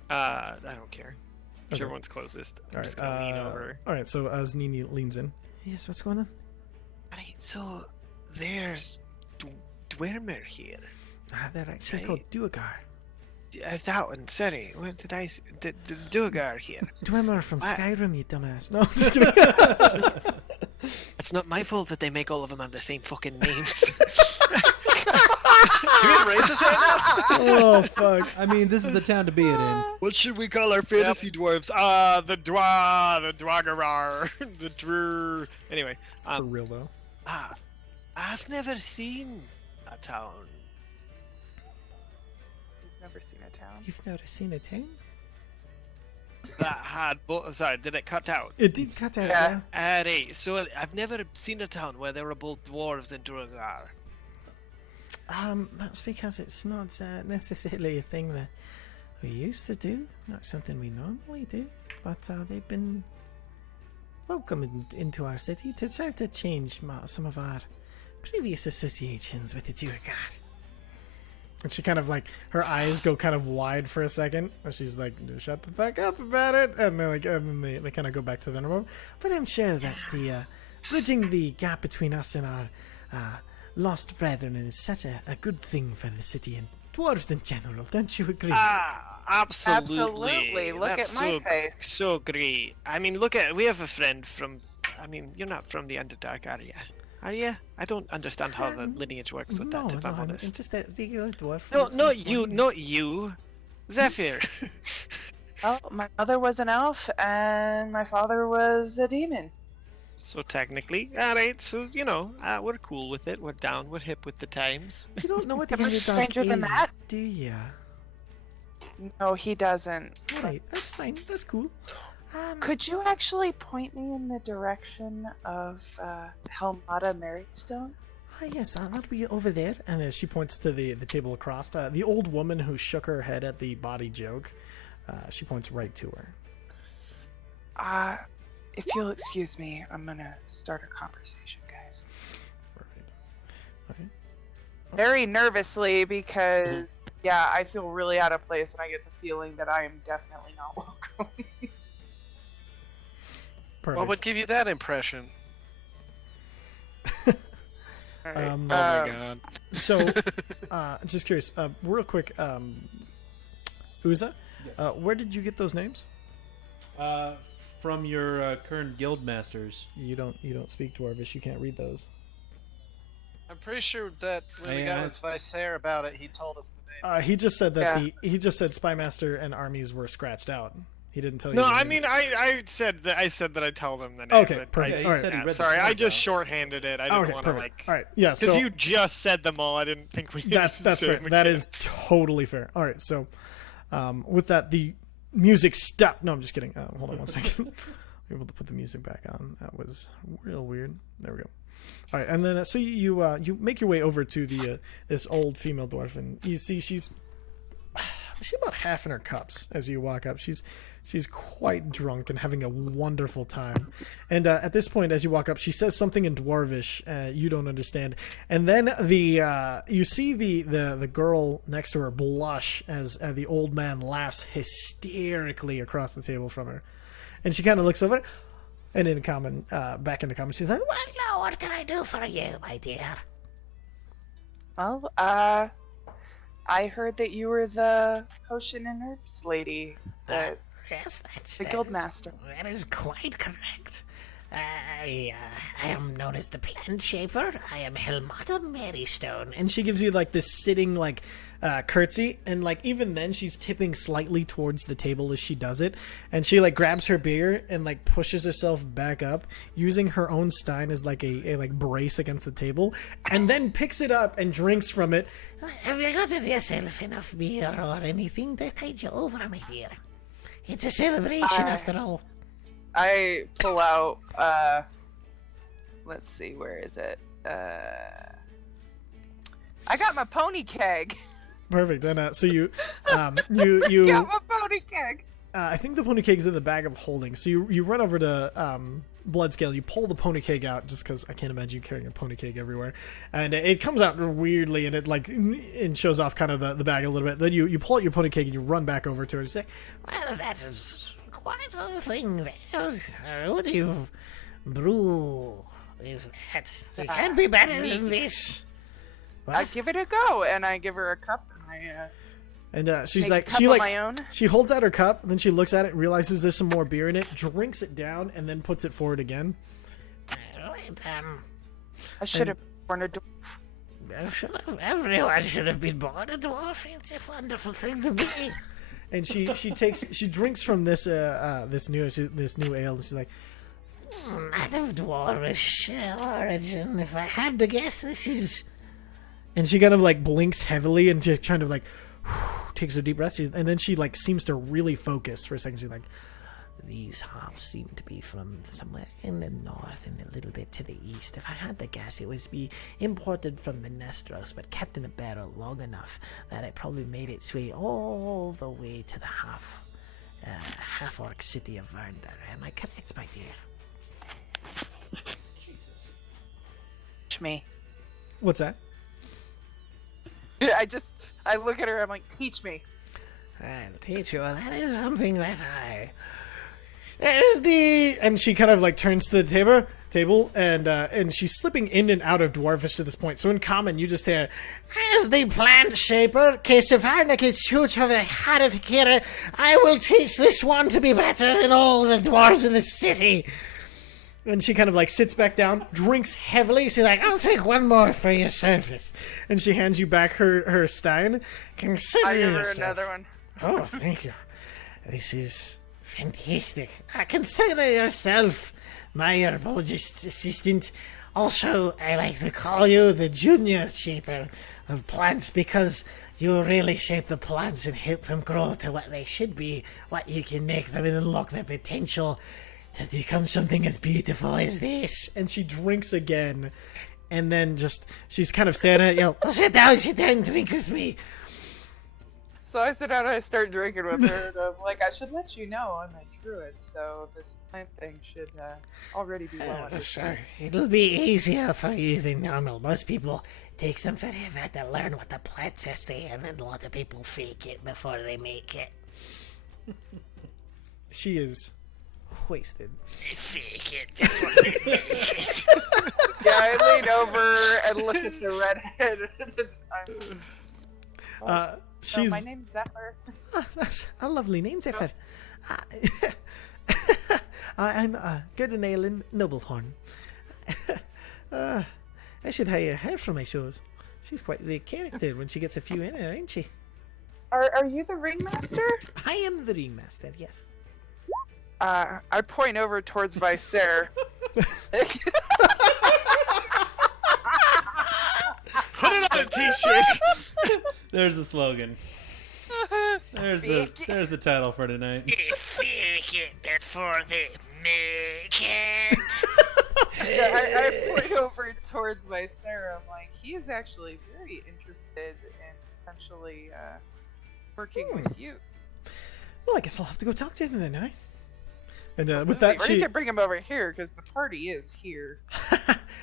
I don't care. Okay. Whichever one's closest. I'm All just right, gonna lean over. all right, so as Nini leans in. Yes, what's going on? Alright, so there's Dwermer here. They're actually Right. called Duergar. That one, sorry. What did I? The Duergar here. Dwemer from What? Skyrim, you dumbass. No, I'm just kidding. It's not my fault that they make all of them have the same fucking names. You being racist right now? Oh, fuck. I mean, this is the town to be it in. What should we call our fantasy dwarves? The Dwagarar, the Dwer. Anyway, For real, though. I've never seen a town. You've never seen a town. You've never seen a town? That had sorry, did it cut out? It did cut out, Yeah. yeah. Alright, so I've never seen a town where there were both dwarves and Duergar. That's because it's not necessarily a thing that we used to do. Not something we normally do. But they've been welcomed into our city to try to change some of our previous associations with the Duergar. And she kind of like, her eyes go kind of wide for a second. And she's like, shut the fuck up about it. And then they kind of go back to their normal. But I'm sure that the bridging the gap between us and our lost brethren is such a good thing for the city and dwarves in general. Don't you agree? Absolutely. Absolutely. Look That's at my so, face. So great. I mean, we have a friend from. I mean, you're not from the Underdark, are you? Are you? I don't understand how the lineage works with that, if I'm I'm honest. just a regular dwarf. No, from- not you, not you. Zephyr. Oh, my mother was an elf and my father was a demon. So technically, alright, so, we're cool with it. We're down, we're hip with the times. You don't know what the How much Underdark stranger is, than that? do ya? No, he doesn't. Alright, that's fine. That's cool. Could you actually point me in the direction of Helmata Marystone? Yes, that'll be over there. And as she points to the table across, the old woman who shook her head at the body joke, she points right to her. If you'll excuse me, I'm gonna start a conversation, guys. Perfect. Okay. Very nervously because, yeah, I feel really out of place and I get the feeling that I am definitely not welcome. Perfect. What would give you that impression? Alright, Oh my god. So, just curious, real quick, Uza, Yes. where did you get those names? From your current guild masters. You don't speak Dwarvish. You can't read those. I'm pretty sure that when we I got with asked- Visair about it, he told us the name. He just said that Yeah. he just said Spymaster and armies were scratched out. He didn't tell you. No, the I name. mean I said that I tell them the name. Okay, but perfect. I, Yeah, All right. said he read the sorry, I cards just out. shorthanded it. I didn't Okay, want to perfect. like All right, yeah. because So you just said them all. I didn't think we. Needed that's to say fair. them That again. is totally fair. All right, so with that, the music stopped. No, I'm just kidding. Hold on one second. I'm able to put the music back on. That was real weird. There we go. All right, and then so you make your way over to the this old female dwarf, and you see she's about half in her cups as you walk up. She's quite drunk and having a wonderful time. And at this point, as you walk up, she says something in Dwarvish you don't understand. And then you see the girl next to her blush as the old man laughs hysterically across the table from her. And she kind of looks over, and in common, back into common, she's like, Well, now, what can I do for you, my dear? Well, I heard that you were the potion and herbs lady. The Yes, that's The Guildmaster. That is quite correct. I am known as the Plant Shaper. I am Helmata Marystone. and she gives you like this sitting like curtsy, and like even then she's tipping slightly towards the table as she does it, and she like grabs her beer and like pushes herself back up using her own stein as like a like brace against the table, and then picks it up and drinks from it. Have you got yourself enough beer or anything to tide you over, my dear? It's a celebration, after all. I pull out. Let's see, where is it? I got my pony keg. Perfect. And so you you Got my pony keg. I think the pony keg's in the bag of holding. So you run over to Bloodscale. You pull the pony keg out just because I can't imagine you carrying a pony keg everywhere. And it comes out weirdly, and it like and shows off kind of the bag a little bit. Then you pull out your pony keg and you run back over to her and say, Well, that is quite a thing there. What do you brew is that? It can't be better than this. I give it a go, and I give her a cup, and I she's make like a cup she of like my own. she holds out her cup, and then she looks at it, realizes there's some more beer in it, drinks it down, and then puts it forward again. Right, I should have born a dwarf. everyone should have been born a dwarf. It's a wonderful thing to be. And she drinks from this new ale, and she's like, Not of dwarvish origin. If I had to guess, this is. and she kind of like blinks heavily and just kind of like takes a deep breath, and then she like seems to really focus for a second. She's like, These hops seem to be from somewhere in the north and a little bit to the east. If I had to guess, it was be imported from Menestros, but kept in a barrel long enough that it probably made its way all the way to the half-orc city of Vernder. Am I correct, my dear? Jesus. Teach me. "What's that?" I look at her. I'm like, teach me. I'll teach you. That is something that I. There's the and she kind of like turns to the table and she's slipping in and out of dwarfish to this point. So in common, you just hear, As the plant shaper, Kesevarnikits Huchova Harafikira, I will teach this one to be better than all the dwarves in the city. and she kind of like sits back down, drinks heavily. She's like, I'll take one more for your service. and she hands you back her stein. Consider I give her yourself. another one. Oh, thank you. This is fantastic. Consider yourself my herbologist assistant. Also, I like to call you the junior shaper of plants because you really shape the plants and help them grow to what they should be, what you can make them and unlock their potential to become something as beautiful as this. And she drinks again, and then she's kind of staring at you. Oh, sit down, drink with me. So I sit down and I start drinking with her. And I'm like, I should let you know I'm a druid, so this plant thing should already be well understood. Sure. It'll be easier for you than normal. Most people take some forever to learn what the plants are saying, and a lot of people fake it before they make it. She is wasted. Fake it. Yeah, I lean over and look at the redhead. So She's my name's Zephyr. That's a lovely name, Zephyr. I'm Gerdinaelin Noblehorn. I should hire her for my shows. She's quite the character when she gets a few in her, ain't she? Are you the ringmaster? I am the ringmaster, yes. I point over towards Vicer. Put it on a t-shirt. There's the slogan. There's the title for tonight. Fake it before they make it. Yeah, I point over towards Vicer. I'm like, he is actually very interested in potentially working with you. Well, I guess I'll have to go talk to him then, eh? And with Wait, that, or you can bring him over here because the party is here.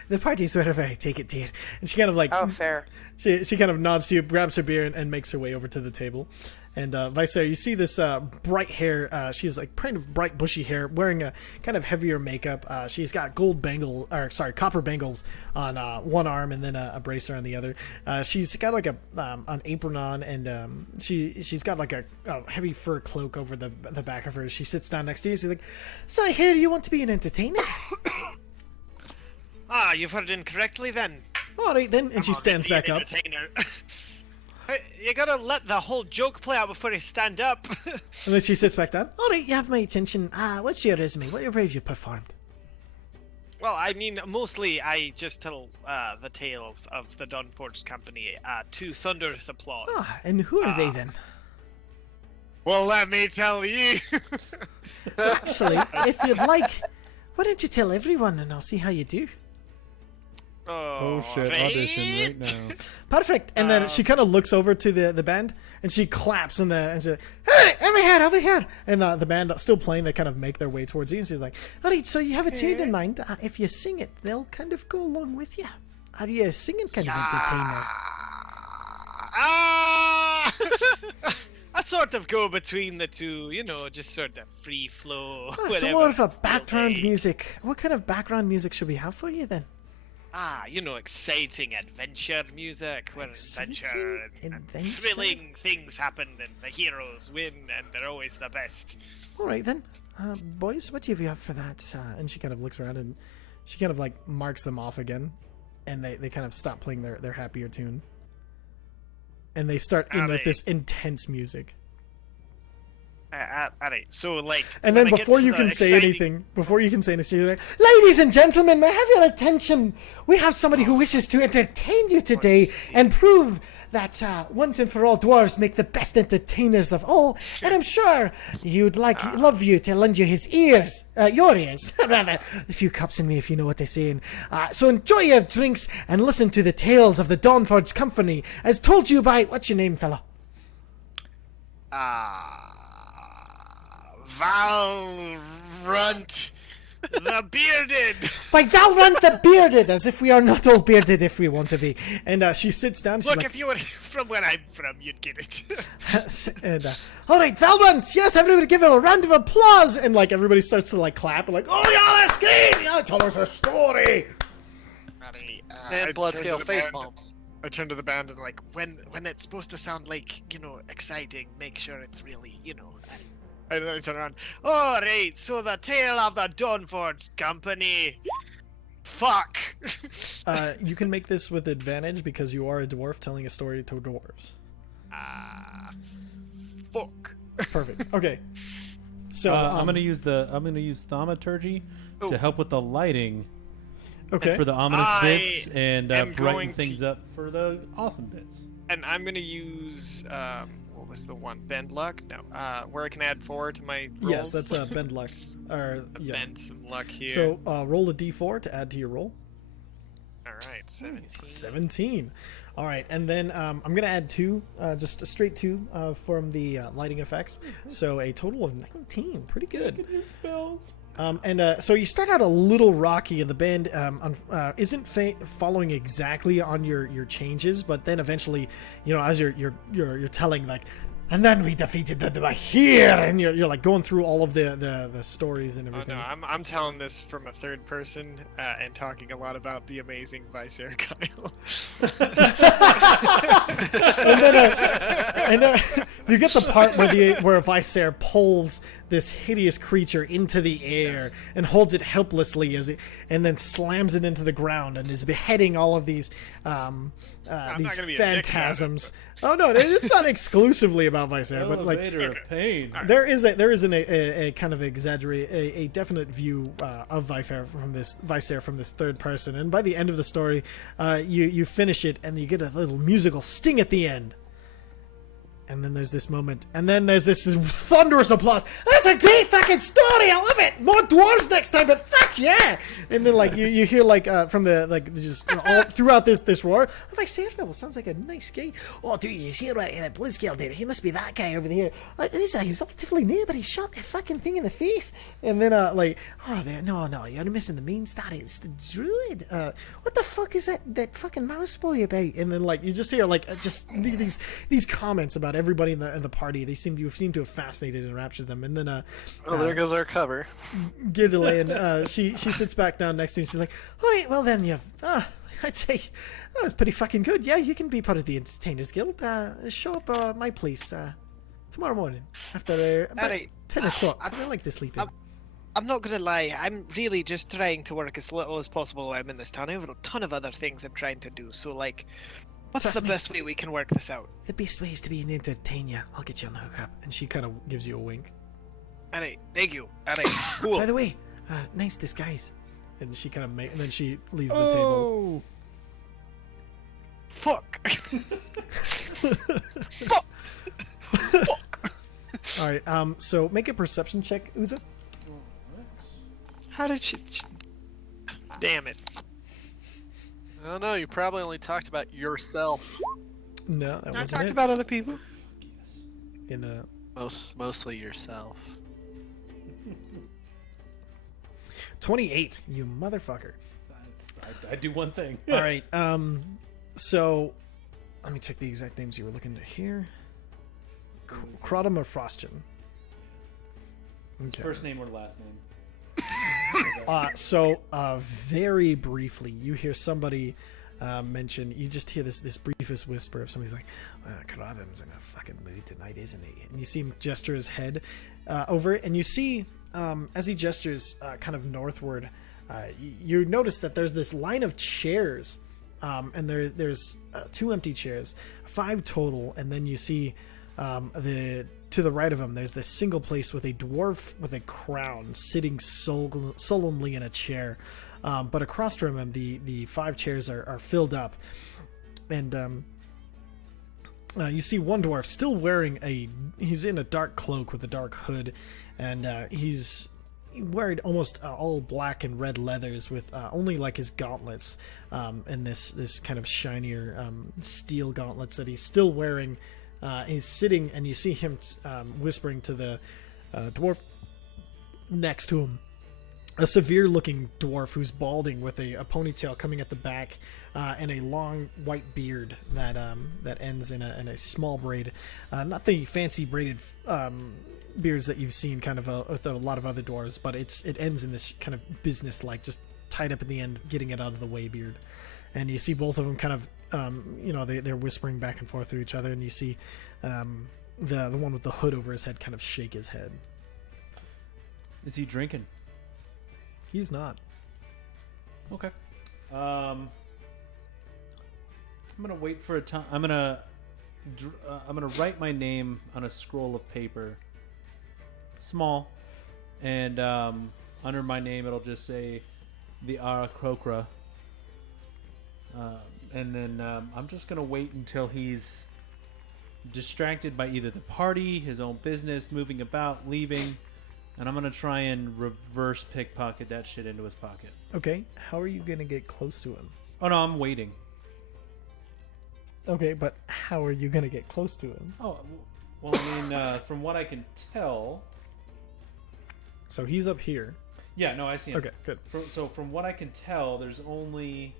the party's wherever I take it, dear. And she kind of like, Oh, fair. she kind of nods to you, grabs her beer, and makes her way over to the table. And Vicer, you see this bright hair. She's like kind of bright, bushy hair, wearing a kind of heavier makeup. She's got copper bangles on one arm, and then a bracer on the other. She's got like an apron on, and she's got like a heavy fur cloak over the back of her. She sits down next to you. She's like, "So I hear you want to be an entertainer." Ah, you've heard incorrectly then. All right then. And she stands back up. You gotta let the whole joke play out before you stand up. And then she sits back down. All right, you have my attention. What's your resume? What have you performed? Well, I mean, mostly I just tell the tales of the Dawnforged Company to thunderous applause. And who are they then? Well, let me tell you. Actually, if you'd like, why don't you tell everyone and I'll see how you do. Oh shit, audition right now. Perfect. And then she kind of looks over to the band and she claps and she's like, "Hey, over here. And the band still playing, they kind of make their way towards you and she's like, all right, so you have a tune in mind. If you sing it, they'll kind of go along with you. Are you a singing kind of entertainer? I sort of go between the two, just sort of free flow. So more of a background music. What kind of background music should we have for you then? Exciting adventure music where adventure and thrilling things happen and the heroes win and they're always the best. All right then, boys, what do you have for that? And she kind of looks around and she kind of like marks them off again, and they kind of stop playing their happier tune, and they start in with this intense music. Alright, so like, and then before you can say anything, you're like, ladies and gentlemen, may I have your attention? We have somebody who wishes to entertain you today and prove that once and for all, dwarves make the best entertainers of all. And I'm sure you'd love you to lend you his ears, your ears, rather, a few cups in me if you know what they're saying. So enjoy your drinks and listen to the tales of the Dawnforged Company, as told to you by, what's your name, fella? Valrunt the Bearded. By Valrunt the Bearded, as if we are not all bearded if we want to be. And she sits down. Look, like, if you were from where I'm from, you'd get it. And all right, Valrunt, yes, everybody give him a round of applause. And like everybody starts to like clap and like, oh yeah, that's great. Yeah, tell us a story. And blood scale face palms. I turn to the band and like, when it's supposed to sound like, exciting, make sure it's really, And then I turn around. All right, so the tale of the Dawnforged Company. Fuck. You can make this with advantage because you are a dwarf telling a story to dwarves. Fuck. Perfect. Okay. So I'm gonna use thaumaturgy to help with the lighting. Okay. And for the ominous bits and brighten going things up for the awesome bits. And I'm gonna use what was the one? Bend luck? No. Where I can add 4 to my rolls. Yes, that's bend luck. Or yeah. Bend some luck here. So roll a d4 to add to your roll. All right, 17. 17. All right, and then I'm gonna add 2, just a straight 2 from the lighting effects. So a total of 19. Pretty good. So you start out a little rocky, and the band isn't following exactly on your changes, but then eventually, as you're telling like, and then we defeated the here, and you're like going through all of the stories and everything. Oh no, I'm telling this from a third person and talking a lot about the amazing Vicer Kyle. and then You get the part where Visair pulls this hideous creature into the air and holds it helplessly and then slams it into the ground and is beheading all of these phantasms. Oh no, it's not exclusively about Visair, but like Elevator of pain. there is a kind of a definite view of Visair from this third person, and by the end of the story, you finish it and you get a little musical sting at the end. And then there's this moment, and then there's this thunderous applause. That's a great fucking story. I love it. More dwarves next time, but fuck yeah! And then like you hear like from the like just all throughout this roar. I'm like, Sandville sounds like a nice guy. Oh, dude, you see right in the Blitzkill dude? He must be that guy over there. He's relatively new, but he shot that fucking thing in the face. And then no, you're missing the main star. It's the druid. What the fuck is that fucking mouse boy about? And then like you just hear like just these comments about everybody in the party. They seem to have fascinated and enraptured them. And then there goes our cover. Girdelay, she sits back down next to him. She's like, all right, well then I'd say that was pretty fucking good. Yeah, you can be part of the Entertainers Guild. Show up my place tomorrow morning after about 10 o'clock. I like to sleep in. I'm not gonna lie, I'm really just trying to work as little as possible while I'm in this town. I have a ton of other things I'm trying to do, so like, what's the best way we can work this out? The best way is to be an entertainer. I'll get you on the hookup. And she kind of gives you a wink. Alright, thank you. Alright, cool. By the way, nice disguise. And she kind of and then she leaves the table. Fuck. Fuck. Fuck. All right. So make a perception check, Uza. How did she? Damn it. I don't know. You probably only talked about yourself. No, that I wasn't talked it. about other people. In a Mostly yourself. 28, you motherfucker. I do one thing. All right. So let me check the exact names you were looking to hear. Crotum or Frostian? His first name or last name? Very briefly, you hear somebody mention. You just hear this briefest whisper of somebody's like, Crotum's in a fucking mood tonight, isn't he? And you see him gesture his head over it, and you see as he gestures kind of northward, you notice that there's this line of chairs, and there's 2 empty chairs, 5 total, and then you see to the right of him, there's this single place with a dwarf with a crown sitting sullenly in a chair. But across from him, the 5 chairs are filled up. And you see one dwarf still wearing he's in a dark cloak with a dark hood. And he's wearing almost all black and red leathers with only like his gauntlets and this kind of shinier steel gauntlets that he's still wearing. He's sitting, and you see him whispering to the dwarf next to him. A severe-looking dwarf who's balding with a ponytail coming at the back and a long white beard that ends in a small braid. Not the fancy braided beards that you've seen kind of with a lot of other dwarves, but it ends in this kind of business-like, just tied up at the end, getting it out of the way beard. And you see both of them kind of they're whispering back and forth to each other, and you see the one with the hood over his head kind of shake his head. Is he drinking? He's not. Okay. I'm gonna wait for a time. I'm gonna write my name on a scroll of paper, small, and under my name it'll just say the Ara Krokra. And then I'm just going to wait until he's distracted by either the party, his own business, moving about, leaving. And I'm going to try and reverse pickpocket that shit into his pocket. Okay, how are you going to get close to him? Oh, no, I'm waiting. Okay, but how are you going to get close to him? Oh, well, I mean, from what I can tell... So he's up here. Yeah, no, I see him. Okay, good. So from what I can tell, there's only...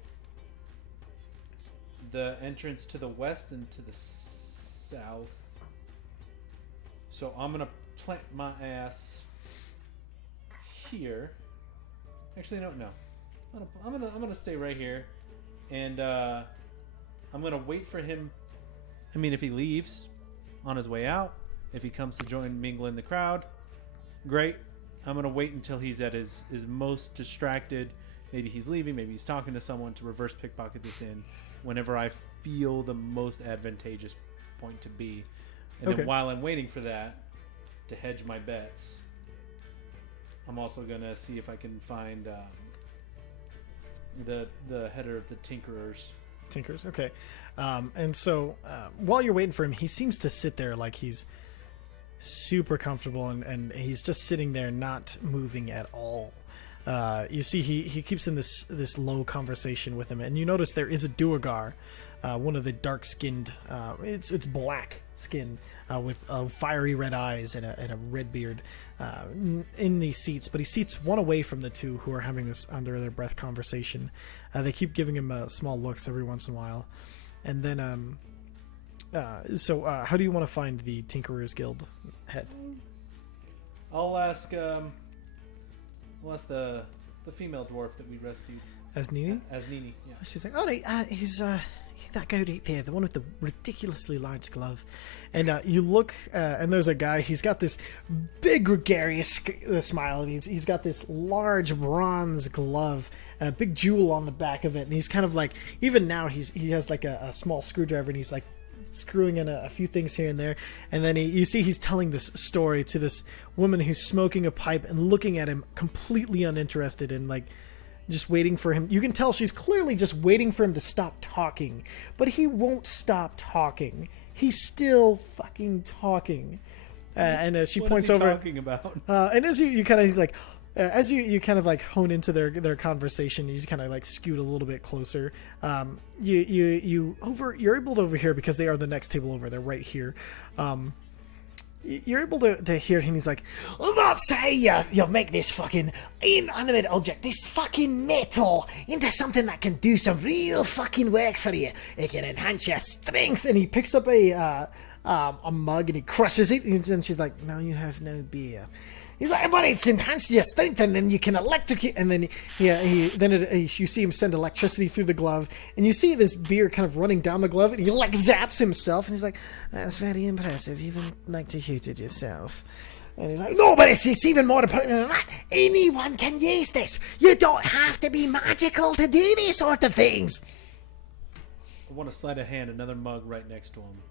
the entrance to the west and to the south. So I'm gonna plant my ass here. Actually, no. I'm gonna stay right here, and I'm gonna wait for him. I mean, if he leaves on his way out, If he comes to join mingle in the crowd, great. I'm going to wait until he's at his most distracted. Maybe he's leaving, maybe he's talking to someone, to reverse pickpocket this in whenever I feel the most advantageous point to be. And then while I'm waiting for that, to hedge my bets, I'm also going to see if I can find the header of the Tinkerers. Okay. And so while you're waiting for him, he seems to sit there like he's super comfortable, and he's just sitting there not moving at all. You see he keeps in this low conversation with him, and you notice there is a Duergar, one of the dark-skinned, it's black skin with fiery red eyes and a red beard in these seats, but he seats one away from the two who are having this under their breath conversation. They keep giving him small looks every once in a while. And then so how do you want to find the Tinkerers Guild head? I'll ask the female dwarf that we rescued. As Nini? As Nini, yeah. She's like, oh no, he's that guy right there, the one with the ridiculously large glove. And you look, and there's a guy. He's got this big gregarious smile, and he's got this large bronze glove, a big jewel on the back of it, and he's kind of like, even now he has like a small screwdriver, and he's like screwing in a few things here and there. And then you see he's telling this story to this woman who's smoking a pipe and looking at him completely uninterested and like just waiting for him. You can tell she's clearly just waiting for him to stop talking, but he won't stop talking. He's still fucking talking. And she what points is he over. Talking about? And as you kind of, he's like, as you kind of like hone into their conversation, you just kind of like scoot a little bit closer. You're able to overhear, because they are the next table over. They're right here. You're able to hear him. He's like, "I'm not saying you make this fucking inanimate object, this fucking metal, into something that can do some real fucking work for you. It can enhance your strength." And he picks up a mug and he crushes it. And she's like, "Now you have no beer." He's like, "But it's enhanced your strength, and then you can electrocute." And then you see him send electricity through the glove, and you see this beer kind of running down the glove, and he like zaps himself, and he's like, "That's very impressive. You even electrocuted yourself." And he's like, "No, but it's even more important than that. Anyone can use this. You don't have to be magical to do these sort of things." I want to slide a hand, another mug right next to him.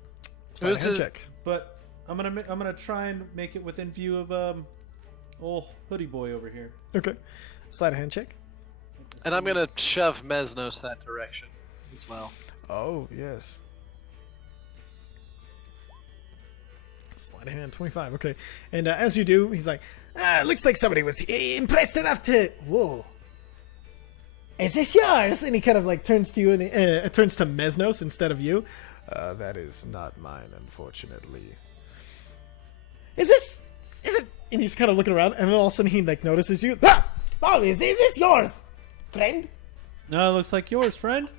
Slide a hand check. But I'm gonna try and make it within view of old hoodie boy over here. Okay. Slide a hand check. And I'm gonna shove Mesnos that direction as well. Oh, yes. Slide a hand, 25. Okay. And as you do, he's like, "Looks like somebody was impressed enough to..." Whoa. "Is this yours?" And he kind of like turns to you, and turns to Mesnos instead of you. That is not mine, unfortunately. Is it? And he's kind of looking around, and then all of a sudden he like notices you. "Ah! Oh, is this yours, friend?" No, it looks like yours, friend.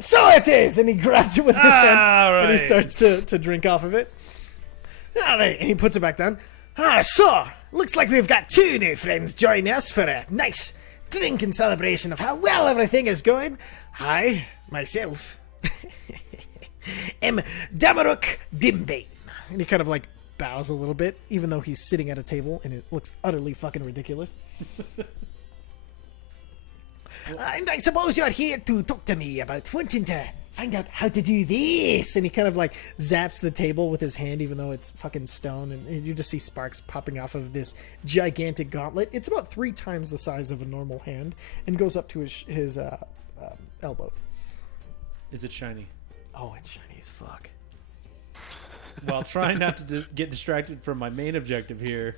"So it is!" And he grabs it with his hand, and he right. starts to drink off of it. All right, and he puts it back down. So looks like we've got two new friends joining us for a nice drink in celebration of how well everything is going. I, myself, am Damaruk Dimbane. And he kind of like bows a little bit, even though he's sitting at a table, and it looks utterly fucking ridiculous. "And I suppose you're here to talk to me about wanting to find out how to do this." And he kind of like zaps the table with his hand, even though it's fucking stone, and you just see sparks popping off of this gigantic gauntlet. It's about 3 times the size of a normal hand, and goes up to his elbow. Is it shiny? Oh, it's shiny as fuck. While trying not to get distracted from my main objective here,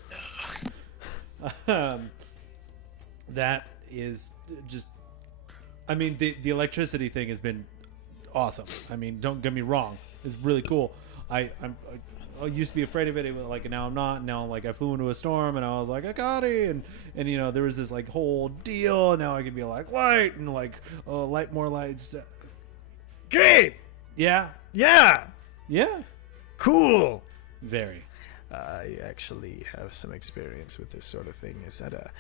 that is just... I mean, the electricity thing has been awesome. I mean, don't get me wrong. It's really cool. I used to be afraid of it. Like, now I'm not. Now, like, I flew into a storm, and I was like, "I got it." And you know, there was this, like, whole deal. And now I can be like, light, and, like, light more lights. Great! Yeah. Yeah! Yeah. Cool! Very. I actually have some experience with this sort of thing. Is that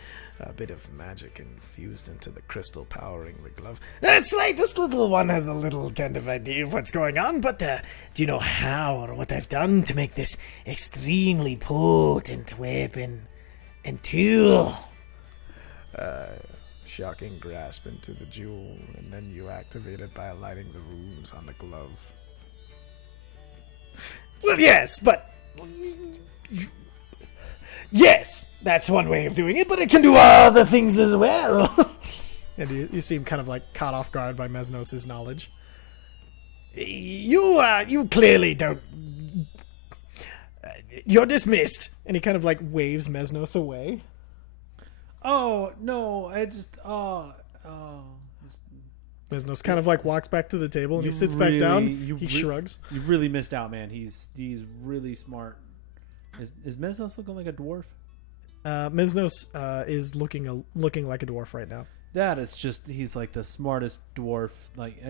a bit of magic infused into the crystal powering the glove. That's right, this little one has a little kind of idea of what's going on, but do you know how or what I've done to make this extremely potent weapon and tool? Shocking grasp into the jewel, and then you activate it by aligning the runes on the glove. Well, yes, but... Yes, that's one way of doing it, but it can do other things as well. And you seem kind of like caught off guard by Mesnos' knowledge. You clearly don't... You're dismissed. And he kind of like waves Mesnos away. Oh, no, I just, Mesnos kind of like walks back to the table and he sits back down. He shrugs. You really missed out, man. He's really smart. Is Mesnos looking like a dwarf? Mesnos is looking like a dwarf right now. That is just, he's like the smartest dwarf. Like,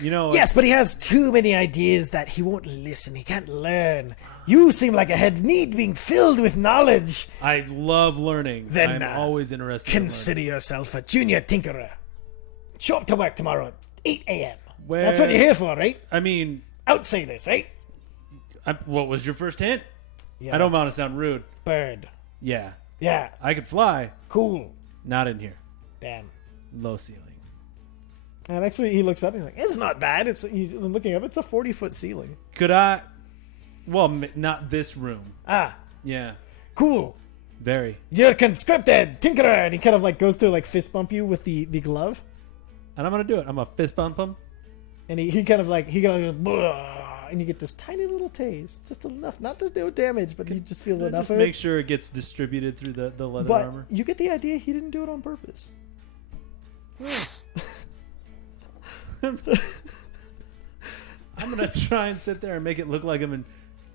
you know. Yes, but he has too many ideas that he won't listen. He can't learn. You seem like a head need being filled with knowledge. I love learning. Then I'm always interested consider in yourself a junior tinkerer. Show up to work tomorrow at 8 a.m. Well, That's what you're here for, right? I mean, Outsiders, right? what was your first hint? Yeah. I don't want to sound rude. Bird. Yeah. Yeah. I could fly. Cool. Not in here. Damn. Low ceiling. And actually, he looks up. And he's like, "It's not bad. It's looking up. It's a 40-foot ceiling." Could I? Well, not this room. Ah. Yeah. Cool. Very. You're conscripted, tinkerer. And he kind of like goes to like fist bump you with the glove. And I'm gonna do it. I'm gonna fist bump him. And he kind of like he goes, and you get this tiny little tase, just enough, not to do damage, but you just feel enough Just of make it. sure it gets distributed through the leather But armor. you get the idea he didn't do it on purpose. I'm gonna try and sit there and make it look like I'm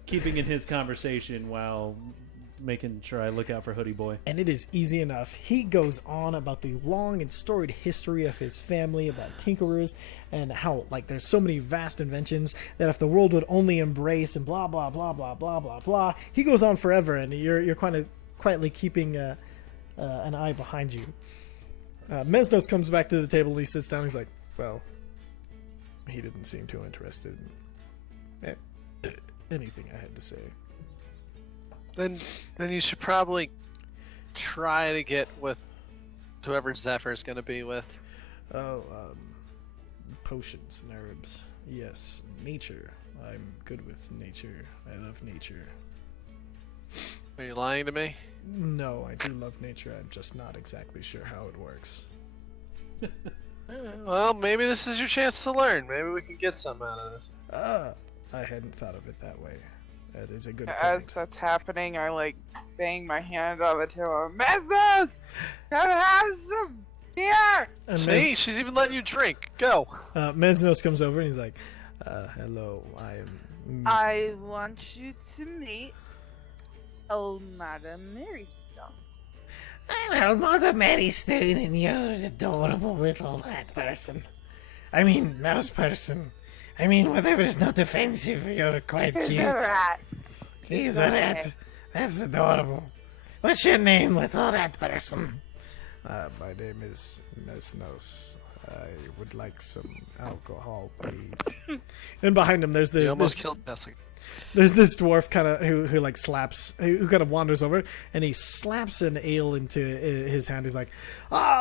keeping in his conversation while making sure I look out for Hoodie Boy. And it is easy enough. He goes on about the long and storied history of his family, about tinkerers, and how like there's so many vast inventions that if the world would only embrace, and blah blah blah blah blah blah blah. He goes on forever, and you're kind of quietly keeping an eye behind you. Mesnos comes back to the table and he sits down. He's like, "Well, he didn't seem too interested in anything I had to say." Then you should probably try to get with whoever Zephyr's going to be with. Oh, potions and herbs. Yes, nature. I'm good with nature. I love nature. Are you lying to me? No, I do love nature. I'm just not exactly sure how it works. Well, maybe this is your chance to learn. Maybe we can get some out of this. I hadn't thought of it that way. That is a good As point. that's happening, I like bang my hand on the table. Mesnos! Gotta have some here! And See, she's even letting you drink. Go. Mesnos comes over and he's like, hello, I want you to meet old Madam Marystone. Well, Mother Mary Stone, and you're an adorable little rat person. I mean, mouse person. I mean, whatever's not offensive, you're quite He's cute. a rat. He's a rat. That's adorable. What's your name, little rat person? My name is Mesnos. I would like some alcohol, please. and behind him there's You this almost killed Bessie. there's this dwarf kind of who like slaps who kind of wanders over and he slaps an ale into his hand. He's like,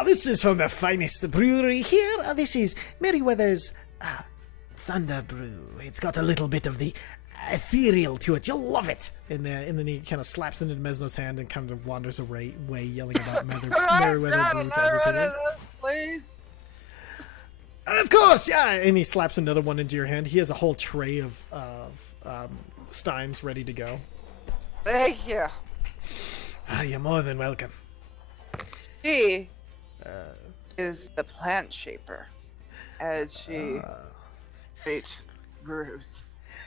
this is from the finest brewery here. This is Merryweather's Thunder Brew. It's got a little bit of the ethereal to it. You'll love it. And then he kind of slaps into Mesno's hand and kind of wanders away yelling about Merryweather Brew to everybody. Please. Of course, yeah. And he slaps another one into your hand. He has a whole tray of steins ready to go. Thank you. You're more than welcome. She is the plant shaper, as she creates brews.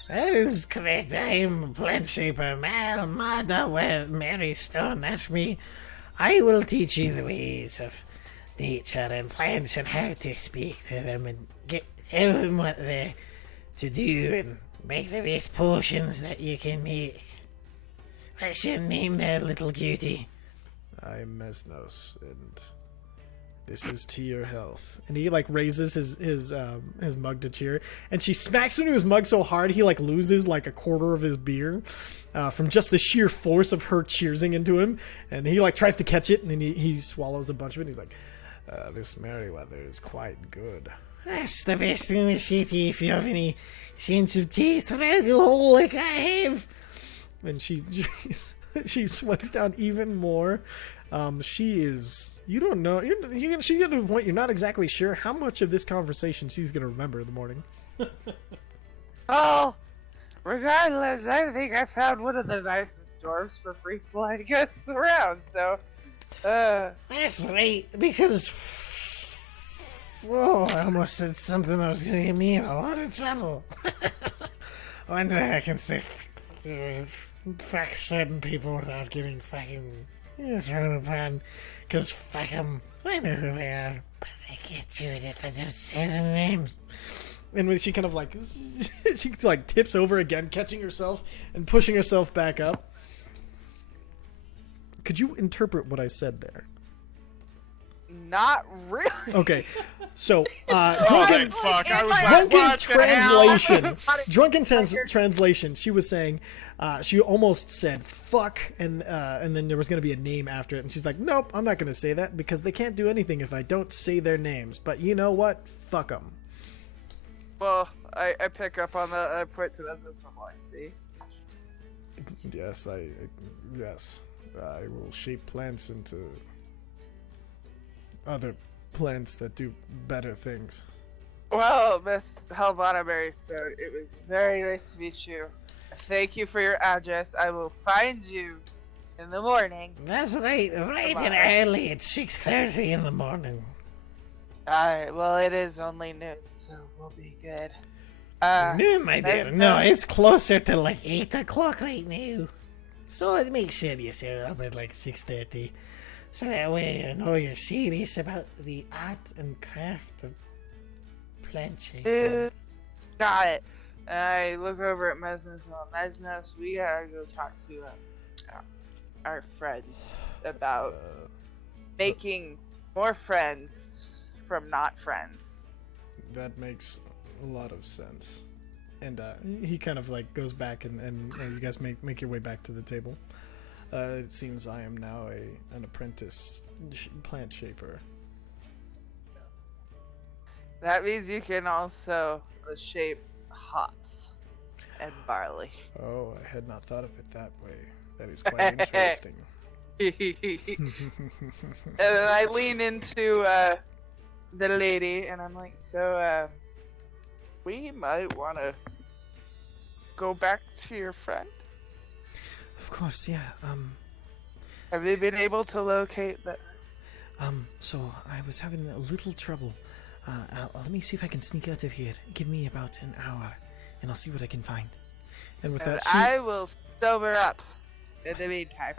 That is correct. I'm a plant shaper. Mother Mary Stone, that's me. I will teach you the ways of nature and plants and how to speak to them and tell them what they're to do and make the best potions that you can make. What's your name there, little cutie? I am Mesnos, and this is to your health. And he like raises his mug to cheer, and she smacks into his mug so hard he like loses like a quarter of his beer from just the sheer force of her cheersing into him. And he like tries to catch it, and then he swallows a bunch of it. He's like, this Merryweather is quite good. That's the best in the city if you have any sense of taste for alcohol like I have. And she sweats down even more. She is. You don't know. She's getting to a point you're not exactly sure how much of this conversation she's gonna remember in the morning. Oh, regardless, I think I found one of the nicest dwarves for free sliding us around. So, That's right, because whoa, I almost said something that was gonna get me in a lot of trouble. One day I can say fuck certain people without getting fucking thrown upon, cause fuck them. I know who they are, but they can't do it if I don't say their names. And when she kind of like she like tips over again, catching herself and pushing herself back up. Could you interpret what I said there? not really. Okay, so Oh, drunken fuck! I was like, drunken what the hell? translation. Drunken translation. She was saying, she almost said "fuck," and then there was going to be a name after it, and she's like, "Nope, I'm not going to say that because they can't do anything if I don't say their names." But you know what? Fuck them. Well, I pick up on that. I point to this as I'm like, see. Yes, yes, I will shape plants into other plants that do better things. Well, Miss Helvana Marystone, it was very nice to meet you. Thank you for your address. I will find you in the morning. That's right, right and early at 6:30 in the morning. Alright, well, it is only noon, so we'll be good. Noon, my dear. No, it's closer to like 8 o'clock right now. So make sure you show up at like 6:30. So that way you know you're serious about the art and craft of plant shaping. Got it. I look over at Mesnos. Well, Mesnos, we gotta go talk to our friends about making more friends from not friends. That makes a lot of sense. And he kind of like goes back and you guys make your way back to the table. It seems I am now an apprentice plant shaper. That means you can also shape hops and barley. Oh, I had not thought of it that way. That is quite interesting. And then I lean into the lady and I'm like, so we might want to go back to your friend. Of course, yeah. Have you been able to locate that? So I was having a little trouble. Let me see if I can sneak out of here. Give me about an hour, and I'll see what I can find. And with And that, I will sober up in the meantime.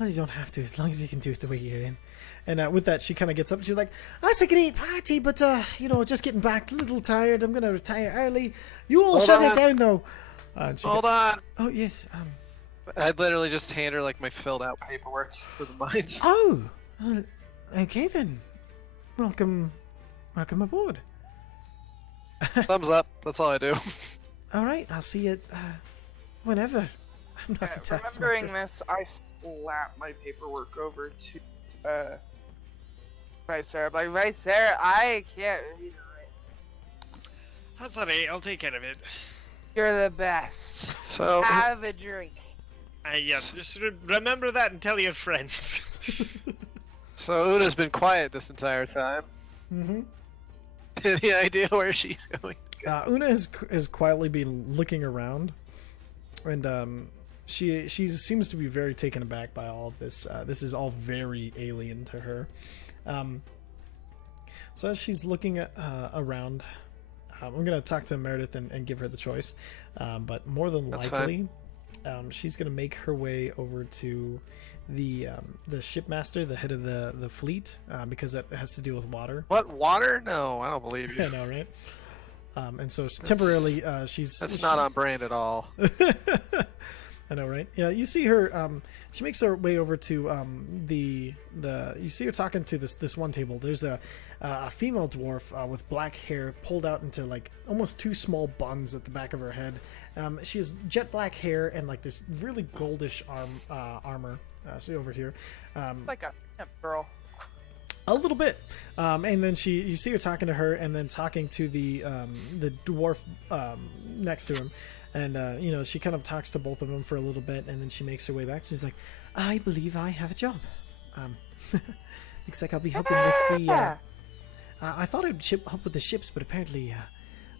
Well, you don't have to, as long as you can do it the way you're in. And with that, she kind of gets up and she's like, "That's a great party, but just getting back, a little tired. I'm gonna retire early. You all shut it down, though." Hold on. Oh yes. I'd literally just hand her like my filled out paperwork for the mines. Oh. Okay then. Welcome aboard. Thumbs up. That's all I do. All right. I'll see you whenever. I'm not a tax Remembering master. this, I slap my paperwork over to Vice Sarah. I'm like, Vice Sarah, I can't read it. That's alright, I'll take care of it. You're the best. So Have a drink. Yeah, just remember that and tell your friends. So Una's been quiet this entire time. Mm-hmm. Any idea where she's going? Una has quietly been looking around, and she seems to be very taken aback by all of this. This is all very alien to her. So as she's looking around, I'm gonna talk to Meredith and give her the choice. But more than That's likely, she's gonna make her way over to the shipmaster, the head of the fleet, because that has to do with water. What, water? No, I don't believe you. I know, right? And so temporarily, That's not on brand at all. I know, right? Yeah, you see her. She makes her way over to the. You see her talking to this one table. There's a female dwarf with black hair pulled out into like almost two small buns at the back of her head. She has jet black hair and like this really goldish armor. See over here. Like a girl. A little bit, and then you see her talking to her, and then talking to the dwarf next to him, and you know, she kind of talks to both of them for a little bit, and then she makes her way back. She's like, "I believe I have a job. Looks like I'll be helping with the. I thought I'd help with the ships, but apparently,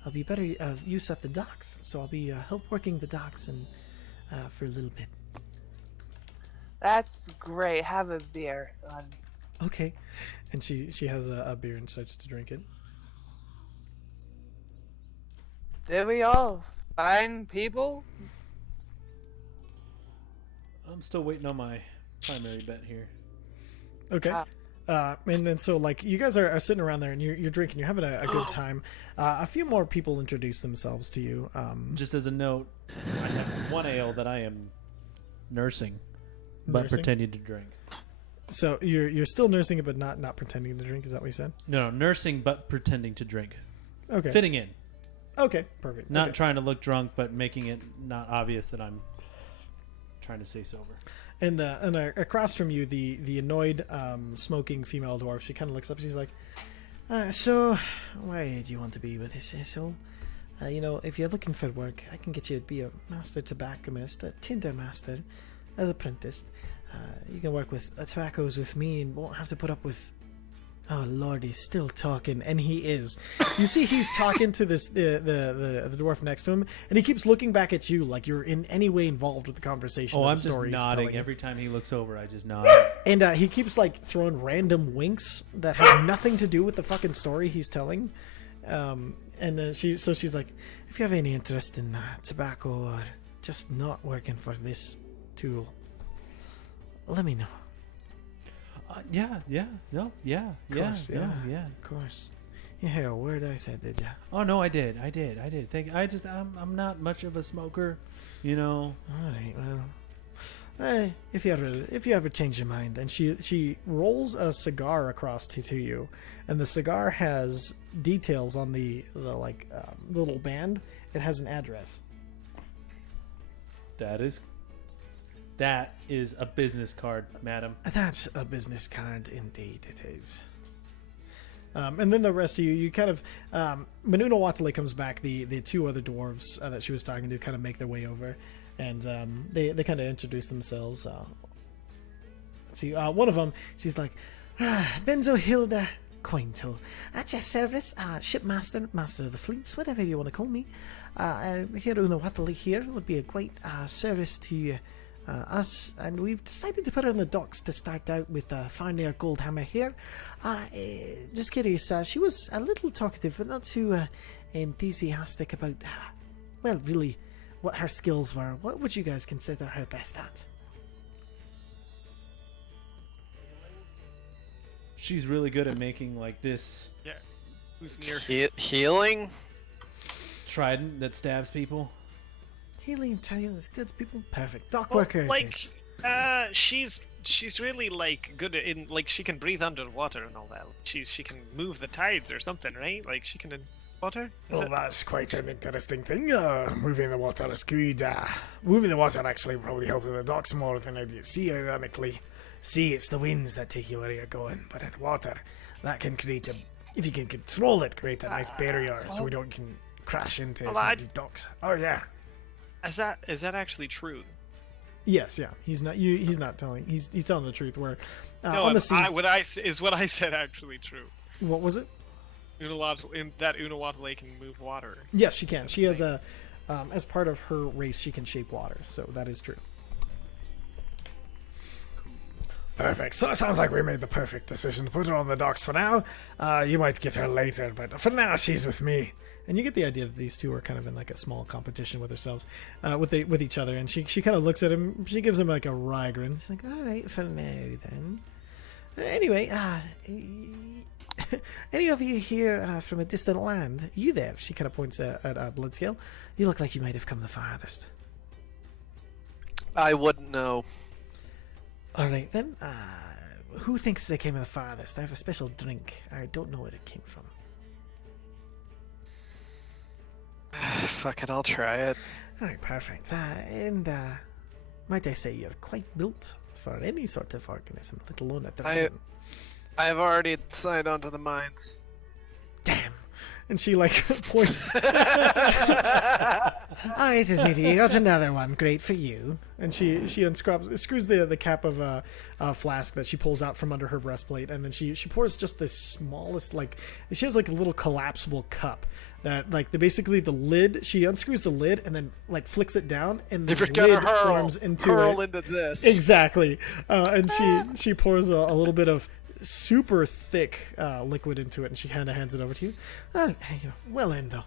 I'll be better of use at the docks. So I'll be help working the docks and for a little bit." That's great. Have a beer. Okay, and she has a beer and starts to drink it. Did we all find people? I'm still waiting on my primary bet here. Okay. And then so like you guys are sitting around there and you're drinking, you're having a good time. A few more people introduce themselves to you. Just as a note, I have one ale that I am nursing, but Nursing? pretending to drink. So you're still nursing it, but not pretending to drink. Is that what you said? No, nursing but pretending to drink. Okay. Fitting in. Okay, perfect. Not Okay. trying to look drunk, but making it not obvious that I'm trying to stay sober. And across from you, the annoyed smoking female dwarf. She kind of looks up. She's like, "So, why do you want to be with this asshole? You know, if you're looking for work, I can get you to be a master tobacconist, a tinder master, as apprentice. You can work with tobaccos with me and won't have to put up with." Oh Lord, he's still talking, and he is. You see, he's talking to this the dwarf next to him, and he keeps looking back at you like you're in any way involved with the conversation. Oh, or I'm the just story he's nodding telling. every time he looks over. I just nod. And he keeps like throwing random winks that have nothing to do with the fucking story he's telling. And then she's like, "If you have any interest in tobacco or just not working for this tool, let me know." Yeah. Course, yeah. Of course. You hear a word I said, did ya? Oh no, I did. Thank. I'm not much of a smoker, you know. All right, well, if you ever change your mind, and she rolls a cigar across to you, and the cigar has details on the like little band. It has an address. That is a business card, madam. That's a business card, indeed it is. And then the rest of you kind of, when Unawatale comes back, the two other dwarves that she was talking to kind of make their way over, and they kind of introduce themselves. Let's see, one of them, she's like, Benzo Hilda Cointo, at your service, shipmaster, master of the fleets, whatever you want to call me. Here Unawatale here would be a great service to us, and we've decided to put her on the docks to start out with Farnier Goldhammer here. Just curious, she was a little talkative, but not too enthusiastic about, well, really, what her skills were. What would you guys consider her best at? She's really good at making like this Yeah. Who's near? Healing? trident that stabs people. Healing tile that steals people? Perfect. Dock worker. it Like, is. she's really like good in like she can breathe underwater and all that. She can move the tides or something, right? Like she can in water. Is Oh, it- that's quite an interesting thing. Moving the water is good. Moving the water actually probably helping the docks more than I do sea, ironically. Sea, it's the winds that take you where you're going, but at water, that can create if you can control it, create a nice barrier so we don't can crash into empty docks. Oh yeah. Is that actually true? Yes, yeah. He's not telling. He's telling the truth. Where No, on the seas, what I said actually true. what was it? Unawatale can move water. Yes, she can. She has a as part of her race, she can shape water. So that is true. Perfect. So it sounds like we made the perfect decision to put her on the docks for now. You might get her later, but for now she's with me. And you get the idea that these two are kind of in like a small competition with themselves, with each other. And she kind of looks at him. She gives him like a wry grin. She's like, "All right, for now then. Anyway, any of you here from a distant land? You there?" She kind of points at Bloodscale. "You look like you might have come the farthest." I wouldn't know. All right then. Who thinks they came in the farthest? I have a special drink. I don't know where it came from. Fuck it, I'll try it. All right, perfect. Might I say you're quite built for any sort of organism, let alone a dragon. I've already signed on to the mines. Damn. And she like points. All right, Sneaky, you got another one. Great for you. And she screws the cap of a flask that she pulls out from under her breastplate, and then she pours just the smallest, like, she has like a little collapsible cup that like basically the lid. She unscrews the lid and then like flicks it down, and the lid forms into into this. Exactly. And she pours a little bit of super thick liquid into it, and she kind of hands it over to you. Well in though.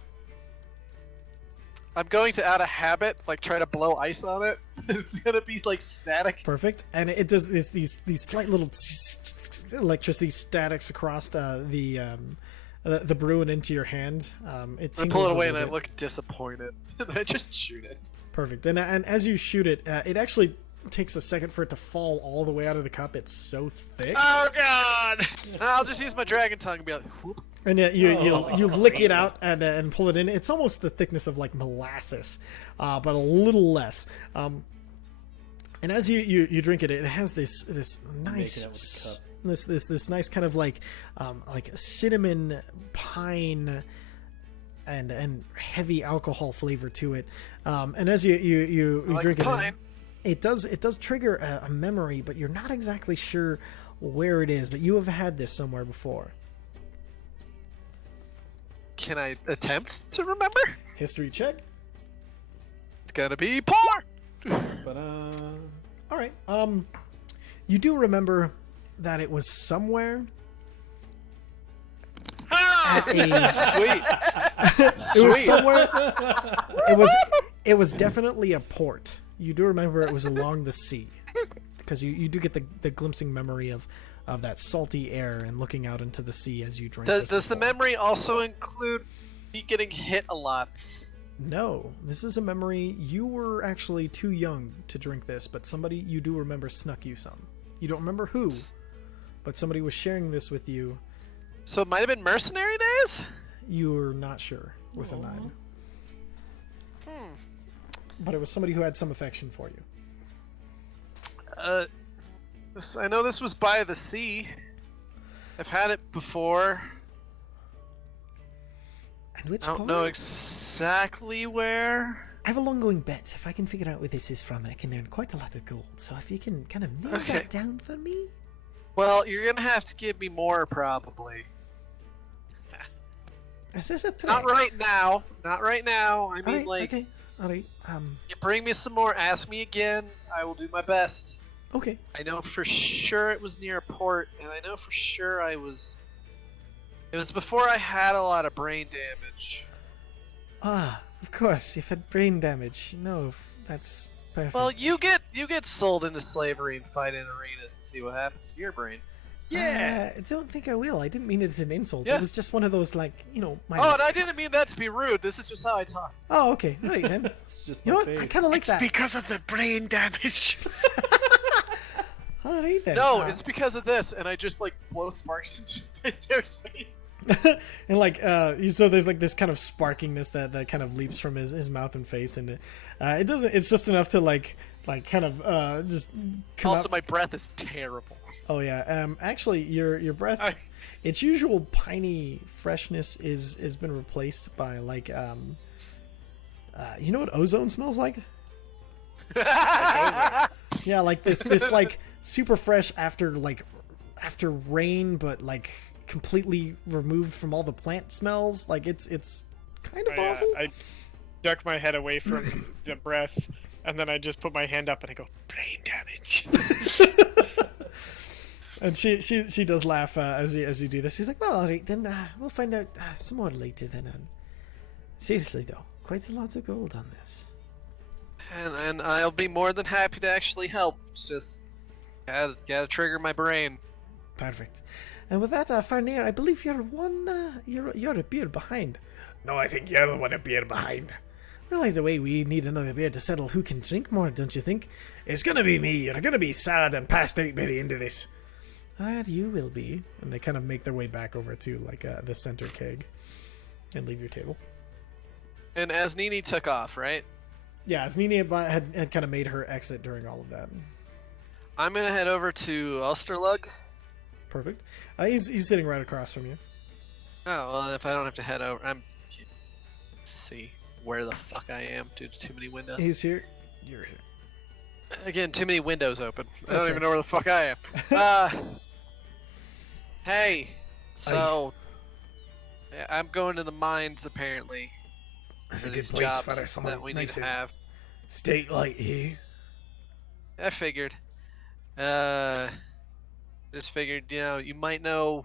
I'm going to, out of habit, like try to blow ice on it. It's gonna be like static. Perfect. And it does these slight little electricity statics across the brew and into your hand. It I pull it away and I look disappointed. And I just shoot it. Perfect. And as you shoot it, it actually takes a second for it to fall all the way out of the cup. It's so thick. Oh god! I'll just use my dragon tongue and be like, whoop. And you lick it out and pull it in. It's almost the thickness of like molasses, but a little less. And as you drink it, it has this nice this nice kind of like cinnamon pine and heavy alcohol flavor to it. And as you like drink pine. it does trigger a memory, but you're not exactly sure where it is. But you have had this somewhere before. Can I attempt to remember? History check. It's gonna be porn. All right. You do remember that it was somewhere. At a, Sweet. it was somewhere. It was definitely a port. You do remember it was along the sea, because you do get the glimpsing memory of that salty air and looking out into the sea as you drink. Does the memory also include me getting hit a lot? No, this is a memory. You were actually too young to drink this, but somebody you do remember snuck you some. You don't remember who, but somebody was sharing this with you. So it might have been mercenary days? You were not sure with a 9. But it was somebody who had some affection for you. I know this was by the sea. I've had it before. And which I don't part? know exactly where. I have a long-going bet. If I can figure out where this is from, I can earn quite a lot of gold. So if you can kind of nail that down for me. Well, you're gonna have to give me more, probably. Is this a trick? Not right now. Not right now. I mean, okay. All right. You bring me some more. Ask me again. I will do my best. Okay. I know for sure it was near a port, and I know for sure it was before I had a lot of brain damage. Ah, of course. You've had brain damage. No, that's perfect. Well, you get sold into slavery and fight in arenas and see what happens to your brain. I don't think I will. I didn't mean it as an insult. Yeah. It was just one of those, like, my... Oh, and I didn't mean that to be rude. This is just how I talk. Oh, okay. All right, then. It's just You my know what? face. I kind of like that. Because of the brain damage. All right, then. No, it's because of this, and I just like blow sparks into my Sarah's face. And like so there's like this kind of sparkiness that kind of leaps from his mouth and face, and it doesn't, it's just enough to like kind of just come Also, out. my breath is terrible. Oh yeah, actually your breath, its usual piney freshness has been replaced by like you know what ozone smells like? Yeah, like this like super fresh after rain, but like completely removed from all the plant smells. Like it's kind of awful. I duck my head away from the breath, and then I just put my hand up and I go, brain damage. And she does laugh as you do this. She's like, well, all right, then we'll find out some more later then. Seriously though, quite a lot of gold on this. And I'll be more than happy to actually help. It's just gotta trigger my brain. Perfect. And with that, Farnier, I believe you're you're a beer behind. No, I think you're the one a beer behind. Well, either way, we need another beer to settle who can drink more, don't you think? It's gonna be me. You're gonna be sad and passed out by the end of this. You will be. And they kind of make their way back over to like the center keg and leave your table. And as Nini took off, right? Yeah, as Nini had kind of made her exit during all of that. I'm gonna head over to Ulsterlug. Perfect. He's sitting right across from you. Oh well, if I don't have to head over, I'm see where the fuck I am due to too many windows. He's here. You're here. Again, too many windows open. I That's don't even right. know where the fuck I am. Hey, so yeah, I'm going to the mines apparently. That's for a good these place jobs for someone that we need nice to and have. state like you. I figured. Just figured, you might know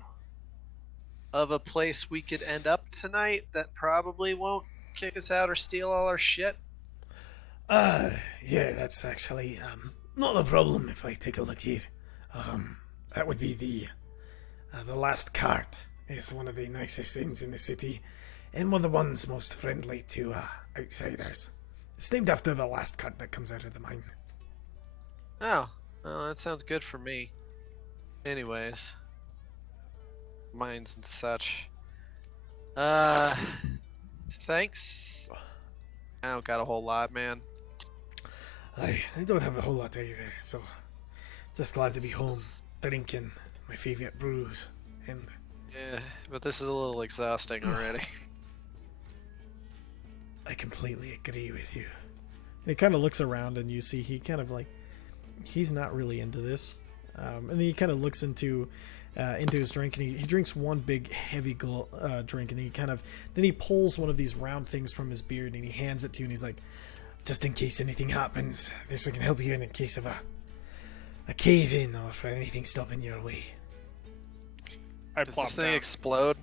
of a place we could end up tonight that probably won't kick us out or steal all our shit. Yeah, that's actually not a problem if I take a look here. That would be the last cart. It's one of the nicest things in the city, and one of the ones most friendly to outsiders. It's named after the last cart that comes out of the mine. Oh, well, that sounds good for me. Anyways, mines and such. Thanks. I don't got a whole lot, man. I don't have a whole lot either, so just glad to be home, drinking my favourite brews, and Yeah, but this is a little exhausting already. I completely agree with you. And he kind of looks around, and you see he kind of like he's not really into this. And then he kind of looks into his drink, and he drinks one big heavy drink, and then he pulls one of these round things from his beard, and he hands it to you, and he's like, Just in case anything happens, this can help you in case of a cave-in or for anything stopping your way. I Does plop this thing down. explode?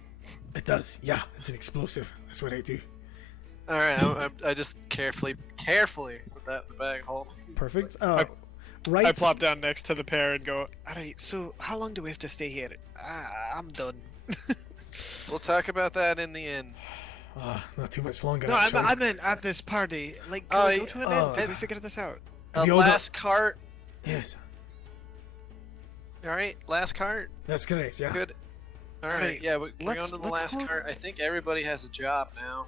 It does, yeah. It's an explosive. That's what I do. All right, I just carefully put that in the bag. Hold. perfect. I Right. plop down next to the pair and go, alright, so how long do we have to stay here? I'm done. We'll talk about that in the end. Not too much longer. No, actually. I meant at this party. Like, Oh, go to an end. Did we figure this out? Have you all Last cart. Yes, All right, last cart. that's correct, yeah. Good. All right, Alright, yeah, we're going let's- to the let's last go- cart. I think everybody has a job now.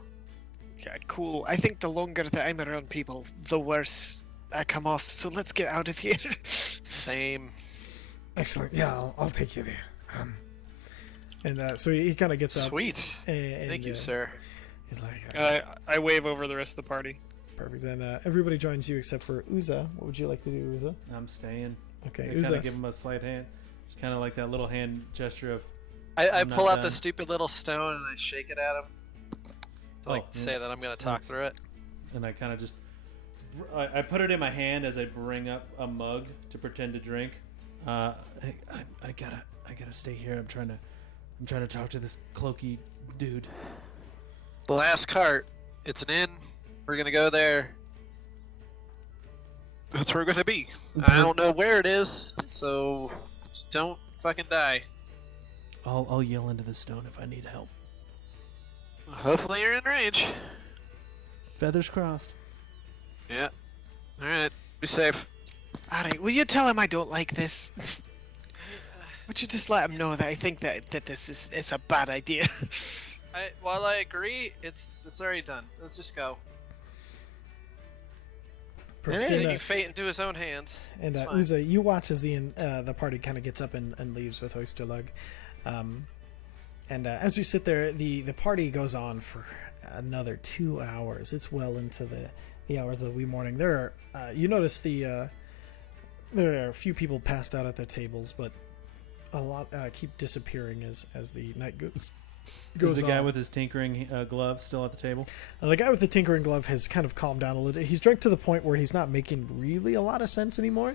Yeah, cool. I think the longer that I'm around people, the worse I come off. So let's get out of here. Same. Excellent. Yeah, I'll take you there. And so he kind of gets up. Sweet. And, Thank you, sir. He's like, I wave over the rest of the party. Perfect. And everybody joins you except for Uza. What would you like to do, Uza? I'm staying. Okay, I kind Uza. of give him a slight hand. Just kind of like that little hand gesture of, I I'm pull not out the done. stupid little stone and I shake it at him. To, like, Oh, say yes, that I'm gonna talk thanks. through it. and I kind of just, I put it in my hand as I bring up a mug to pretend to drink. I gotta stay here. I'm trying to talk to this cloaky dude. The last cart. It's an inn. We're gonna go there. That's where we're gonna be. I don't know where it is, so just don't fucking die. I'll yell into the stone if I need help. Hopefully you're in range. Feathers crossed. Yeah. Alright. Be safe. Alright, will you tell him I don't like this? Would you just let him know that I think that it's a bad idea? While I agree, it's already done. Let's just go. Perfect. Taking And, fate into his own hands. and It's fine. Uza, you watch as the party kind of gets up and leaves with Oysterlug. And as you sit there, the party goes on for another 2 hours. It's well into the hours of the wee morning. There are you notice there are a few people passed out at their tables, but a lot keep disappearing as the night goes Is the guy on. with his tinkering glove still at the table? The guy with the tinkering glove has kind of calmed down a little. He's drank to the point where he's not making really a lot of sense anymore.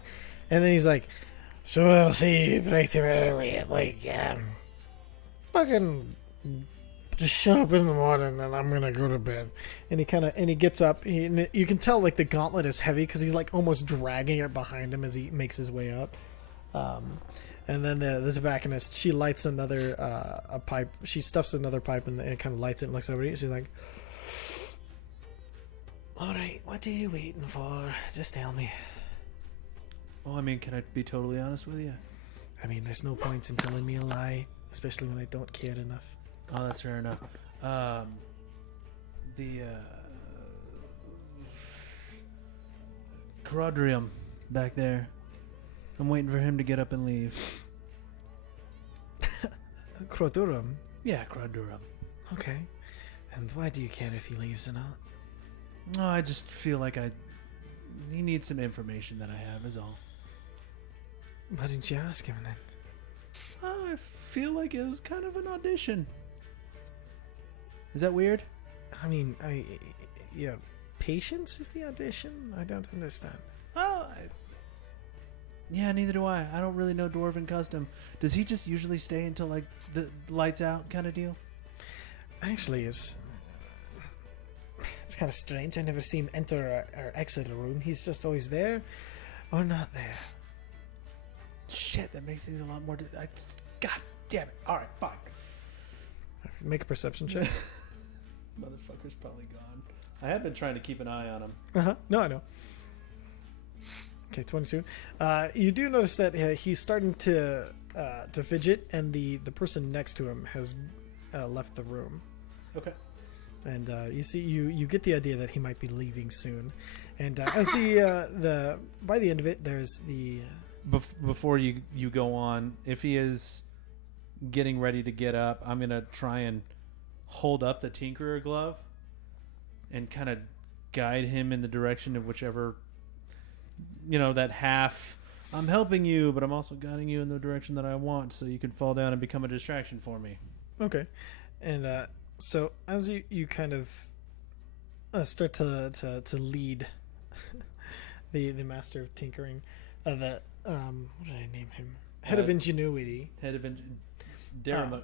And then he's like, so I'll see you bright and early at like, fucking just show up in the morning and I'm gonna go to bed. and he gets up. You can tell like the gauntlet is heavy because he's like almost dragging it behind him as he makes his way out. And then the tobacconist, she lights another a pipe. She stuffs another pipe and kind of lights it and looks over at you. She's like, Alright, what are you waiting for? Just tell me. Oh, I mean, can I be totally honest with you? I mean, there's no point in telling me a lie, especially when I don't care enough. Oh, that's fair enough. The Carodrium back there. I'm waiting for him to get up and leave. Crodurum? Yeah, Carodrium. Okay. And why do you care if he leaves or not? No, I just feel like he needs some information that I have, is all. Why didn't you ask him then? I feel like it was kind of an audition. Is that weird? I mean, yeah, patience is the audition? I don't understand. Oh, yeah, neither do I. I don't really know Dwarven custom. Does he just usually stay until, like, the lights out kind of deal? Actually, it's kind of strange. I never see him enter or exit a room. He's just always there or not there. Shit, that makes things a lot more... God damn it. All right, fine. Make a perception check. Motherfucker's probably gone. I have been trying to keep an eye on him. Uh-huh. No, I know. Okay, 22. You do notice that he's starting to fidget, and the person next to him has left the room. Okay. And you see, you get the idea that he might be leaving soon. And as the by the end of it, there's the before you go on, if he is getting ready to get up, I'm gonna try and hold up the Tinkerer glove and kind of guide him in the direction of whichever, that half. I'm helping you, but I'm also guiding you in the direction that I want, so you can fall down and become a distraction for me. Okay. And so as you kind of start to lead the master of tinkering, what did I name him? Head of ingenuity. Daramuk.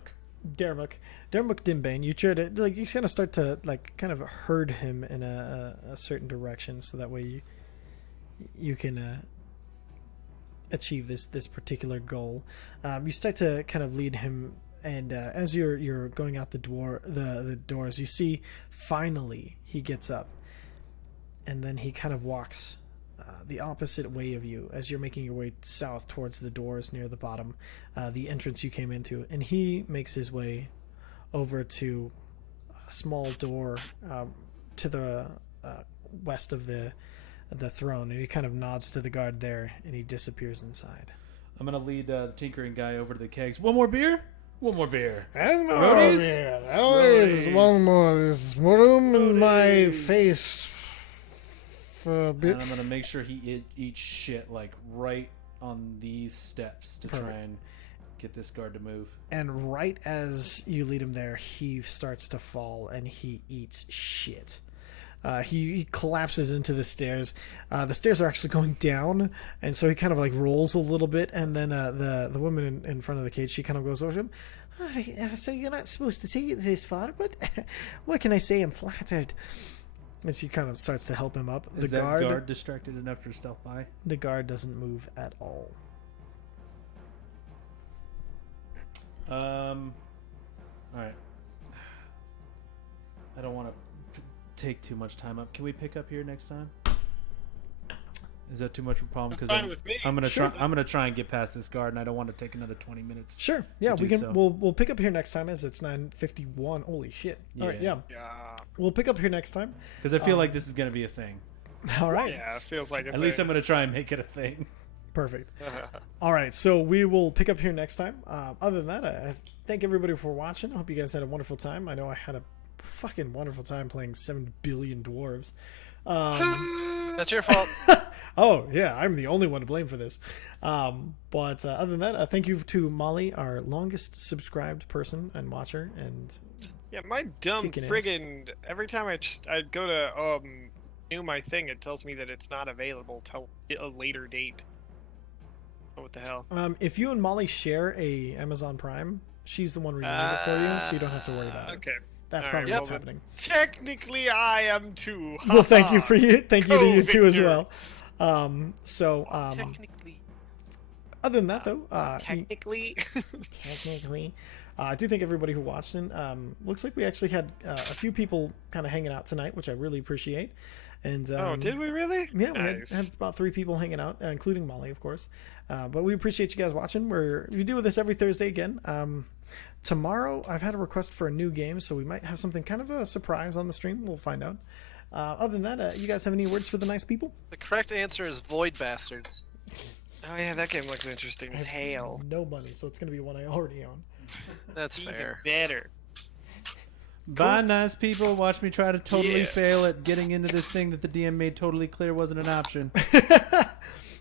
Daramuk Dimbane. You try to you kind of start to kind of herd him in a certain direction, so that way you can achieve this particular goal. You start to kind of lead him. And as you're going out the doors, you see finally he gets up, and then he kind of walks the opposite way of you as you're making your way south towards the doors near the bottom, the entrance you came into, and he makes his way over to a small door to the west of the throne, and he kind of nods to the guard there, and he disappears inside. I'm gonna lead the tinkering guy over to the kegs. One more beer. And more Roadies? beer. Always one more. There's room in my face for a bit. And I'm gonna make sure he eats shit right on these steps to try and get this guard to move. And right as you lead him there, he starts to fall and he eats shit. He collapses into the stairs. The stairs are actually going down, and so he kind of rolls a little bit, and then the woman in front of the cage, she kind of goes over to him. So you're not supposed to take it this far, but what can I say? I'm flattered. And she kind of starts to help him up. Is that guard distracted enough for stealth by? The guard doesn't move at all. All right. I don't want to take too much time up. Can we pick up here next time? Is that too much of a problem? That's fine with me. I'm gonna try and get past this guard, and I don't want to take another 20 minutes. Sure. Yeah, we can. So. We'll pick up here next time, as it's 9:51. Holy shit! All right. Yeah. We'll pick up here next time because I feel like this is gonna be a thing. All right. Yeah, it feels like a At least I'm gonna try and make it a thing. Perfect. All right, so we will pick up here next time. Other than that, I thank everybody for watching. I hope you guys had a wonderful time. I know I had a fucking wonderful time playing 7 billion dwarves. That's your fault. Oh, yeah, I'm the only one to blame for this. But other than that, thank you to Molly, our longest subscribed person and watcher. And yeah, my dumb kicking ass. friggin' every time I go to do my thing, it tells me that it's not available till a later date. What the hell? If you and Molly share a Amazon Prime, she's the one renewing it for you, so you don't have to worry about it. Okay. That's All probably right, what's well, happening. Technically, I am too. Well, thank you for you. Thank you to you too as Victor. well. Technically. Other than that, though, Technically. technically, I do thank everybody who watched. And looks like we actually had a few people kind of hanging out tonight, which I really appreciate. And did we really? Yeah, we Nice. had about 3 people hanging out, including Molly, of course. But we appreciate you guys watching. We do this every Thursday again. Tomorrow, I've had a request for a new game, so we might have something kind of a surprise on the stream. We'll find out. Other than that, you guys have any words for the nice people? The correct answer is Void Bastards. Oh yeah, that game looks interesting as hell. No money, so it's going to be one I already own. That's Even fair. better. Bye, nice people. Watch me try to totally Yeah. fail at getting into this thing that the DM made totally clear wasn't an option.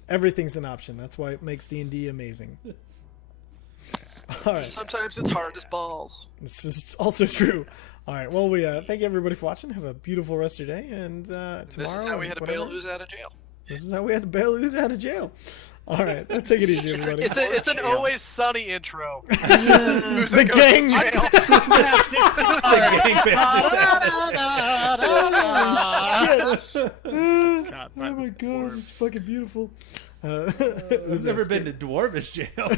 Everything's an option. That's why it makes D&D amazing. All right. Sometimes it's hard as balls. This is also true. All right. Well, we thank everybody for watching. Have a beautiful rest of your day. And tomorrow. This is how we had to bail who's out of jail. This is how we had to bail who's out of jail. All right. Let's take it easy, everybody. It's an Always Sunny intro. The gang. Oh my god, it's fucking beautiful. I've never been to Dwarvish jail.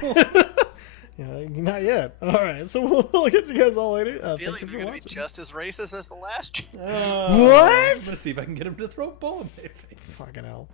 Yeah, not yet. All right, so we'll get you guys all later. I Thank feel like you they're for going to be watching. just as racist as the last. What? I'm gonna see if I can get him to throw a ball in my face. Fucking hell.